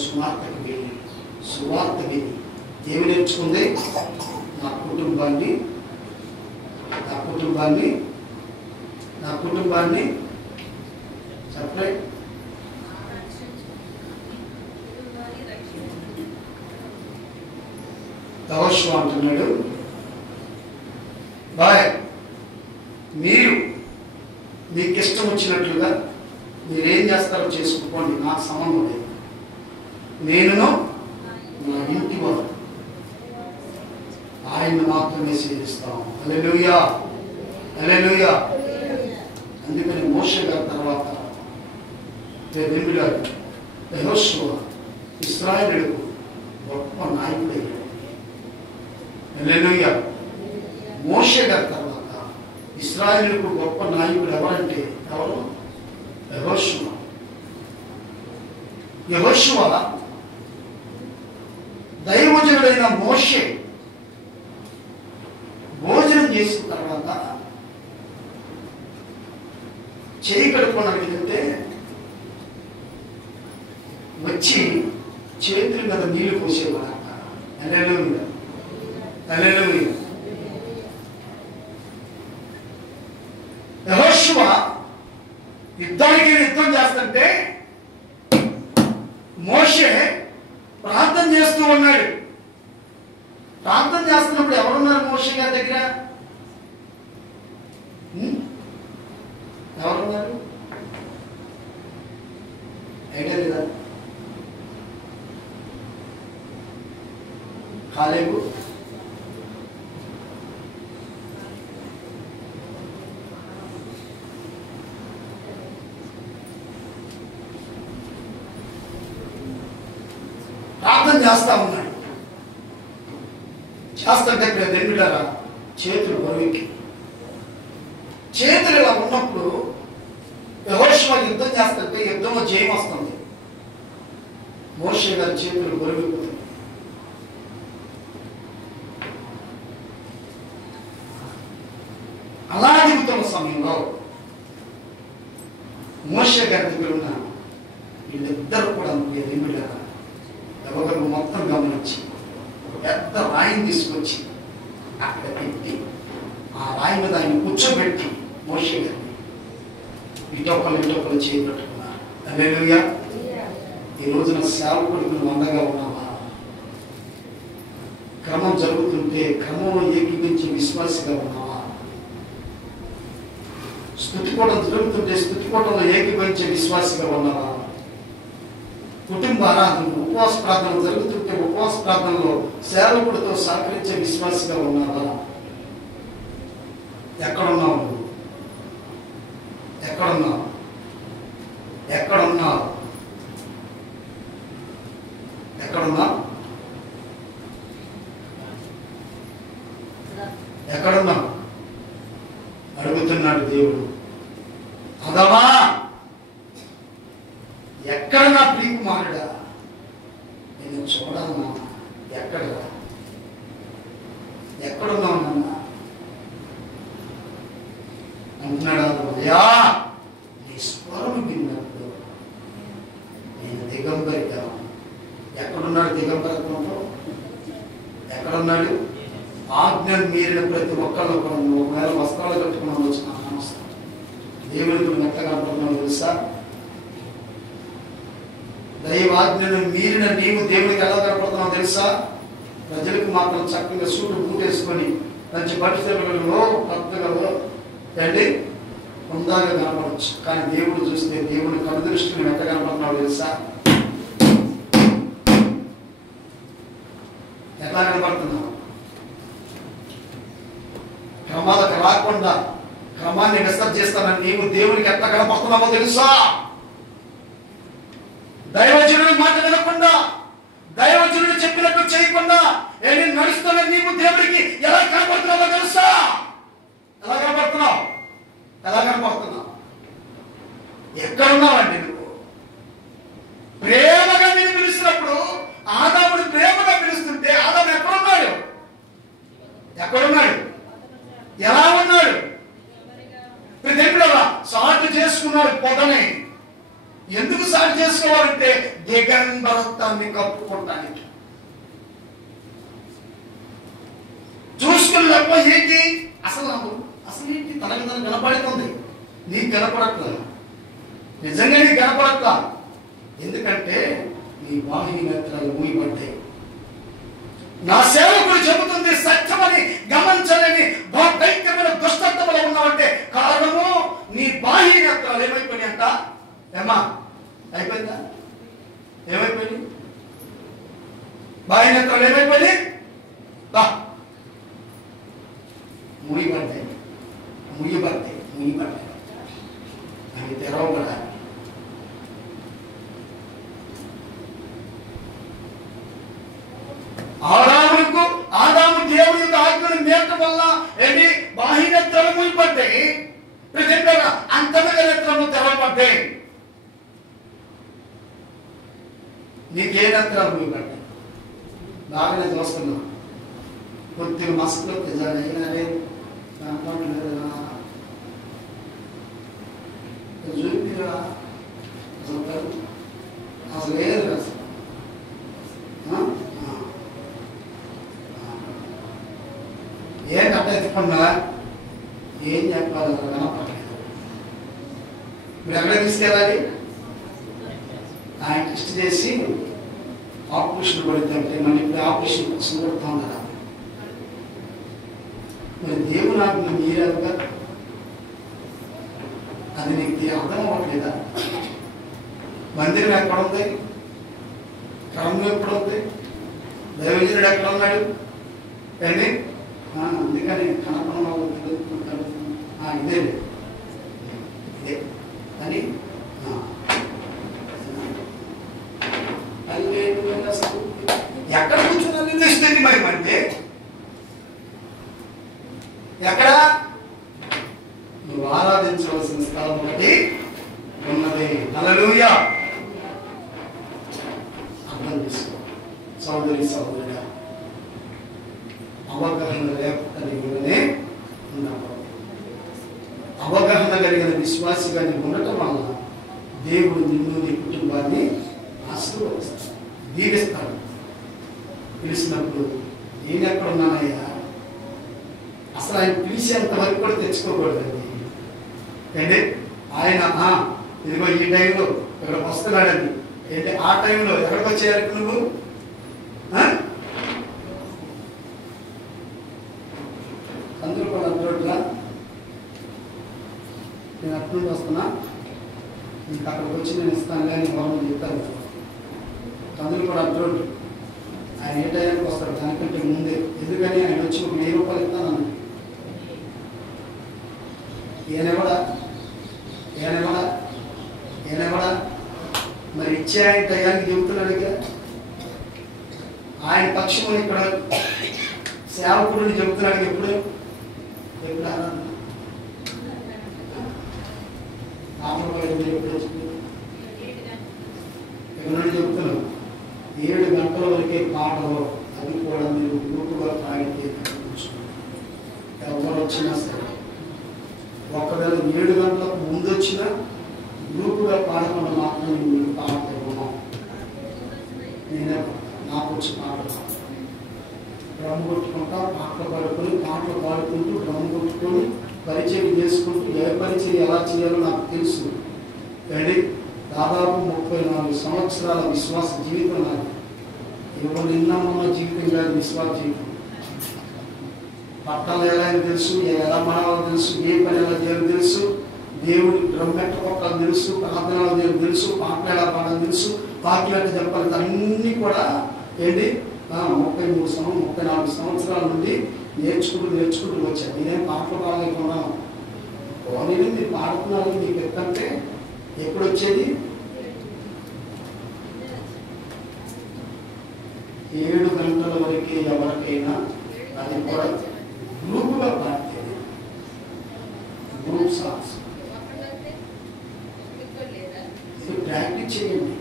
సువార్త విని ఏమి నేర్చుకుంది? నా కుటుంబాన్ని చెప్పలే. యెహోషువ అంటున్నాడు, బాయ్ మీకు ఇష్టం వచ్చినట్లుగా మీరేం చేస్తారో చేసుకోండి, నాకు సంబంధం లేదు. నేను నా ఇంటి వారు ఆయన మాత్రమే సేవిస్తాం. హల్లెలూయా. అందుకని మోషే గారి తర్వాత యెహోషువ ఇశ్రాయేలుకు గొప్ప నాయకుడయ్యాడు. హల్లెలూయా. మోషే గారి తర్వాత ఇశ్రాయేలుకు గొప్ప నాయకుడు ఎవరంటే ఎవరు? యెహోషువ దైవజనుడైన మోషే భోజనం చేసిన తర్వాత చేయి కడుక్కోవడానికి వెళ్తే వచ్చి చేతుల మీద నీళ్లు పోసేవాడట. హల్లెలూయా. యెహోషువ యుద్ధం చేస్తుంటే మోషే ప్రార్థన చేస్తూ ఉన్నాడు. ప్రార్థన చేస్తున్నప్పుడు ఎవరున్నారు మోషే గారి దగ్గర? ఎవరున్నారు? ఐడియా లేదా? కాలేబు, ప్రార్థన చేస్తా ఉన్నాడు. చేస్తుంటే దేవుడారా చేతులు బరువెక్కి, చేతులు ఇలా ఉన్నప్పుడు యెహోషువ యుద్ధం చేస్తుంటే యుద్ధంలో జయం వస్తుంది. మోషే గారి చేతులు బరువెక్కుతాయి. అలా దిగుతున్న సమయంలో మోషే గారి దగ్గర ఉన్న వీళ్ళిద్దరు కూడా దేవుడారా ఎవరు మొత్తం గమనించి ఒక పెద్ద రాయిని తీసుకొచ్చి అక్కడ పెట్టి ఆ రాయి మీద ఆయన కూర్చోబెట్టి మోషే గారిని ఇటొకరు చేయబెట్టుకున్నారు. హల్లెలూయా. ఈ రోజున సేవకుడికి వందగా ఉన్నావా? క్రమం జరుగుతుంటే క్రమంలో ఏకీపించి విశ్వాసిగా ఉన్నావా? స్తుతికోవడం జరుగుతుంటే స్తుతికోవడంలో ఏకీపించే విశ్వాసిగా ఉన్నావా? కుటుంబ ఆరాధన ఉపవాస ప్రార్థనలు జరుగుతుంటే ఉపవాస ప్రార్థనలో సేవకుడితో సహకరించే విశ్వాసిగా ఉన్నావా? ఎక్కడున్నావు? చూడాలన్నా ఎక్కడున్నావు నాన్న అంటున్నాడు. అయ్యా నీ స్వరం విన్నప్పుడు నేను దిగంబరిగా. ఎక్కడున్నాడు దిగంబరత్వంలో? ఎక్కడున్నాడు? ఆజ్ఞను మీరిన ప్రతి ఒక్కళ్ళు కూడా ఒకవేళ వస్త్రాలు కట్టుకున్నాను వచ్చిన నమస్కారం దేవుడికి మెత్తగా పడుతున్నావు తెలుసా? దైవాజ్ఞను మీరిన నీవు దేవుడికి ఎలా కనపడుతున్నావు తెలుసా? ప్రజలకు మాత్రం చక్కగా సూటు బూటేసుకొని మంచి బట్టలు పెద్దగా అండి ఉందాగా కనపడవచ్చు. కానీ దేవుడు చూస్తే దేవుని కనుదృష్టిని ఎంత కనపడుతున్నావు తెలుసా? ఎట్లా కనపడుతున్నావు? క్రమాలకు రాకుండా క్రమాన్ని డిస్టర్బ్ చేస్తానని నీవు దేవునికి ఎట్లా కనపడుతున్నావో తెలుసా? దైవజనుడి మాట వినకుండా దైవజనుడు చెప్పినట్టు చేయకుండా నడుస్తున్న నీవు దేవుడికి ఎలా కనపడుతున్నావో తెలుసా? ఎలా కనపడుతున్నావు? ఎక్కడున్నావండి నువ్వు? ప్రేమగా నేను పిలిచినప్పుడు ఆదాముడు ప్రేమగా పిలుస్తుంటే ఆదాము ఎక్కడున్నాడు? ఎలా ఉన్నాడు? దేవుడవా సాటి చేసుకున్నాడు పొగని. ఎందుకు సాటి చేసుకోవాలంటే దిగంబరత్వాన్ని కప్పుకోవటానికి. చూసుకుని తప్ప ఏంటి అసలు ఏంటి? తనకి తను కనపడుతుంది, నీకు కనపడట్లేదు. నిజంగా నీకు కనపడట్లా. ఎందుకంటే నీ బాహ్య నేత్రాలు మూయబడ్డాయి. నా సేవకుడు చెబుతుంది సత్యమని గమనించలేని భౌతికమైన దుష్టత్వంలో ఉన్నావంటే కారణము నీ బాహ్య నేత్రాలు ఏమైపోయినాయి అంట. ఏమా అయిపోయిందా? ఏమైపోయింది? బాహ్య నేత్రాలు ఏమైపోయినాయి? మూయబడ్డాయి అవి తెరవబడాలి. ఆదాము దేవుడి యొక్క ఆజ్ఞను మేరటం వల్ల ఏంటి? బాహ్య నేత్రాలు మూయబడ్డాయి, అంతర్గత నేత్రాలు తెరవబడ్డాయి. నీకే నేత్రాలు మూయబడ్డాయి? బాగానే చూస్తున్నావు. కొద్దిగా మస్కులో అయినా చూపిరా అసలు లేదు. ఏం కట్ట ఎత్తుకున్నా ఏం చెప్పాలి? కనపడలేదు. మీరు ఎక్కడ తీసుకెళ్ళాలి? ఆయన టెస్ట్ చేసి ఆపరేషన్ పడుతుంటే మళ్ళీ ఇప్పుడు ఆపరేషన్ కోసం కొడుతాం కదా. మరి దేవుని ఆజ్ఞ మీరేగా అది నీకు అర్థం అవ్వట్లేదా? మందిరం ఎక్కడ ఉంది? క్రమం ఎప్పుడుంది? దైవజనుడు ఎక్కడ ఉన్నాడు? అండి అందుకని కనపడం ఇదే అని ఎక్కడ కూర్చున్నా నిలుస్తుంది. మరి అంటే ఎక్కడ నువ్వు ఆరాధించవలసిన స్థలం ఒకటి ఉన్నది. హల్లెలూయా. అర్థం చేసుకో సోదరుడా. అవగాహన లేకపోతే అవగాహన కలిగిన విశ్వాసిగా నీకు ఉండటం వల్ల దేవుడు నిన్ను నీ కుటుంబాన్ని ఆశీర్వదిస్తాడు, దీవిస్తాడు. పిలిచినప్పుడు నేను ఎక్కడ ఉన్నానయ్యా? అసలు ఆయన పిలిచేంత వరకు కూడా తెచ్చుకోకూడదండి. అంటే ఆయన ఇదిగో ఈ టైంలో ఇక్కడికి వస్తున్నాడని అంటే ఆ టైంలో ఎక్కడికి వచ్చేయాలి నువ్వు? అందరూ కూడా అంటున్నా నేను అట్నుండి వస్తున్నా, నీకు అక్కడికి వచ్చి నేను ఇస్తాను కానీ వాళ్ళు చెప్తాను. అందరూ కూడా అంటున్నాడు ఆయన ఏ టైంకి వస్తాడు దానికంటే ముందే. ఎందుకని ఆయన వచ్చి ఒక 1000 రూపాయలు ఇస్తాను అన్నాడు. ఈయనెవడా మరి ఇచ్చే ఆయన టయానికి చెబుతున్నాడుగా. ఆయన పక్షం ఇక్కడ సేవకుడిని చెబుతున్నాడు. ఎప్పుడు ఆరాధన ఎప్పుడు ఎక్కడ నుండి చెబుతున్నావు? 7 గంటల వరకే పాటలు, అది కూడా మీరు గ్రూపుగా తాగితే ఎవరు వచ్చినా సరే, ఒకవేళ 7 గంటలకు ముందు వచ్చినా గ్రూపుగా పాడకుండా మాత్రం మీకు పాటలు ఉన్నాం. నేనే నాకు వచ్చి పాటలు డ్రమ్ కొట్టుకుంటా, పాటలు పాడుకుంటూ డ్రమ్ కొట్టుకొని పరిచయం చేసుకుంటూ ఏ పరిచయం ఎలా చేయాలో నాకు తెలుసు. కానీ దాదాపు 34 సంవత్సరాల విశ్వాస జీవితం నాకు. ఎవరు నిన్న జీవితం కాదు విశ్వాస జీవితం. పట్టాలు ఎలా తెలుసు, ఎలా మాడాలో తెలుసు, ఏ పని ఎలా చేయాలో తెలుసు, దేవుడి డ్రమ్మెట్ట కొట్టాలని తెలుసు, ప్రార్థనలు దేవుడు తెలుసు, పాటలు ఎలా పాడాలని తెలుసు, వాక్యాలు చెప్పాలి, అన్నీ కూడా ఏంటి 34 సంవత్సరాల నుండి నేర్చుకుంటూ వచ్చాను. నేనేం పాటలు పాడలేకున్నాను. నేను మీరు పాడుతున్నారు, మీకు ఎత్తంటే ఎప్పుడు వచ్చేది 7 గంటల వరకే ఎవరికైనా, అది కూడా గ్రూపుగా పాడితే గ్రూప్ సాంగ్స్ ప్రాక్టీస్ చేయండి.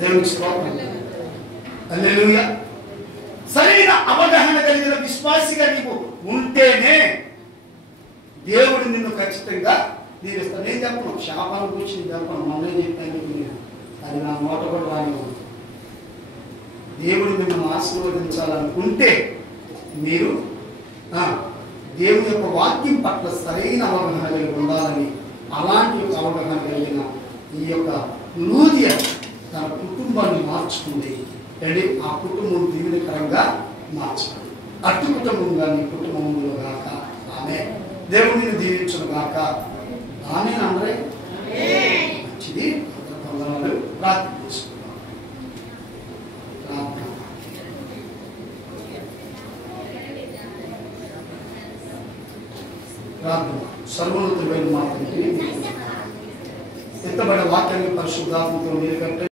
దేవునికి స్తోత్రం. హల్లెలూయా. సరైన అవగాహన కలిగిన విశ్వాసిగా నీవు ఉంటేనే దేవుడు నిన్ను ఖచ్చితంగా దీవిస్తాడు. నేను చెప్పను, శాపాన్ని గురించి చెప్పను, మొన్నే చెప్పాను, అది నా నోట కూడా రాని. దేవుడు మిమ్మల్ని ఆశీర్వదించాలనుకుంటే మీరు దేవుని యొక్క వాక్యం పట్ల సరైన అవగాహన కలిగి ఉండాలని, అలాంటి యొక్క అవగాహన కలిగిన ఈ యొక్క లూదియా తన కుటుంబాన్ని మార్చుకుంది. అంటే ఆ కుటుంబం దీవెనకరంగా మార్చుకుంది. అటు కుటుంబంగా నీ కుటుంబంలో గాక. ఆమె దేవుడిని దీవించును గాక. ఆమె అందరే మంచిది. వందనాలు. ప్రార్థన చేసుకుందాం. ప్రార్థన. సర్వోన్నతుడైన మా తండ్రి, ఎత్తబడే వాక్యాన్ని పరిశుద్ధాత్మతో నీరు కట్టే